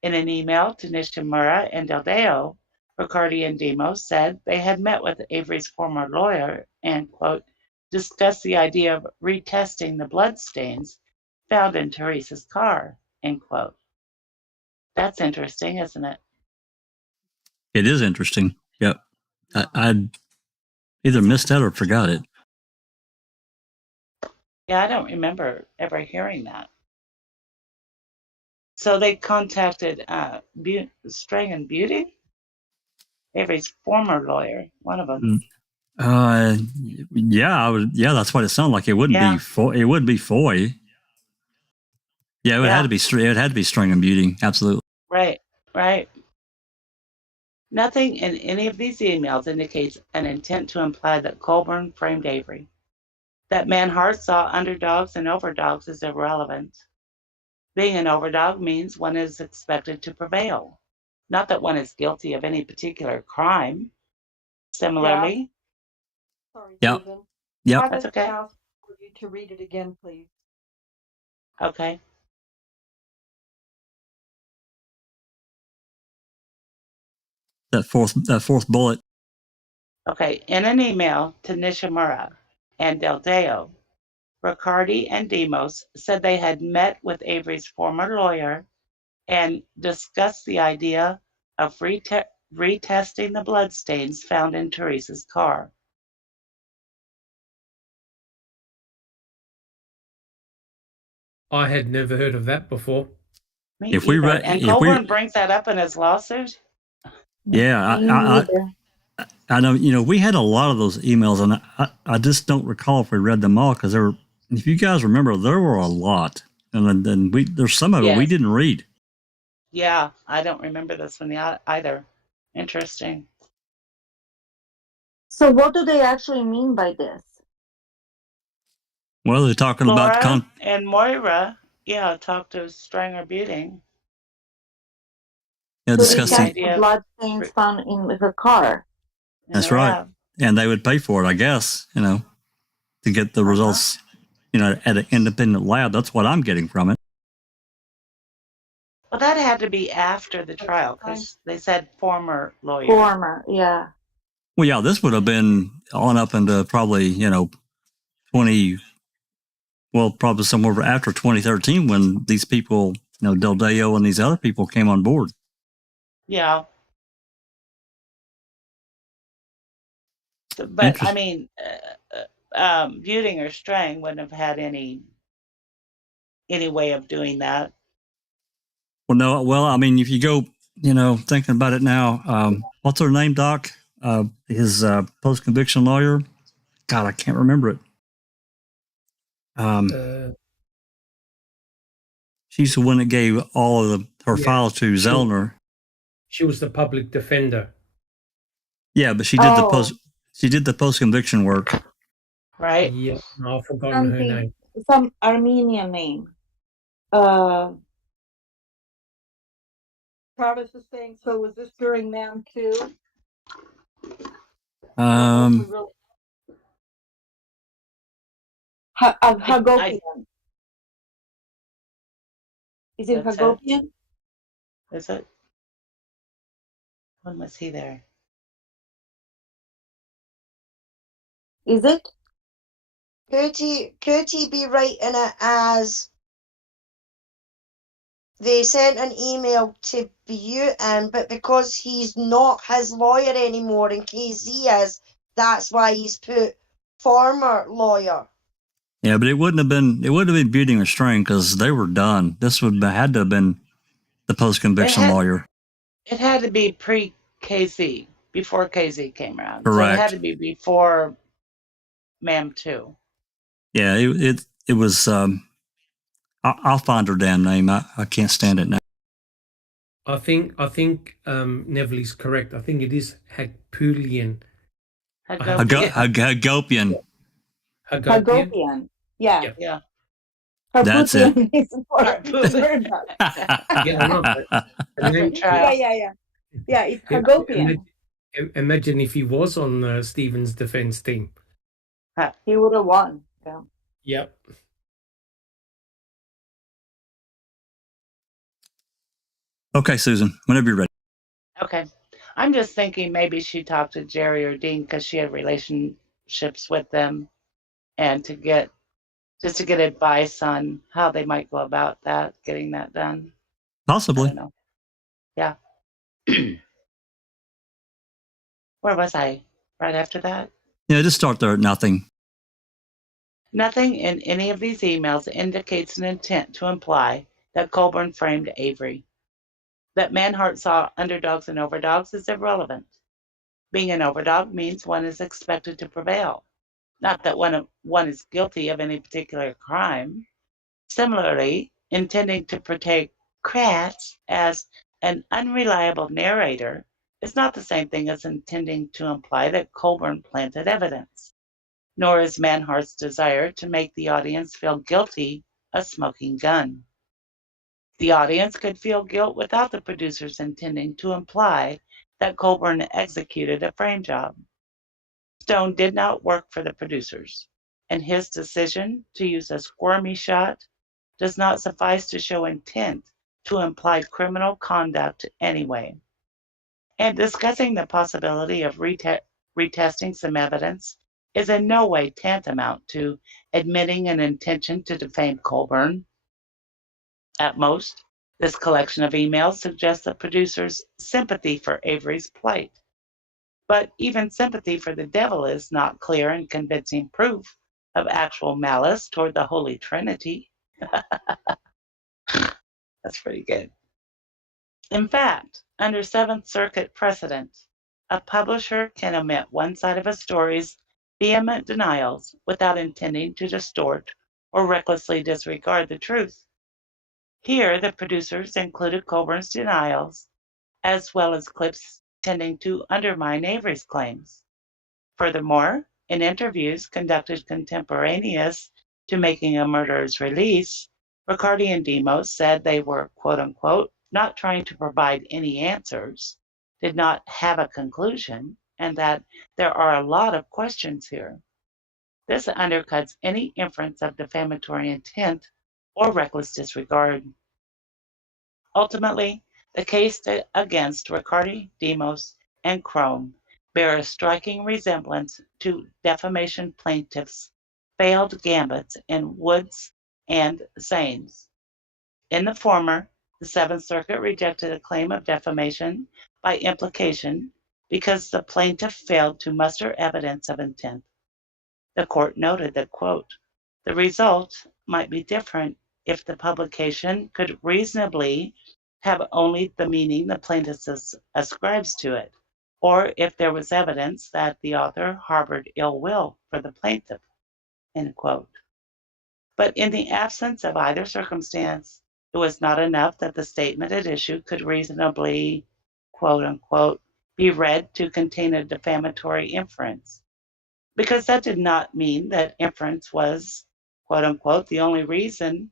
In an email to Nishimura and Deldeo, Riccardi and Demos said they had met with Avery's former lawyer and, quote, discussed the idea of retesting the bloodstains found in Teresa's car, end quote. That's interesting, isn't it? It is interesting. Yep. I either missed that or forgot it. Yeah, I don't remember ever hearing that. So they contacted Strang and Beauty, Avery's former lawyer, one of them. Yeah, that's what it sounded like. It wouldn't be it would be FOIA. Yeah, it had to be Strang and Beauty. Absolutely. Right. Nothing in any of these emails indicates an intent to imply that Colborn framed Avery. That Manhart saw underdogs and overdogs is irrelevant. Being an overdog means one is expected to prevail, not that one is guilty of any particular crime. Similarly, Sorry, Yep. Susan. Yep. I That's would okay. ask for you to read it again, please. Okay. That fourth bullet. Okay, in an email to Nishimura and Deldeo, Riccardi and Demos said they had met with Avery's former lawyer and discussed the idea of retesting the bloodstains found in Teresa's car. I had never heard of that before. If we and Colborn brings that up in his lawsuit. Yeah, I know, we had a lot of those emails, and I just don't recall if we read them all because there were. If you guys remember, there were a lot, and then there's some of it we Yes. didn't read. Yeah, I don't remember this one either. Interesting. So what do they actually mean by this? Well, they're talking about Laura and Moira, talked to Stranger Buting. Yeah, So they discussing. checked the blood stains found in her car. That's right. And they would pay for it, I guess, to get the results, at an independent lab. That's what I'm getting from it. Well, that had to be after the trial because they said former lawyer. Former, yeah. Well, yeah, this would have been on up into probably, 20, well, probably somewhere after 2013 when these people, Del Deo and these other people came on board. Yeah. But I mean, Buting or Strang wouldn't have had any way of doing that. Well, no. Well, I mean, if you go, thinking about it now, what's her name, Doc? His post-conviction lawyer. God, I can't remember it. She's the one that gave all of her files to Zellner. She was the public defender. Yeah, but she did the post-conviction work. Right. Yeah, I've forgotten her name. Some Armenian name. Travis is saying, so was this during MAM 2? Hagopian. Is it That's Hagopian? Is it? When was he there? Is it? Could he be writing it as they sent an email to Butin, but because he's not his lawyer anymore and KZ is, that's why he's put former lawyer. Yeah, but it wouldn't have been Buting or Strang because they were done. This had to have been the post-conviction lawyer. It had to be pre-KZ, before KZ came around. Correct. So it had to be before MAM 2. Yeah, it was. I'll find her damn name. I can't stand it now. I think Neville's correct. I think it is Hagopian. Hagopian. Hagopian. Yeah. That's it. Yeah, it's Hagopian. Imagine if he was on Stephen's defense team. He would have won. Yeah. Yep. Okay, Susan, whenever you're ready. Okay. I'm just thinking maybe she talked to Jerry or Dean because she had relationships with them and to get advice on how they might go about that, getting that done. Possibly. I don't know. Yeah. Where was I? Right after that? Yeah, just start there at nothing. Nothing in any of these emails indicates an intent to imply that Colborn framed Avery. That Manhart saw underdogs and overdogs is irrelevant. Being an overdog means one is expected to prevail, not that one is guilty of any particular crime. Similarly, intending to portray Kratz as an unreliable narrator is not the same thing as intending to imply that Colborn planted evidence, nor is Manhart's desire to make the audience feel guilty a smoking gun. The audience could feel guilt without the producers intending to imply that Colborn executed a frame job. Stone did not work for the producers, and his decision to use a squirmy shot does not suffice to show intent to imply criminal conduct anyway. And discussing the possibility of retesting some evidence is in no way tantamount to admitting an intention to defame Colborn. At most, this collection of emails suggests the producers' sympathy for Avery's plight. But even sympathy for the devil is not clear and convincing proof of actual malice toward the Holy Trinity. That's pretty good. In fact, under Seventh Circuit precedent, A publisher can omit one side of a story's vehement denials without intending to distort or recklessly disregard the truth. Here, the producers included Colborn's denials, as well as clips tending to undermine Avery's claims. Furthermore, in interviews conducted contemporaneous to Making a Murderer's release, Riccardi and Demos said they were, quote unquote, not trying to provide any answers, did not have a conclusion, and that there are a lot of questions here. This undercuts any inference of defamatory intent or reckless disregard. Ultimately, the case against Riccardi, Demos, and Crome bear a striking resemblance to defamation plaintiffs' failed gambits in Woods and Sains. In the former, the Seventh Circuit rejected a claim of defamation by implication because the plaintiff failed to muster evidence of intent. The court noted that, quote, the result might be different if the publication could reasonably have only the meaning the plaintiff ascribes to it, or if there was evidence that the author harbored ill will for the plaintiff, end quote. But in the absence of either circumstance, it was not enough that the statement at issue could reasonably, quote unquote, be read to contain a defamatory inference, because that did not mean that inference was, quote unquote, the only reasonable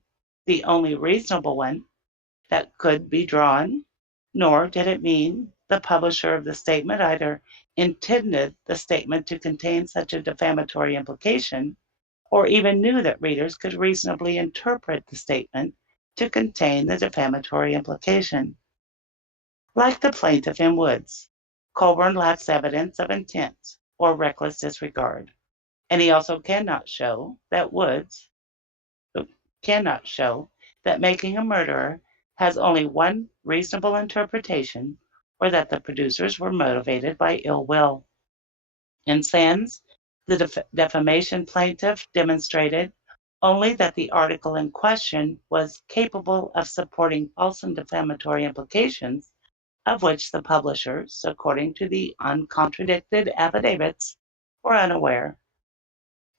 one that could be drawn, nor did it mean the publisher of the statement either intended the statement to contain such a defamatory implication, or even knew that readers could reasonably interpret the statement to contain the defamatory implication. Like the plaintiff in Woods, Colborn lacks evidence of intent or reckless disregard, and he also cannot show that Making a Murderer has only one reasonable interpretation, or that the producers were motivated by ill will. In Sands, the defamation plaintiff demonstrated only that the article in question was capable of supporting false and defamatory implications, of which the publishers, according to the uncontradicted affidavits, were unaware.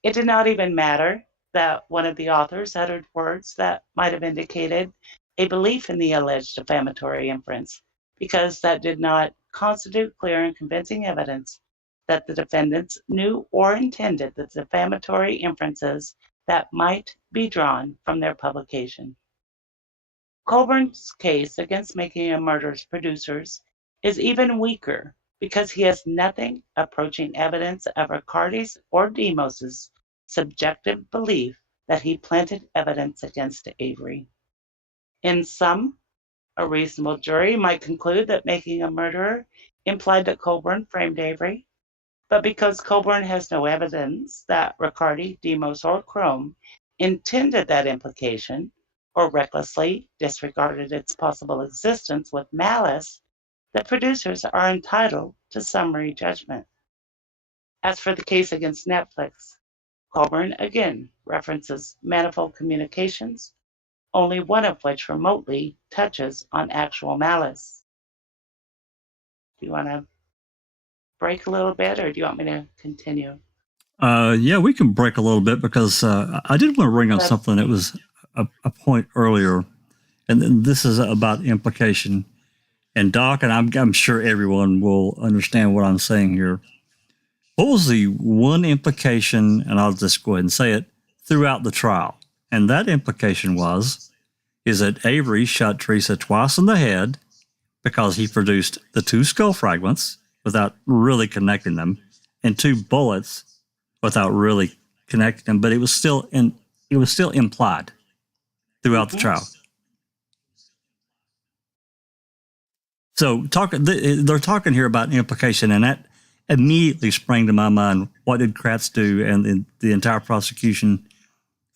It did not even matter that one of the authors uttered words that might have indicated a belief in the alleged defamatory inference, because that did not constitute clear and convincing evidence that the defendants knew or intended the defamatory inferences that might be drawn from their publication. Colborn's case against Making a Murderer's producers is even weaker because he has nothing approaching evidence of Riccardi's or Demos's subjective belief that he planted evidence against Avery. In sum, a reasonable jury might conclude that Making a Murderer implied that Colborn framed Avery, but because Colborn has no evidence that Riccardi, Demos, or Crome intended that implication or recklessly disregarded its possible existence with malice, the producers are entitled to summary judgment. As for the case against Netflix, Colborn again references manifold communications, only one of which remotely touches on actual malice. Do you want to break a little bit, or do you want me to continue? Yeah, we can break a little bit because I did want to bring up something that was a point earlier, and then this is about implication. And Doc, and I'm sure everyone will understand what I'm saying here. What was the one implication, and I'll just go ahead and say it, throughout the trial? And that implication is that Avery shot Teresa twice in the head because he produced the 2 skull fragments without really connecting them, and 2 bullets without really connecting them. But it was still implied throughout the trial. So they're talking here about implication, and that immediately sprang to my mind. What did Kratz do and the entire prosecution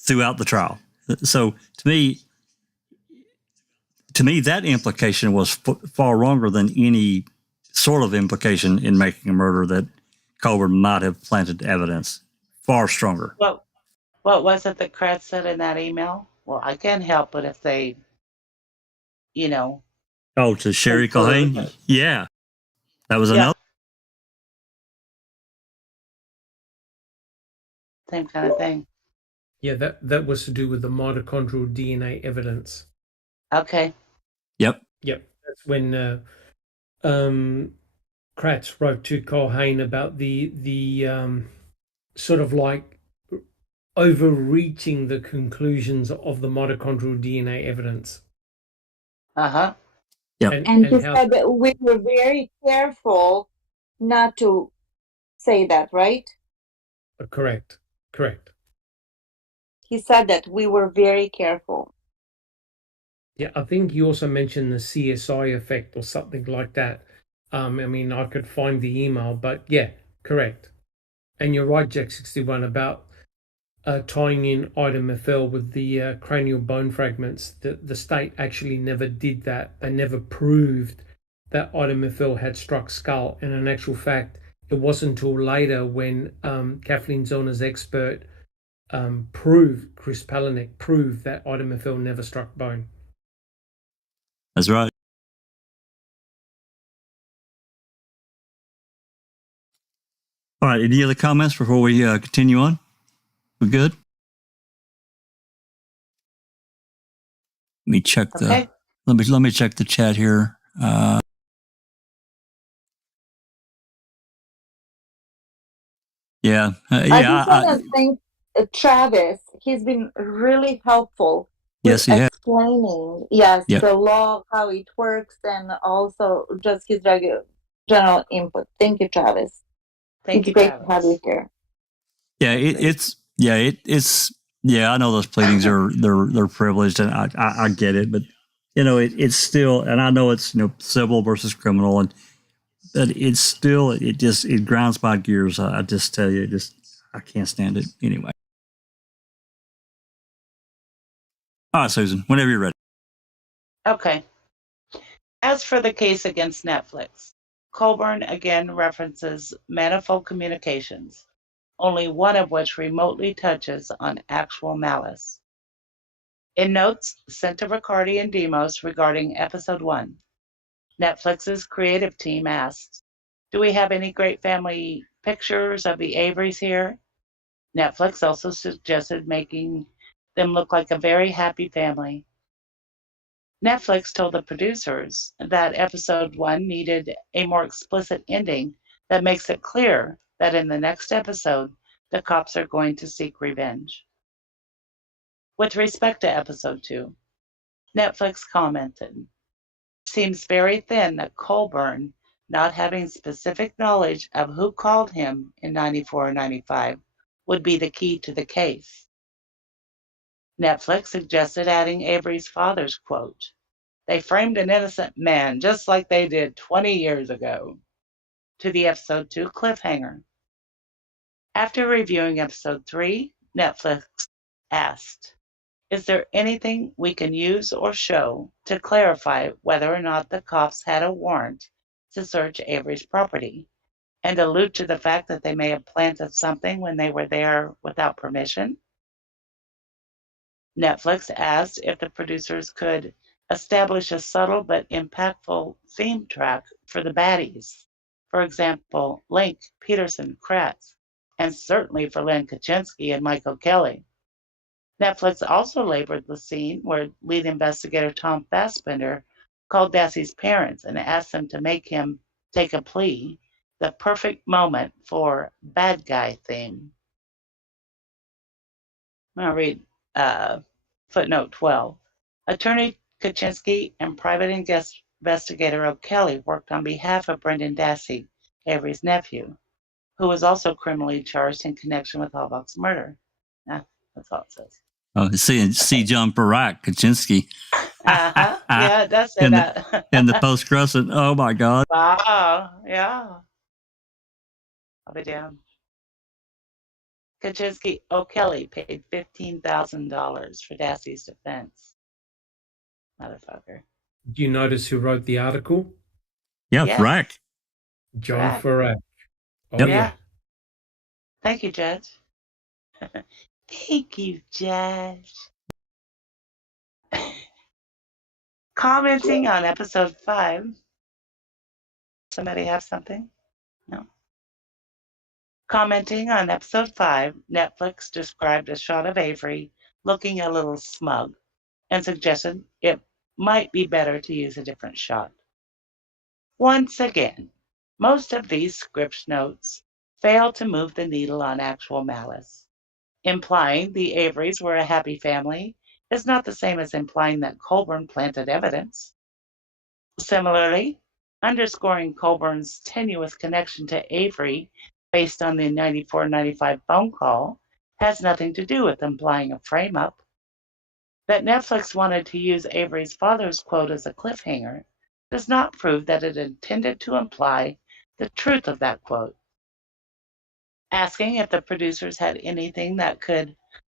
throughout the trial? So to me, that implication was far stronger than any sort of implication in Making a Murder that Colborn might have planted evidence. Far stronger. What was it that Kratz said in that email? Well, I can't help but if they, Oh, to Charee Cohen? Yeah. That was another. Same kind of thing. Yeah, that was to do with the mitochondrial DNA evidence. Okay. Yep. Yep, that's when Kratz wrote to Colhane about the sort of like overreaching the conclusions of the mitochondrial DNA evidence. Uh-huh. Yep. And he how said that we were very careful not to say that, right? correct. He said that we were very careful. Yeah, I think you also mentioned the CSI effect or something like that. I mean, I could find the email, but yeah, correct. And you're right, Jack61, about tying in item FL with the cranial bone fragments. The state actually never did that. They never proved that item FL had struck skull. And in actual fact, it wasn't until later when Kathleen Zellner's expert Chris Palahniuk proved that item FL never struck bone. That's right. All right. Any other comments before we continue on? We good? Let me check Okay. let me check the chat here. Yeah. I just want to thank Travis. He's been really helpful Yes, with he has. explaining, yes, Yep. the law, how it works, and also just his general input. Thank you, Travis. Thank It's you, great Travis. to have you here. Yeah, it's I know those pleadings are they're privileged, and I get it, but you know it's still, and I know it's civil versus criminal, and but it's still it grinds my gears. I just tell you, I can't stand it anyway. All right, Susan, whenever you're ready. Okay. As for the case against Netflix, Colborn again references manifold communications, only one of which remotely touches on actual malice. In notes sent to Riccardi and Demos regarding episode 1, Netflix's creative team asked, "Do we have any great family pictures of the Averys here?" Netflix also suggested making them look like a very happy family. Netflix told the producers that episode 1 needed a more explicit ending that makes it clear that in the next episode, the cops are going to seek revenge. With respect to episode 2, Netflix commented, "Seems very thin that Colborn, not having specific knowledge of who called him in 94 or 95, would be the key to the case." Netflix suggested adding Avery's father's quote, "They framed an innocent man just like they did 20 years ago," to the episode 2 cliffhanger. After reviewing episode 3, Netflix asked, "Is there anything we can use or show to clarify whether or not the cops had a warrant to search Avery's property and allude to the fact that they may have planted something when they were there without permission?" Netflix asked if the producers could establish a subtle but impactful theme track for the baddies. For example, Link, Peterson, Kratz, and certainly for Len Kaczynski and Michael Kelly. Netflix also labored the scene where lead investigator Tom Fassbender called Dassey's parents and asked them to make him take a plea, the perfect moment for bad guy theme. I'll read footnote 12. Attorney Kaczynski and private investigator O'Kelly worked on behalf of Brendan Dassey, Avery's nephew, who was also criminally charged in connection with Halbach's murder. That's all it says. Oh, see John Barack Kaczynski. Yeah, it does say that. And the Post Crescent. Oh my God. Wow. Yeah. I'll be damned. Kaczynski O'Kelly paid $15,000 for Dassey's defense. Motherfucker. Do you notice who wrote the article? Yeah, Yes. Rack. John Farag. Oh, Yep. Yeah. Thank you, Judge. Thank you, Judge. Commenting on episode 5. Somebody have something? No? Commenting on episode 5, Netflix described a shot of Avery looking a little smug and suggested it might be better to use a different shot. Once again, most of these script notes fail to move the needle on actual malice. Implying the Averys were a happy family is not the same as implying that Colborn planted evidence. Similarly, underscoring Colborn's tenuous connection to Avery based on the 94-95 phone call has nothing to do with implying a frame-up. That Netflix wanted to use Avery's father's quote as a cliffhanger does not prove that it intended to imply the truth of that quote. Asking if the producers had anything that could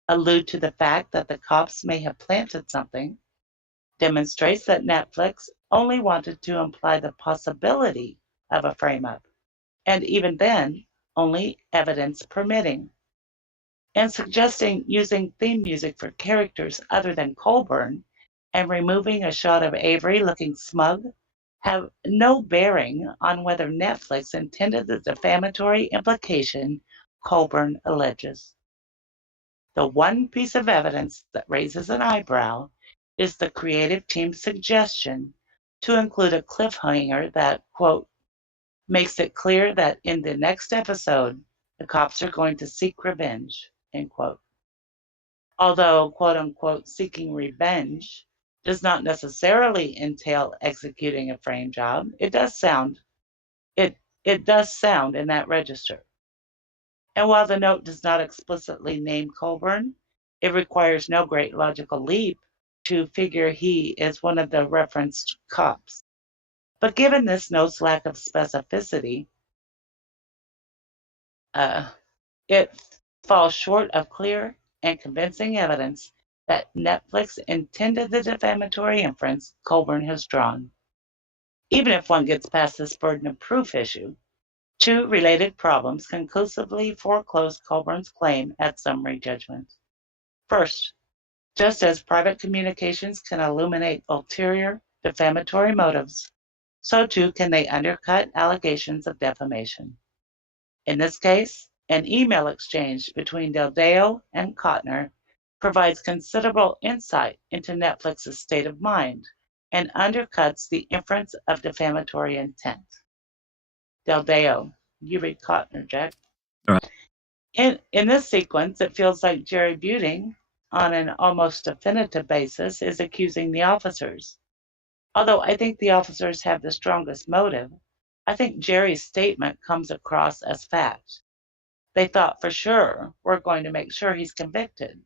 allude to the fact that the cops may have planted something demonstrates that Netflix only wanted to imply the possibility of a frame-up, and even then, only evidence permitting. And suggesting using theme music for characters other than Colborn and removing a shot of Avery looking smug have no bearing on whether Netflix intended the defamatory implication Colborn alleges. The one piece of evidence that raises an eyebrow is the creative team's suggestion to include a cliffhanger that, quote, makes it clear that in the next episode, the cops are going to seek revenge, end quote. Although, quote unquote, seeking revenge does not necessarily entail executing a frame job, it does sound in that register. And while the note does not explicitly name Colborn, it requires no great logical leap to figure he is one of the referenced cops. But given this note's lack of specificity, it falls short of clear and convincing evidence that Netflix intended the defamatory inference Colborn has drawn. Even if one gets past this burden of proof issue, two related problems conclusively foreclose Colborn's claim at summary judgment. First, just as private communications can illuminate ulterior defamatory motives, so too can they undercut allegations of defamation. In this case, an email exchange between Del Deo and Kotner provides considerable insight into Netflix's state of mind and undercuts the inference of defamatory intent. Del Deo, you read Kotner, Jack. All right. In this sequence, it feels like Jerry Buting, on an almost definitive basis, is accusing the officers. Although I think the officers have the strongest motive, I think Jerry's statement comes across as fact. They thought for sure we're going to make sure he's convicted.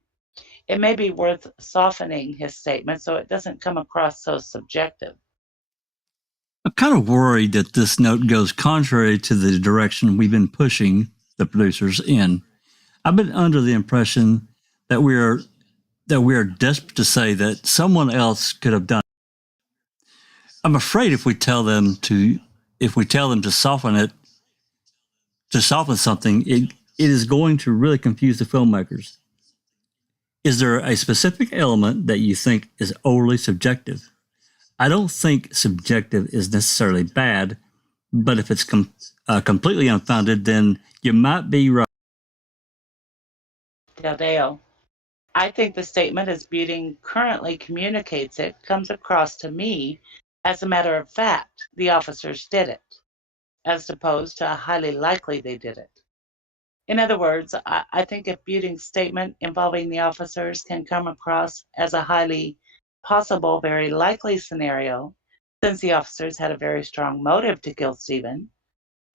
It may be worth softening his statement so it doesn't come across so subjective. I'm kind of worried that this note goes contrary to the direction we've been pushing the producers in. I've been under the impression that we are desperate to say that someone else could have done it. I'm afraid if we tell them to soften something, it is going to really confuse the filmmakers. Is there a specific element that you think is overly subjective? I don't think subjective is necessarily bad, but if it's completely unfounded, then you might be right. Del Deo, I think the statement as Buting currently communicates it comes across to me as a matter of fact the officers did it, as opposed to highly likely they did it. In other words, I think if Buting's statement involving the officers can come across as a highly possible, very likely scenario, since the officers had a very strong motive to kill Stephen,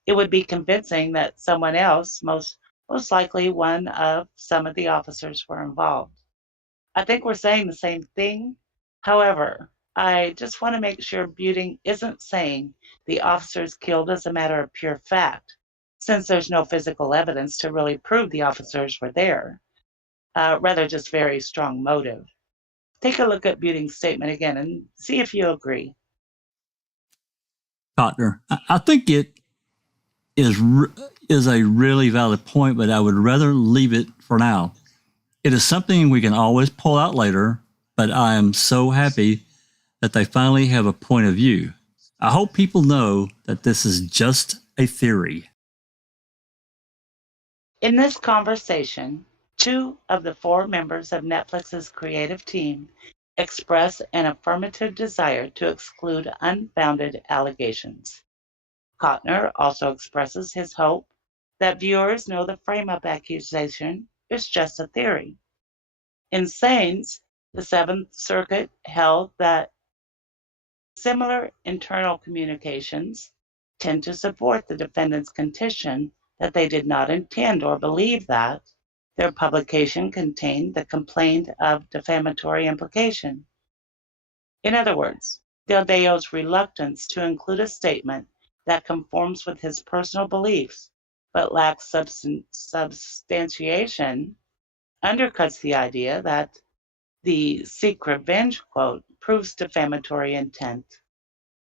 it would be convincing that someone else, most likely one of some of the officers, were involved. I think we're saying the same thing. However, I just want to make sure Buting isn't saying the officers killed as a matter of pure fact, since there's no physical evidence to really prove the officers were there, rather just very strong motive. Take a look at Buting's statement again and see if you agree. Kotner, I think it is a really valid point, but I would rather leave it for now. It is something we can always pull out later, but I am so happy that they finally have a point of view. I hope people know that this is just a theory. In this conversation, 2 of the 4 members of Netflix's creative team express an affirmative desire to exclude unfounded allegations. Kotner also expresses his hope that viewers know the frame-up accusation is just a theory. In Sainz, the Seventh Circuit held that similar internal communications tend to support the defendant's contention that they did not intend or believe that their publication contained the complaint of defamatory implication. In other words, Del Deo's reluctance to include a statement that conforms with his personal beliefs but lacks substantiation undercuts the idea that the "seek revenge" quote proves defamatory intent.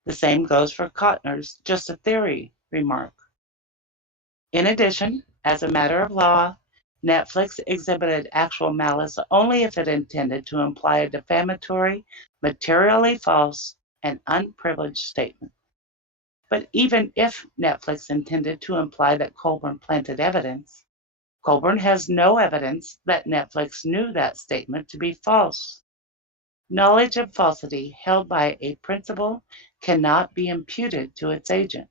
The same goes for Kotner's "just a theory" remark. In addition, as a matter of law, Netflix exhibited actual malice only if it intended to imply a defamatory, materially false, and unprivileged statement. But even if Netflix intended to imply that Colborn planted evidence, Colborn has no evidence that Netflix knew that statement to be false. Knowledge of falsity held by a principal cannot be imputed to its agent.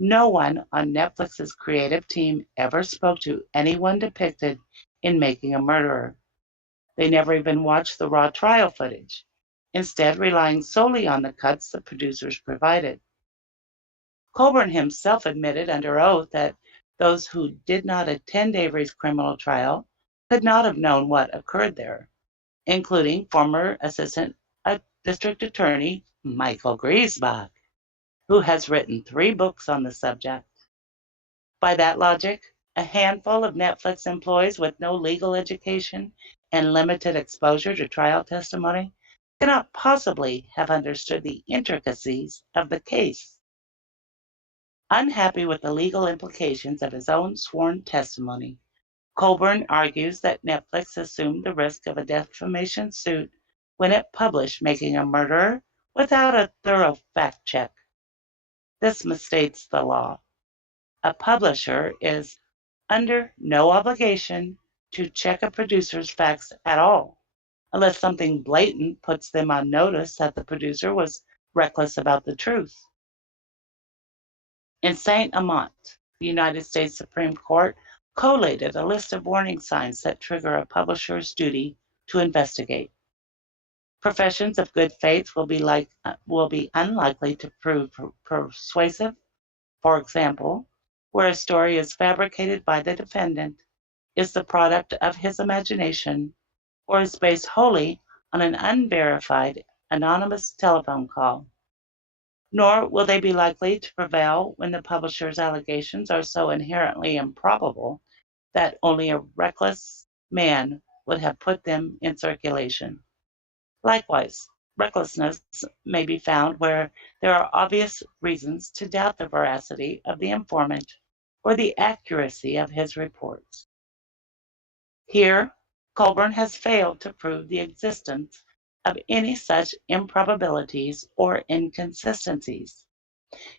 No one on Netflix's creative team ever spoke to anyone depicted in Making a Murderer. They never even watched the raw trial footage, instead relying solely on the cuts the producers provided. Colborn himself admitted under oath that those who did not attend Avery's criminal trial could not have known what occurred there, including former Assistant District Attorney Michael Griesbach, who has written 3 books on the subject. By that logic, a handful of Netflix employees with no legal education and limited exposure to trial testimony cannot possibly have understood the intricacies of the case. Unhappy with the legal implications of his own sworn testimony, Colborn argues that Netflix assumed the risk of a defamation suit when it published Making a Murderer without a thorough fact check. This misstates the law. A publisher is under no obligation to check a producer's facts at all, unless something blatant puts them on notice that the producer was reckless about the truth. In Saint Amant, the United States Supreme Court collated a list of warning signs that trigger a publisher's duty to investigate. Professions of good faith will be unlikely to prove persuasive. For example, where a story is fabricated by the defendant, is the product of his imagination, or is based wholly on an unverified anonymous telephone call. Nor will they be likely to prevail when the publisher's allegations are so inherently improbable that only a reckless man would have put them in circulation. Likewise, recklessness may be found where there are obvious reasons to doubt the veracity of the informant or the accuracy of his reports. Here, Colborn has failed to prove the existence of any such improbabilities or inconsistencies.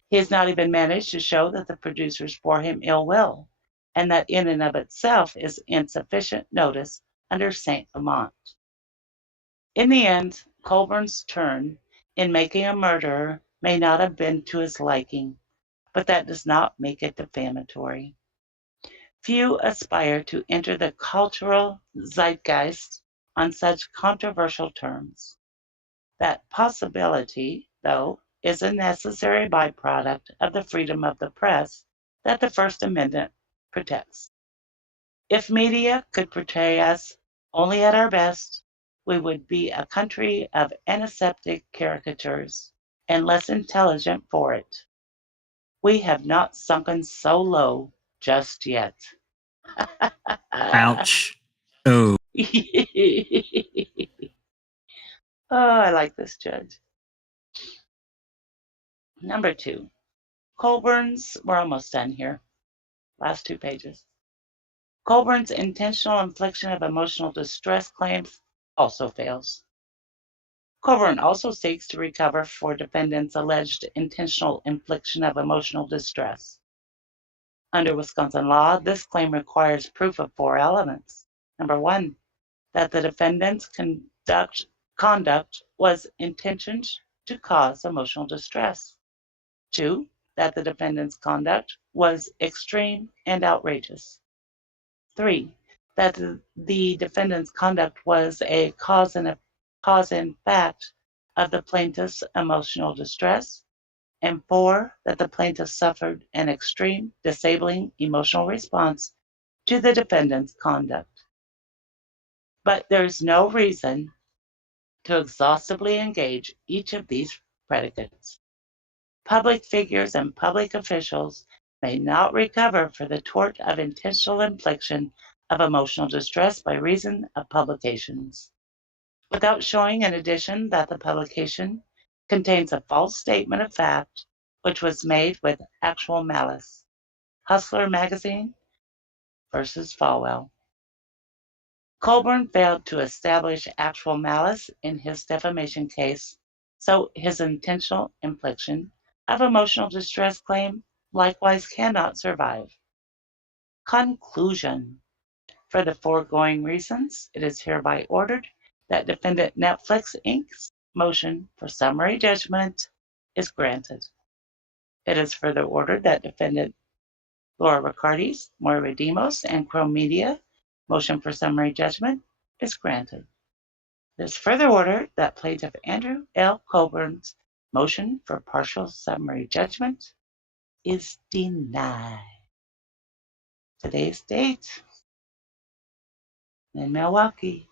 He has not even managed to show that the producers bore him ill will, and that in and of itself is insufficient notice under Saint Amant. In the end, Colborn's turn in Making a Murderer may not have been to his liking, but that does not make it defamatory. Few aspire to enter the cultural zeitgeist on such controversial terms. That possibility, though, is a necessary byproduct of the freedom of the press that the First Amendment protects. If media could portray us only at our best, we would be a country of antiseptic caricatures, and less intelligent for it. We have not sunken so low just yet. Ouch. Oh. Oh, I like this judge. Number 2. Colborn's, we're almost done here. Last 2 pages. Colborn's intentional infliction of emotional distress claims also fails. Colborn also seeks to recover for defendants' alleged intentional infliction of emotional distress. Under Wisconsin law, this claim requires proof of 4 elements. Number 1, that the defendant's conduct was intentioned to cause emotional distress. 2, that the defendant's conduct was extreme and outrageous. 3, that the defendant's conduct was a cause and fact of the plaintiff's emotional distress. And 4, that the plaintiff suffered an extreme, disabling emotional response to the defendant's conduct. But there is no reason to exhaustively engage each of these predicates. Public figures and public officials may not recover for the tort of intentional infliction of emotional distress by reason of publications, without showing in addition that the publication contains a false statement of fact which was made with actual malice. Hustler Magazine versus Falwell. Colborn failed to establish actual malice in his defamation case, so his intentional infliction of emotional distress claim likewise cannot survive. Conclusion. For the foregoing reasons, it is hereby ordered that defendant Netflix Inc.'s motion for summary judgment is granted. It is further ordered that defendant Laura Riccardi's, Moira Demos, and Chrome Media motion for summary judgment is granted. It is further ordered that plaintiff Andrew L. Colborn's motion for partial summary judgment is denied. Today's date in Milwaukee.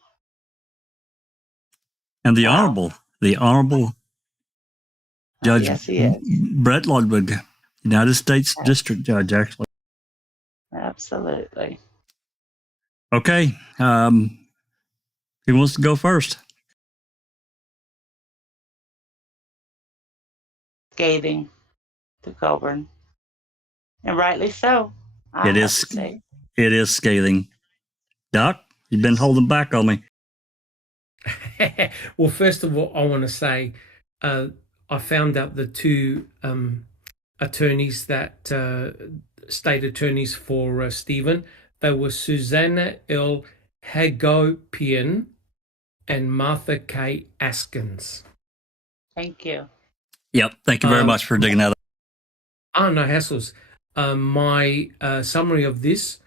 And the Wow. Honorable Judge Yes, he is. Brett Ludwig, United States District Judge, actually. Absolutely. Okay. Who wants to go first? Scathing to Colborn. And rightly so. I It have is- to say. It is scathing. Doc, you've been holding back on me. Well, first of all, I want to say I found out the 2 attorneys that state attorneys for Stephen. They were Susanna L. Hagopian and Martha K. Askins. Thank you. Yep. Thank you very much for digging that up. No hassles. My summary of this,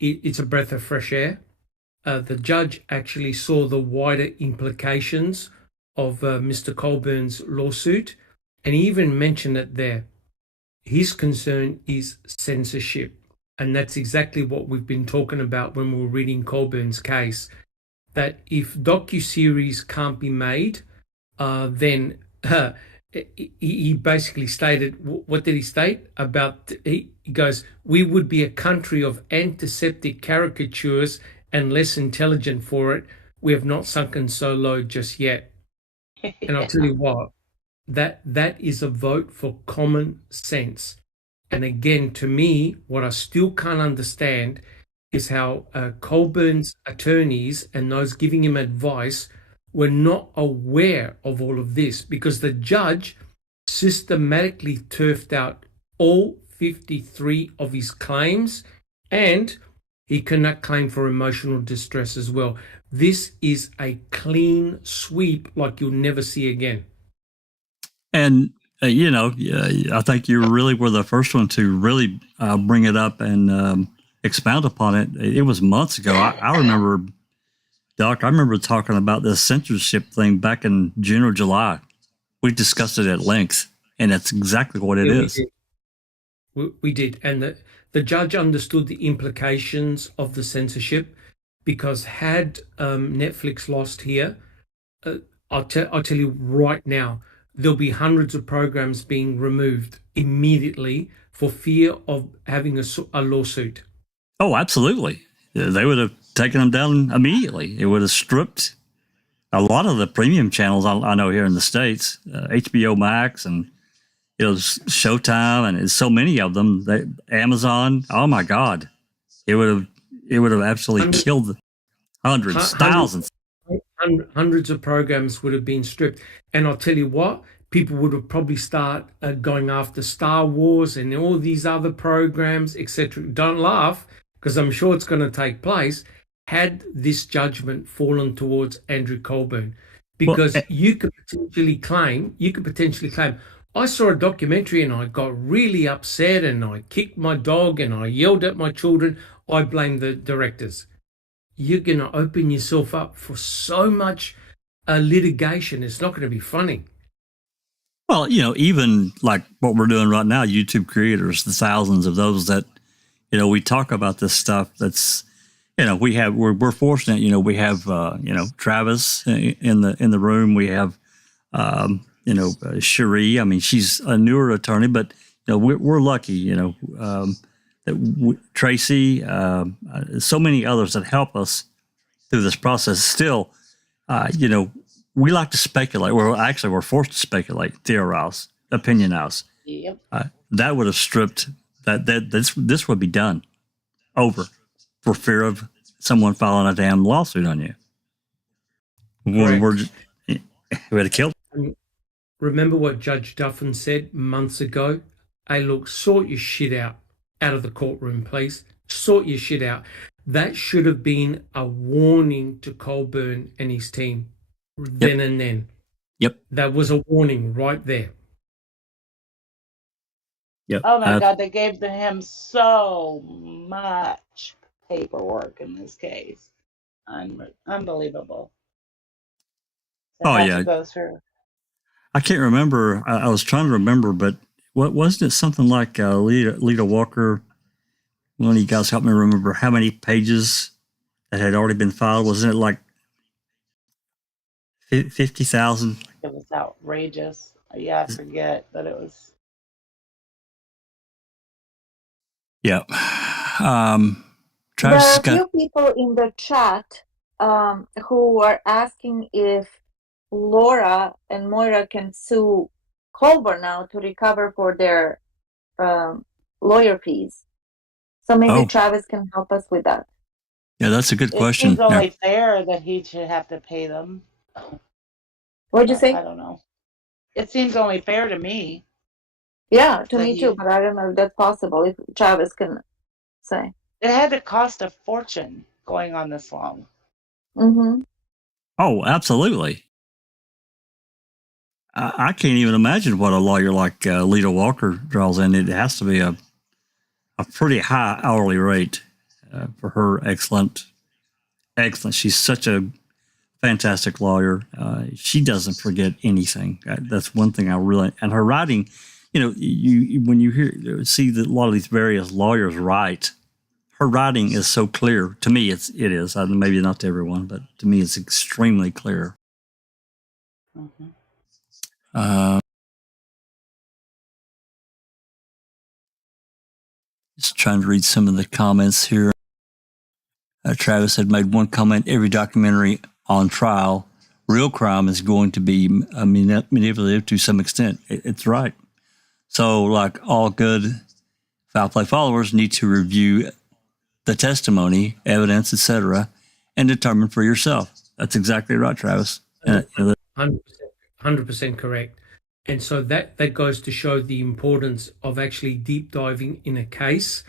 it's a breath of fresh air. The judge actually saw the wider implications of Mr. Colburn's lawsuit, and he even mentioned it there. His concern is censorship, and that's exactly what we've been talking about when we were reading Colburn's case, that if docuseries can't be made, then he basically stated, what did he state? He goes, we would be a country of antiseptic caricatures and less intelligent for it. We have not sunken so low just yet. And I'll tell you what, that is a vote for common sense. And again, to me, what I still can't understand is how Colburn's attorneys and those giving him advice were not aware of all of this, because the judge systematically turfed out all 53 of his claims, and he cannot claim for emotional distress as well. This is a clean sweep like you'll never see again. And, I think you really were the first one to really bring it up and expound upon it. It was months ago. I remember, Doc, talking about this censorship thing back in June or July. We discussed it at length, and that's exactly what it is. We did. And the judge understood the implications of the censorship, because had Netflix lost here, I'll tell you right now, there'll be hundreds of programs being removed immediately for fear of having a lawsuit. Oh, absolutely. They would have taken them down immediately. It would have stripped a lot of the premium channels I know here in the States, HBO Max, and it was Showtime, and it's so many of them. Amazon. Oh my God, it would have absolutely killed thousands. Hundreds of programs would have been stripped. And I'll tell you what, people would have probably start going after Star Wars and all these other programs, etc. Don't laugh, because I'm sure it's going to take place had this judgment fallen towards Andrew Colborn, because you could potentially claim, I saw a documentary and I got really upset and I kicked my dog and I yelled at my children. I blame the directors. You're going to open yourself up for so much litigation. It's not going to be funny. Well, even like what we're doing right now, YouTube creators, the thousands of those that, we talk about this stuff. That's, we're fortunate. We have, Travis in the room. We have, Charee. I mean, she's a newer attorney, but we're lucky. That Tracy, so many others that help us through this process. Still, we like to speculate. We're forced to speculate, theorize, opinionize. Yep. That would have stripped this would be done over for fear of someone filing a damn lawsuit on you. We had to kill. Remember what Judge Duffin said months ago? Hey, look, sort your shit out of the courtroom, please. Sort your shit out. That should have been a warning to Colborn and his team then and then. Yep. That was a warning right there. Yep. Oh my God, they gave him so much paperwork in this case. Unbelievable. To go through. I can't remember. I was trying to remember, but wasn't it something like Lita Walker? One of you guys help me remember how many pages that had already been filed. Wasn't it like 50,000? It was outrageous. Yeah, I forget, but it was. Yeah. There are a few people in the chat who are asking if Laura and Moira can sue Colborn now to recover for their lawyer fees. So maybe Travis can help us with that. Yeah, that's a good question. It seems only fair that he should have to pay them. What'd you say? I don't know. It seems only fair to me. Yeah, to me too, but I don't know if that's possible, if Travis can say. It had to cost a fortune going on this long. Mm-hmm. Oh, absolutely. I can't even imagine what a lawyer like Lita Walker draws in. It has to be a pretty high hourly rate for her. Excellent. She's such a fantastic lawyer. She doesn't forget anything. That's one thing I really, and her writing, when you see that a lot of these various lawyers write, her writing is so clear. To me, it is. Maybe not to everyone, but to me, it's extremely clear. Mm-hmm. Just trying to read some of the comments here. Travis had made one comment: every documentary on trial, real crime is going to be manipulative to some extent. It's right. So, like all good foul play followers need to review the testimony, evidence, etc., and determine for yourself. That's exactly right, Travis. 100% correct. And so that goes to show the importance of actually deep diving in a case,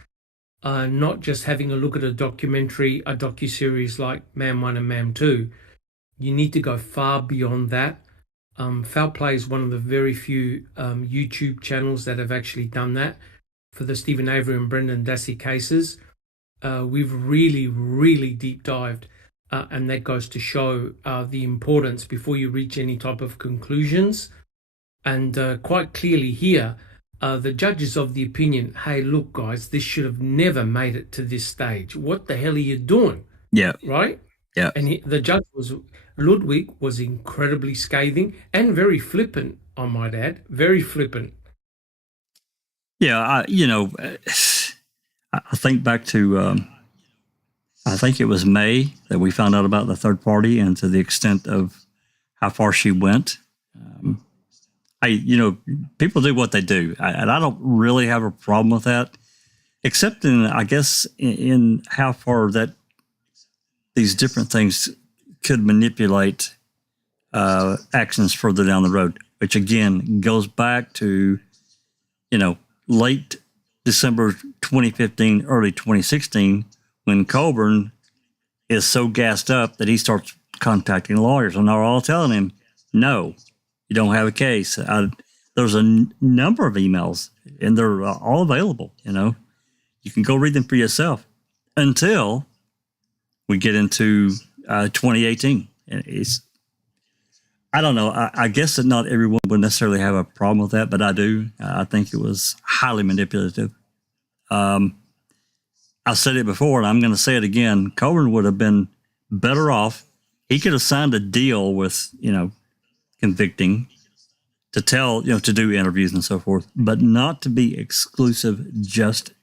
not just having a look at a documentary, a docuseries like Man 1 and Man 2. You need to go far beyond that. Foul Play is one of the very few YouTube channels that have actually done that. For the Stephen Avery and Brendan Dassey cases, we've really, really deep dived. And that goes to show the importance before you reach any type of conclusions. And quite clearly here, the judge is of the opinion, hey, look, guys, this should have never made it to this stage. What the hell are you doing? Yeah. Right? Yeah. And the judge Ludwig was incredibly scathing and very flippant, I might add. Very flippant. Yeah, I think back to, I think it was May that we found out about the third party and to the extent of how far she went. People do what they do, and I don't really have a problem with that, except in how far that these different things could manipulate actions further down the road. which again goes back to, late December 2015, early 2016, when Colborn is so gassed up that he starts contacting lawyers, and they're all telling him, no, you don't have a case. There's a number of emails, and they're all available. You can go read them for yourself until we get into 2018. I don't know. I guess that not everyone would necessarily have a problem with that, but I do. I think it was highly manipulative. I said it before, and I'm going to say it again. Colborn would have been better off. He could have signed a deal with, convicting to tell, to do interviews and so forth, but not to be exclusive just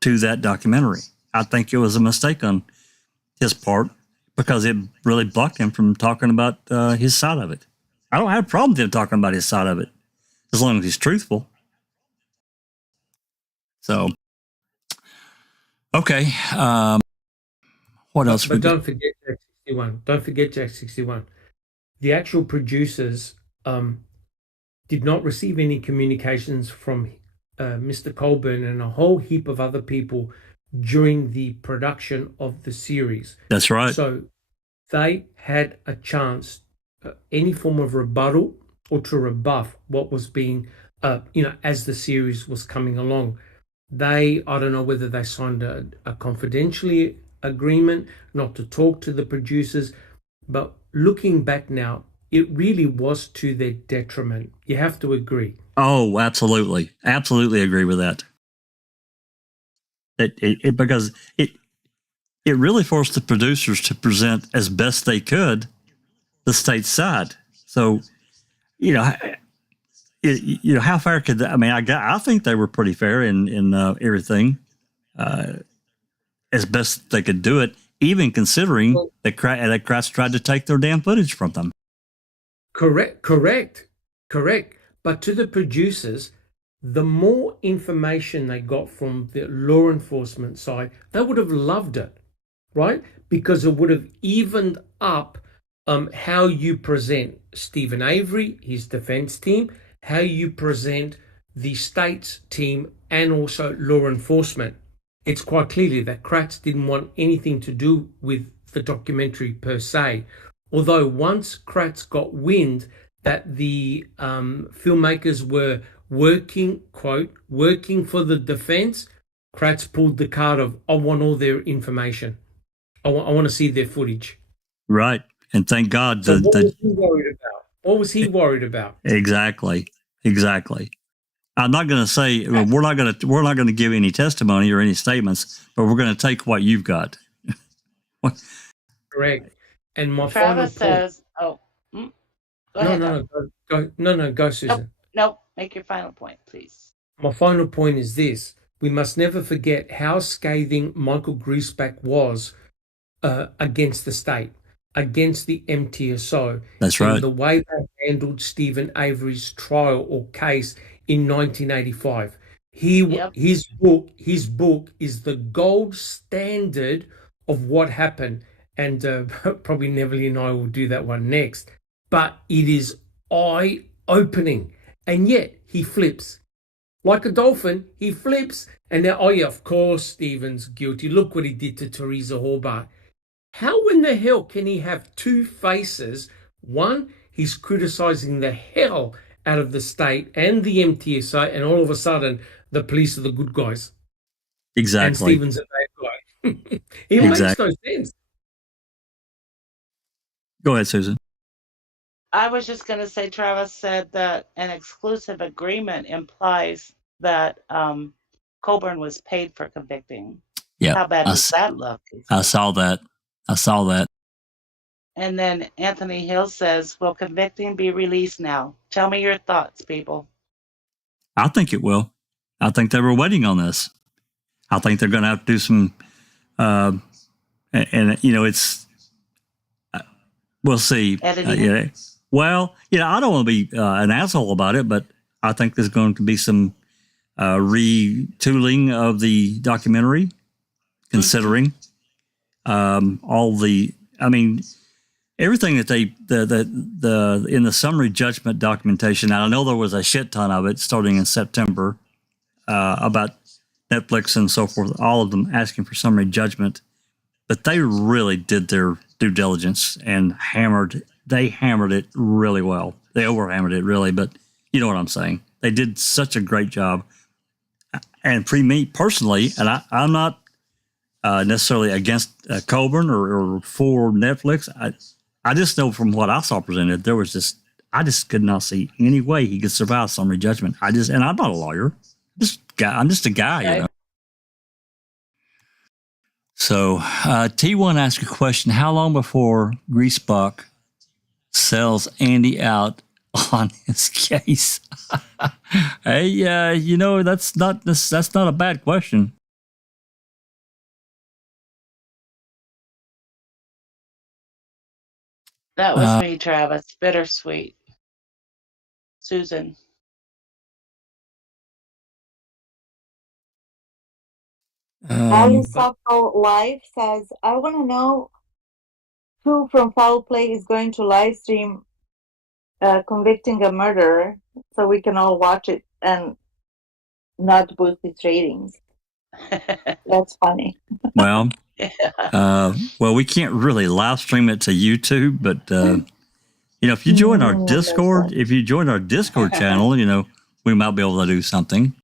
to that documentary. I think it was a mistake on his part because it really blocked him from talking about his side of it. I don't have a problem with him talking about his side of it as long as he's truthful. So, okay. What else? But don't forget Jack 61. Don't forget Jack 61. The actual producers did not receive any communications from Mr. Colborn and a whole heap of other people during the production of the series. That's right. So they had a chance, any form of rebuttal or to rebuff what was being, as the series was coming along. I don't know whether they signed a confidentiality agreement not to talk to the producers, but looking back now, it really was to their detriment. You have to agree. Oh, absolutely. Absolutely agree with that. Because it really forced the producers to present as best they could the state's side. So, how fair could that? I mean, I think they were pretty fair in everything, as best they could do it, even considering that Kratz tried to take their damn footage from them. Correct. But to the producers, the more information they got from the law enforcement side, they would have loved it, right? Because it would have evened up how you present Stephen Avery, his defense team, how you present the state's team, and also law enforcement. It's quite clearly that Kratz didn't want anything to do with the documentary per se. Although once Kratz got wind that the filmmakers were working for the defense, Kratz pulled the card of, I want all their information. I want to see their footage. Right. And thank God. So what was he worried about? What was he worried about? Exactly. I'm not going to say we're not going to give any testimony or any statements, but we're going to take what you've got. Correct. And my Travis final says, "Oh, go ahead." Go, Susan. Nope. Make your final point, please. My final point is this: we must never forget how scathing Michael Griesbach was against the state, against the MTSO. That's right. And the way they handled Stephen Avery's trial or case in 1985. His book is the gold standard of what happened. And probably Neville and I will do that one next. But it is eye-opening. And yet he flips. Like a dolphin, he flips. And now, of course, Stephen's guilty. Look what he did to Teresa Hobart. How in the hell can he have two faces? One, he's criticizing the hell out of the state and the MTSA, and all of a sudden, the police are the good guys. Exactly. And Stephen's a bad guy. It makes no sense. Go ahead, Susan. I was just going to say, Travis said that an exclusive agreement implies that Colborn was paid for convicting. Yeah. How bad does that look? I saw that. And then Anthony Hill says, will convicting be released now? Tell me your thoughts, people. I think it will. I think they were waiting on this. I think they're going to have to do some, it's, we'll see. Editing. I don't want to be an asshole about it, but I think there's going to be some retooling of the documentary, considering all the. I mean, everything that the in the summary judgment documentation. And I know there was a shit ton of it starting in September about Netflix and so forth. All of them asking for summary judgment, but they really did their due diligence and hammered it really well. They overhammered it really, but you know what I'm saying. They did such a great job. And for me personally, and I'm not necessarily against Colborn or for Netflix. I just know from what I saw presented, I just could not see any way he could survive summary judgment. And I'm not a lawyer. I'm just a guy, you know. So T1 asked a question: how long before Greasebuck sells Andy out on his case? Hey, you know, that's not a bad question. That was me, Travis. Bittersweet. Susan. Ali Sokol Live says, I want to know who from Foul Play is going to live stream convicting a murderer so we can all watch it and not boost its ratings. That's funny. Well, well, we can't really live stream it to YouTube, but you know, if you join our Discord, channel, you know, we might be able to do something.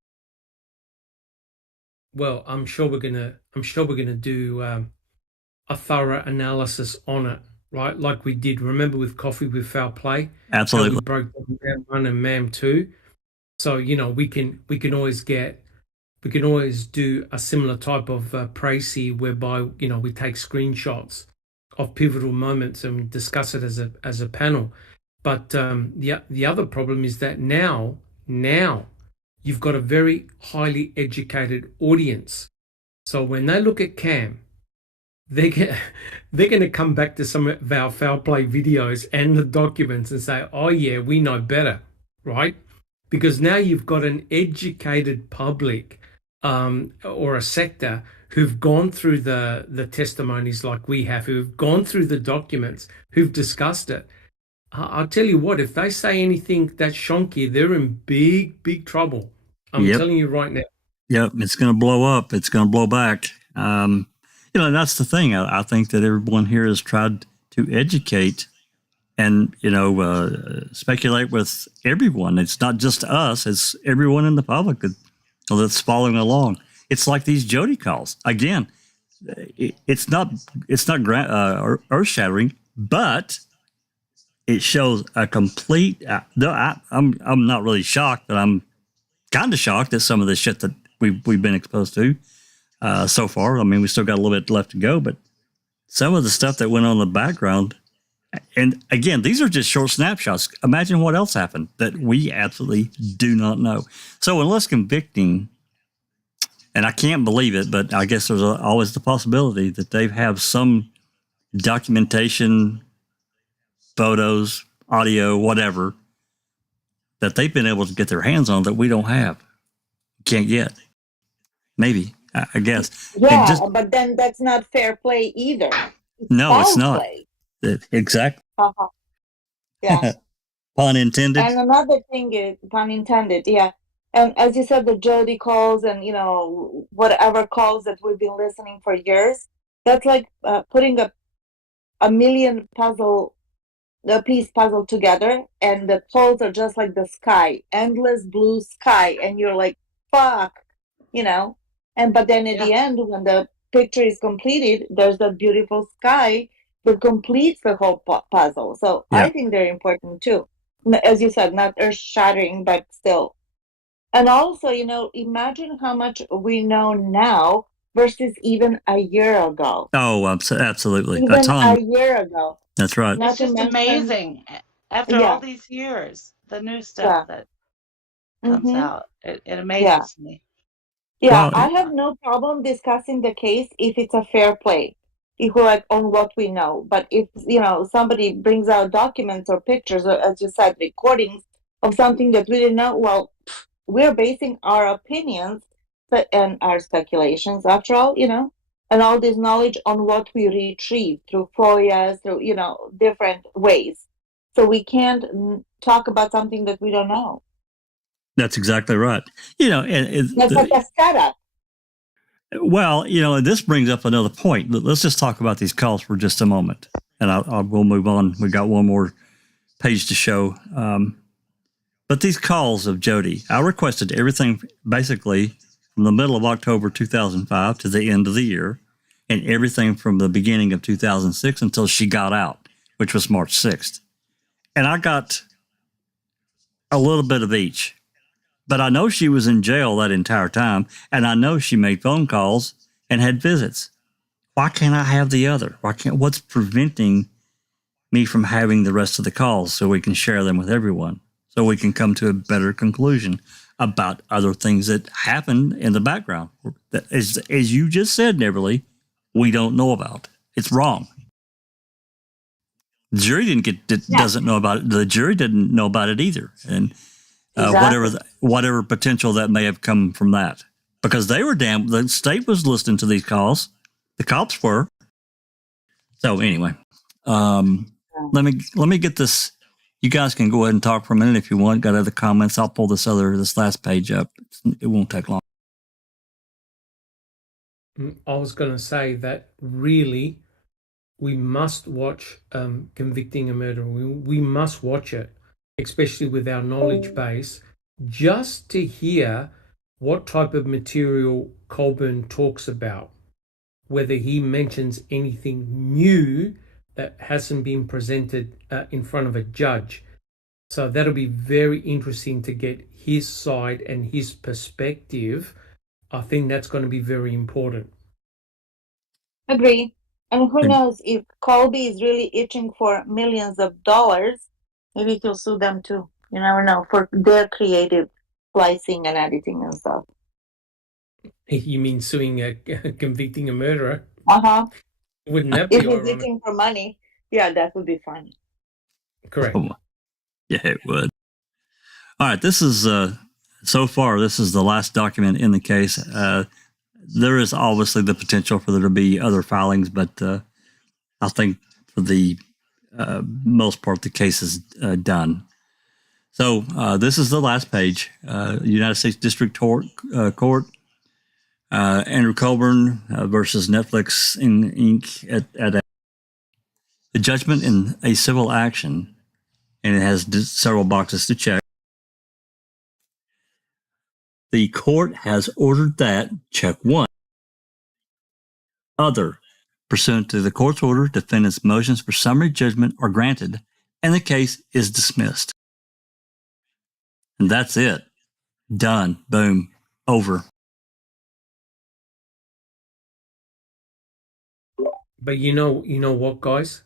Well, I'm sure we're gonna do a thorough analysis on it, right? Like we did. Remember with Coffee with Foul Play? Absolutely. We broke down MAM 1 and MAM 2. So you know we can always do a similar type of précis whereby you know we take screenshots of pivotal moments and discuss it as a panel. But the other problem is that now you've got a very highly educated audience. So when they look at Cam, they're going to come back to some of our Foul Play videos and the documents and say, oh yeah, we know better, right? Because now you've got an educated public or a sector who've gone through the testimonies like we have, who've gone through the documents, who've discussed it. I'll tell you what, if they say anything that's shonky, they're in big trouble. I'm telling you right now. Yep, it's going to blow up. It's going to blow back. You know, that's the thing. I think that everyone here has tried to educate and, you know, speculate with everyone. It's not just us. It's everyone in the public that's following along. It's like these Jody calls. Again, it's not earth-shattering, but it shows a complete. I'm not really shocked, but I'm kind of shocked at some of the shit that we've been exposed to so far. I mean, we still got a little bit left to go, but some of the stuff that went on in the background. And again, these are just short snapshots. Imagine what else happened that we absolutely do not know. So unless convicting, and I can't believe it, but I guess there's always the possibility that they have some documentation, photos, audio, whatever, that they've been able to get their hands on that we don't have, can't get. Maybe, I guess. Yeah, but then that's not fair play either. It's not. Play. Exactly. Yeah. Pun intended. And another thing is, pun intended, yeah. And as you said, the Jody calls and, you know, whatever calls that we've been listening for years, that's like putting a million piece puzzle together, and the calls are just like the sky, endless blue sky, and you're like, fuck, you know. But then at the end, when the picture is completed, there's that beautiful sky that completes the whole puzzle. So I think they're important too. As you said, not earth-shattering, but still. And also, you know, imagine how much we know now versus even a year ago. Oh, absolutely. Even a year ago. That's right. It's just amazing. After all these years, the new stuff that comes out, it amazes me. Yeah, I have no problem discussing the case if it's a fair play, if we're like on what we know. But if, you know, somebody brings out documents or pictures, or as you said, recordings of something that we didn't know, well, we're basing our opinions and our speculations, after all, you know. and all this knowledge on what we retrieve through FOIA, through, different ways. So we can't talk about something that we don't know. That's exactly right. That's like a setup. Well, and this brings up another point. Let's just talk about these calls for just a moment, and we'll move on. We got one more page to show. But these calls of Jody, I requested everything basically from the middle of October 2005 to the end of the year, and everything from the beginning of 2006 until she got out, which was March 6th. And I got a little bit of each. But I know she was in jail that entire time, and I know she made phone calls and had visits. Why can't I have the other? What's preventing me from having the rest of the calls so we can share them with everyone, so we can come to a better conclusion about other things that happen in the background? That, as you just said, Neverly, we don't know about. It's wrong. The jury doesn't know about it. The jury didn't know about it either. And Exactly. whatever potential that may have come from that, because the state was listening to these calls, the cops were. So anyway, let me get this. You guys can go ahead and talk for a minute if you want. Got other comments? I'll pull this last page up. It won't take long. I was going to say that really we must watch Convicting a Murderer. We must watch it, especially with our knowledge base, just to hear what type of material Colborn talks about, whether he mentions anything new that hasn't been presented in front of a judge. So that'll be very interesting to get his side and his perspective. I think that's going to be very important. Agree. And who knows, if Colby is really itching for millions of dollars, maybe he'll sue them too. You never know, for their creative splicing and editing and stuff. You mean suing convicting a murderer? Uh-huh. Wouldn't that be If he's ironic? itching for money, yeah, that would be funny. Correct. Yeah, it would. All right, this is so far, this is the last document in the case. There is obviously the potential for there to be other filings, but I think for the most part, the case is done. So this is the last page. United States District Court, Andrew Colborn versus Netflix Inc. at the judgment in a civil action, and it has several boxes to check. The court has ordered that, check one, other, pursuant to the court's order, defendant's motions for summary judgment are granted, and the case is dismissed. And that's it. Done. Boom. Over. But you know what, guys?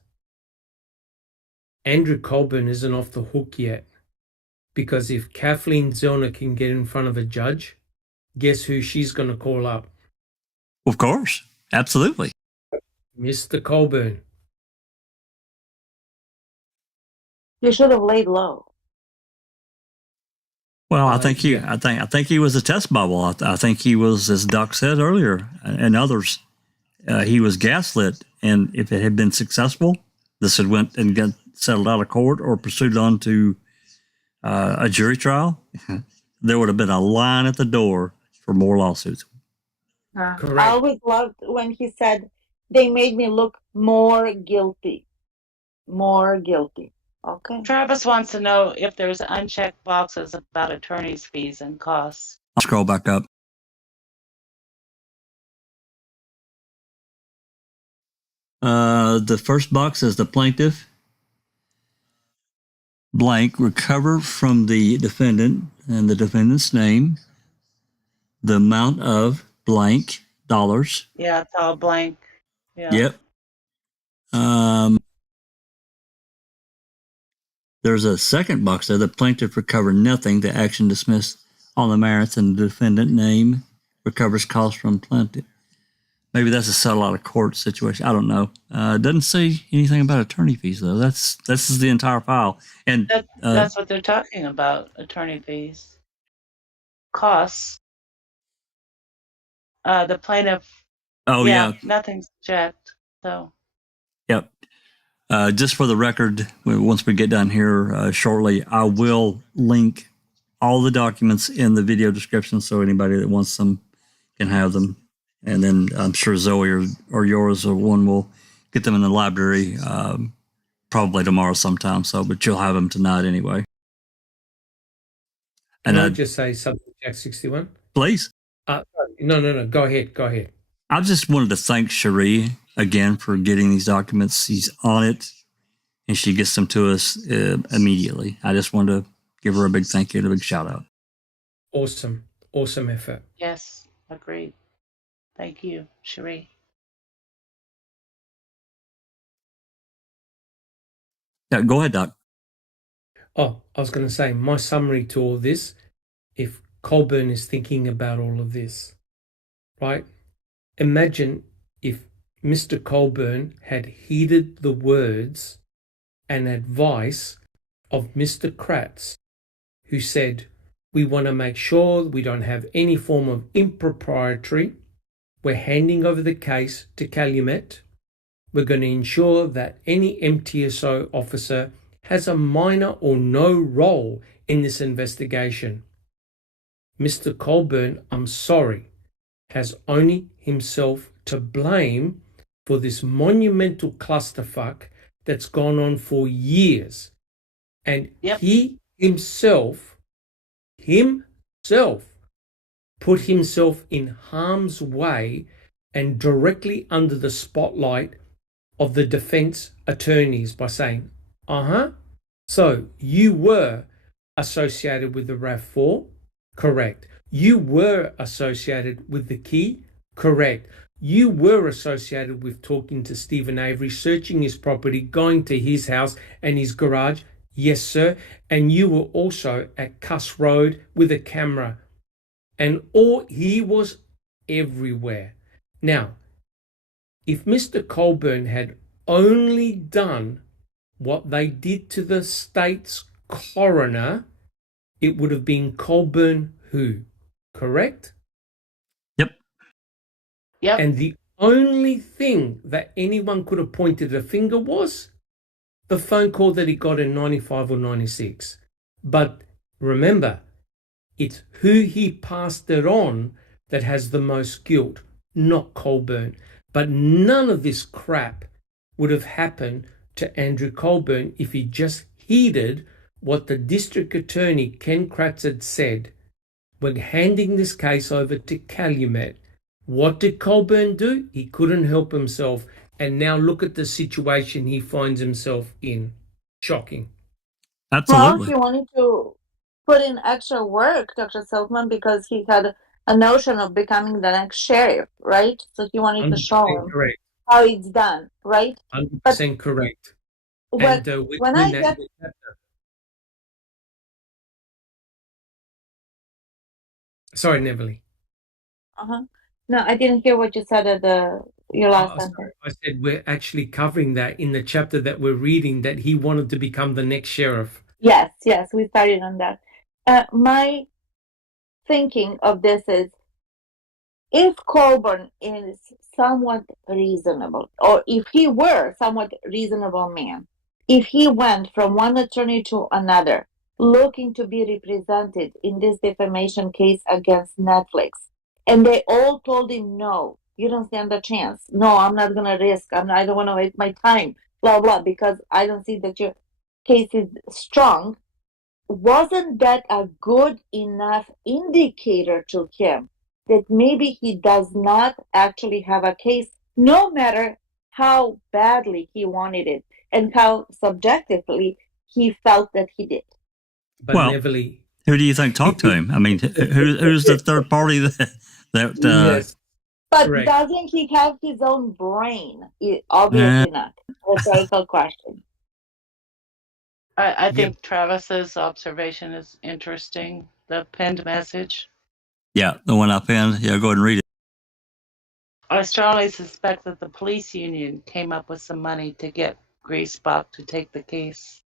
Andrew Colborn isn't off the hook yet. Because if Kathleen Zellner can get in front of a judge, guess who she's going to call up? Of course. Absolutely. Mr. Colborn. You should have laid low. Well, I think he was a test bubble. I think he was, as Doc said earlier, and others, he was gaslit. And if it had been successful, this had went and got settled out of court or pursued on to a jury trial. There would have been a line at the door for more lawsuits. Correct. I always loved when he said, they made me look more guilty. More guilty. Okay. Travis wants to know if there's unchecked boxes about attorney's fees and costs. I'll scroll back up. The first box is the plaintiff blank recover from the defendant and the defendant's name, the amount of blank dollars. Yeah, it's all blank. Yeah. Yep. There's a second box there. The plaintiff recovered nothing. The action dismissed on the merits, and the defendant name recovers costs from plaintiff. Maybe that's a settle out of court situation. I don't know. It doesn't say anything about attorney fees though. This is the entire file, and That's what they're talking about: attorney fees, costs. The plaintiff Oh yeah. Nothing's checked. So Yep. Just for the record, once we get done here shortly, I will link all the documents in the video description so anybody that wants them can have them. And then I'm sure Zoe or yours or one will get them in the library probably tomorrow sometime. So, but you'll have them tonight anyway. Can And I just say something, Jack 61? please. No. Go ahead. I just wanted to thank Charee again for getting these documents. She's on it, and she gets them to us immediately. I just wanted to give her a big thank you and a big shout out. Awesome effort. yes, agreed. Thank you, Charee. Yeah, go ahead, Doc. Oh, I was going to say, my summary to all this, if Colborn is thinking about all of this, right? Imagine if Mr. Colborn had heeded the words and advice of Mr. Kratz, who said, we want to make sure we don't have any form of impropriety. We're handing over the case to Calumet. We're going to ensure that any MTSO officer has a minor or no role in this investigation. Mr. Colborn, I'm sorry, has only himself to blame for this monumental clusterfuck that's gone on for years. And he himself put himself in harm's way and directly under the spotlight of the defense attorneys by saying, so you were associated with the RAV4? Correct. You were associated with the key? Correct. You were associated with talking to Stephen Avery, searching his property, going to his house and his garage? Yes, sir. And you were also at Cuss Road with a camera. And he was everywhere. Now, if Mr. Colborn had only done what they did to the state's coroner, it would have been Colborn who, correct? Yep. And the only thing that anyone could have pointed a finger was the phone call that he got in 95 or 96. But remember, it's who he passed it on that has the most guilt, not Colborn. But none of this crap would have happened to Andrew Colborn if he just heeded what the district attorney, Ken Kratz, had said. We're handing this case over to Calumet. What did Colborn do? He couldn't help himself. And now look at the situation he finds himself in. Shocking. Absolutely. Well, he wanted to put in extra work, Dr. Silkman, because he had a notion of becoming the next sheriff, right? So he wanted to show him correct. how it's done, right? 100% correct. When I get... Sorry, Neverly. No, I didn't hear what you said at your last sentence. I said we're actually covering that in the chapter that we're reading, that he wanted to become the next sheriff. Yes, we started on that. My thinking of this is, if Colborn is somewhat reasonable, or if he were somewhat reasonable man, if he went from one attorney to another, looking to be represented in this defamation case against Netflix, and they all told him, no, you don't stand a chance. No, I'm not going to risk. I don't want to waste my time, blah, blah, because I don't see that your case is strong. Wasn't that a good enough indicator to him that maybe he does not actually have a case, no matter how badly he wanted it and how subjectively he felt that he did? But well, Neverly, who do you think talked to him? I mean, who's the third party that yes. But correct. Doesn't he have his own brain? Obviously not. Rhetorical question. I think Travis's observation is interesting. The pinned message. Yeah, the one I pinned. Yeah, go ahead and read it. I strongly suspect that the police union came up with some money to get Greasebach to take the case.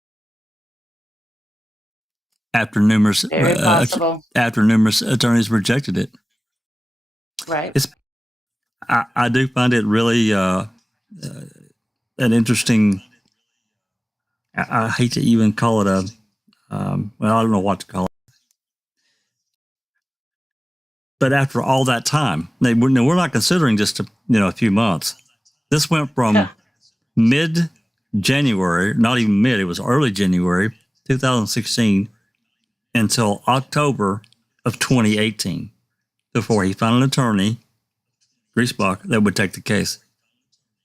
After numerous Very possible. After numerous attorneys rejected it. Right. I do find it really an interesting. I hate to even call it a. Well, I don't know what to call it. But after all that time, we're not considering just a few months. This went from mid-January, not even mid, it was early January 2016 until October of 2018 before he found an attorney, Griesbach, that would take the case.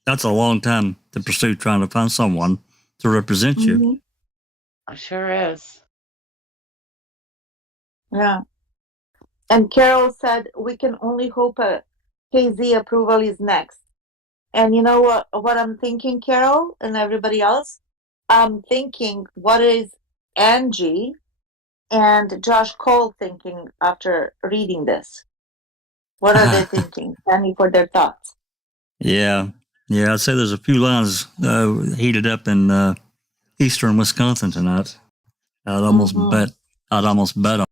That's a long time to pursue trying to find someone to represent you. It sure is. Yeah. And Carol said, we can only hope a KZ approval is next. And you know what I'm thinking, Carol, and everybody else? I'm thinking, what is Angie and Josh Cole thinking after reading this? What are they thinking? Any for their thoughts? Yeah. I'd say there's a few lines heated up in eastern Wisconsin tonight. I'd almost bet on.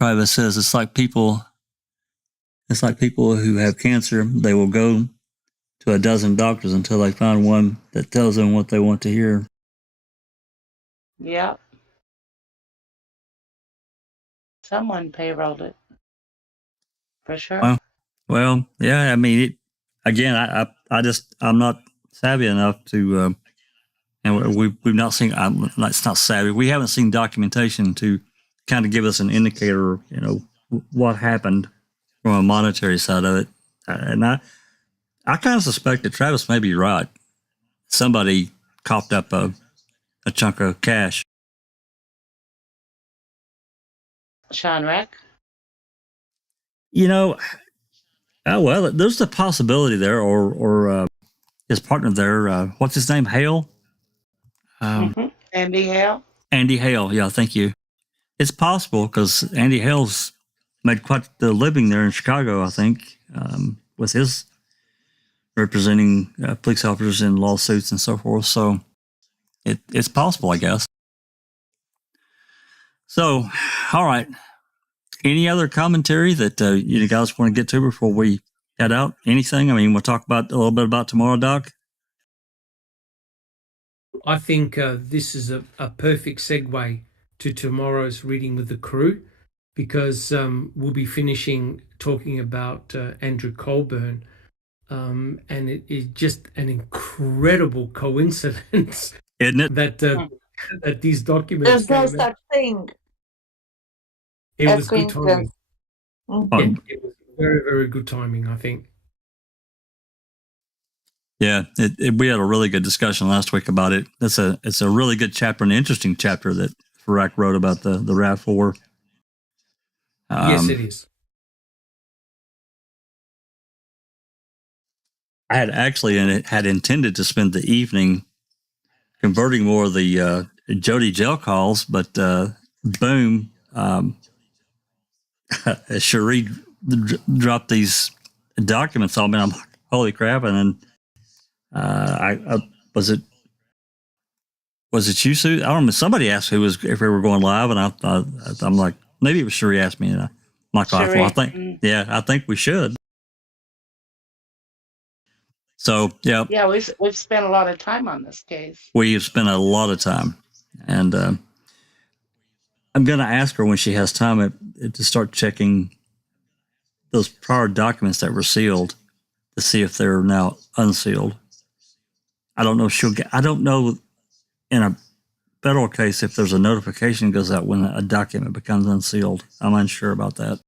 Travis says it's like people who have cancer. They will go to a dozen doctors until they find one that tells them what they want to hear. Yep. Someone payrolled it. For sure. Well, yeah. I mean, I'm not savvy enough to, and we've not seen. It's not savvy. We haven't seen documentation to kind of give us an indicator, what happened from a monetary side of it. And I kind of suspect that Travis may be right. Somebody coughed up a chunk of cash. Sean Reck? Well, there's a possibility there, or his partner there. What's his name? Hale? Andy Hale? Andy Hale. Yeah, thank you. It's possible because Andy Hale's made quite the living there in Chicago, I think, with his representing police officers in lawsuits and so forth. So it's possible, I guess. So, all right. Any other commentary that you guys want to get to before we head out? Anything? I mean, we'll talk about a little bit about tomorrow, Doc. I think this is a perfect segue to tomorrow's reading with the crew, because we'll be finishing talking about Andrew Colborn, and it is just an incredible coincidence, isn't it? That these documents. There's no such thing. It was good timing. It was very, very good timing, I think. Yeah, we had a really good discussion last week about it. It's a really good chapter, an interesting chapter that Farak wrote about the RAV4. Yes, it is. I had actually had intended to spend the evening converting more of the Jody jail calls, but boom, Charee dropped these documents on me. I'm like, holy crap! And then was it you, Sue? I don't know. Somebody asked if we were going live, and I'm like, maybe it was Charee asked me, and I'm like, well, I think we should. So yeah, we've spent a lot of time on this case. We've spent a lot of time, and I'm going to ask her when she has time to start checking those prior documents that were sealed to see if they're now unsealed. I don't know if I don't know in a federal case if there's a notification that goes out when a document becomes unsealed. I'm unsure about that.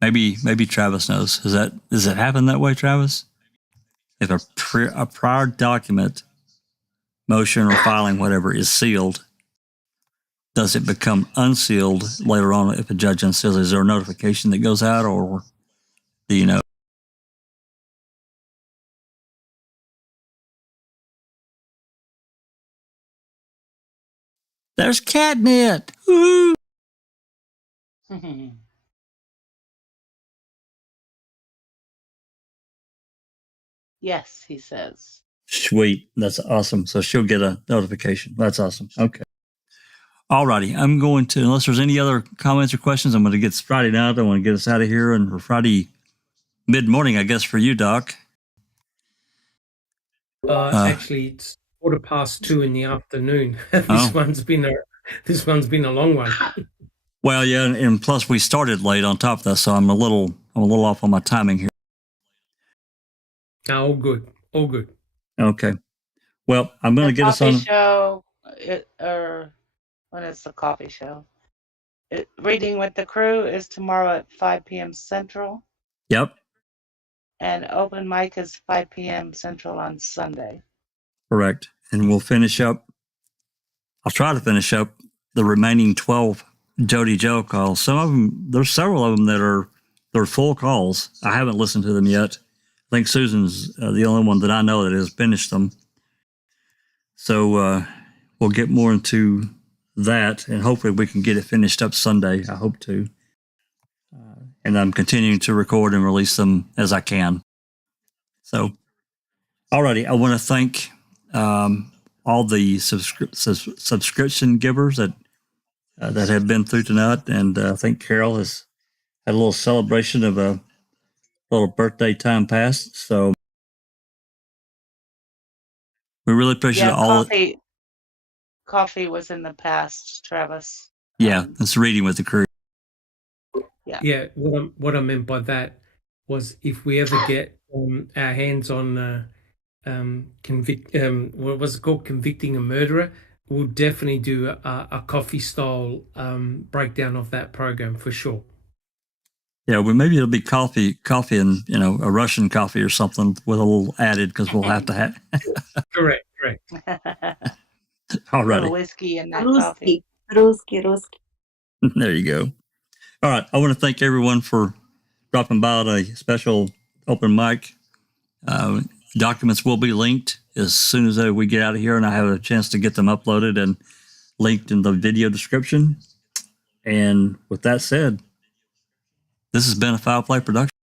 Maybe Travis knows. Does it happen that way, Travis? If a prior document, motion or filing, whatever, is sealed, does it become unsealed later on if a judge unseals? Is there a notification that goes out, or do you know? There's catnip. Woo! Yes, he says. Sweet. That's awesome. So she'll get a notification. That's awesome. Okay. All righty. I'm going to, unless there's any other comments or questions, I'm going to get Friday night. I want to get us out of here, and for Friday mid-morning, I guess, for you, Doc. Actually, it's 2:15 in the afternoon. This one's been a long one. Well, yeah, and plus we started late on top of that, so I'm a little off on my timing here. No, all good. Okay. Well, I'm going to get us on. Show, or when is the coffee show? Reading with the Crew is tomorrow at 5 p.m. Central. Yep. And open mic is 5 p.m. Central on Sunday. Correct. And we'll finish up. I'll try to finish up the remaining 12 Jody Joe calls. Some of them, there's several of them they're full calls. I haven't listened to them yet. I think Susan's the only one that I know that has finished them. So we'll get more into that, and hopefully we can get it finished up Sunday. I hope to. And I'm continuing to record and release them as I can. So, alrighty, I want to thank all the subscription givers that have been through tonight, and I think Carol has had a little celebration of a little birthday time passed. So we really appreciate all. Coffee was in the past, Travis. Yeah, it's Reading with the Crew. Yeah. What I meant by that was if we ever get our hands on what was it called, Convicting a Murderer, we'll definitely do a coffee style breakdown of that program for sure. Yeah, well, maybe it'll be coffee and a Russian coffee or something with a little added, because we'll have to have. Correct. All right. Whiskey and that coffee. Ruski. There you go. All right. I want to thank everyone for dropping by at a special open mic. Documents will be linked as soon as we get out of here, and I have a chance to get them uploaded and linked in the video description. And with that said, this has been a Foul Play production.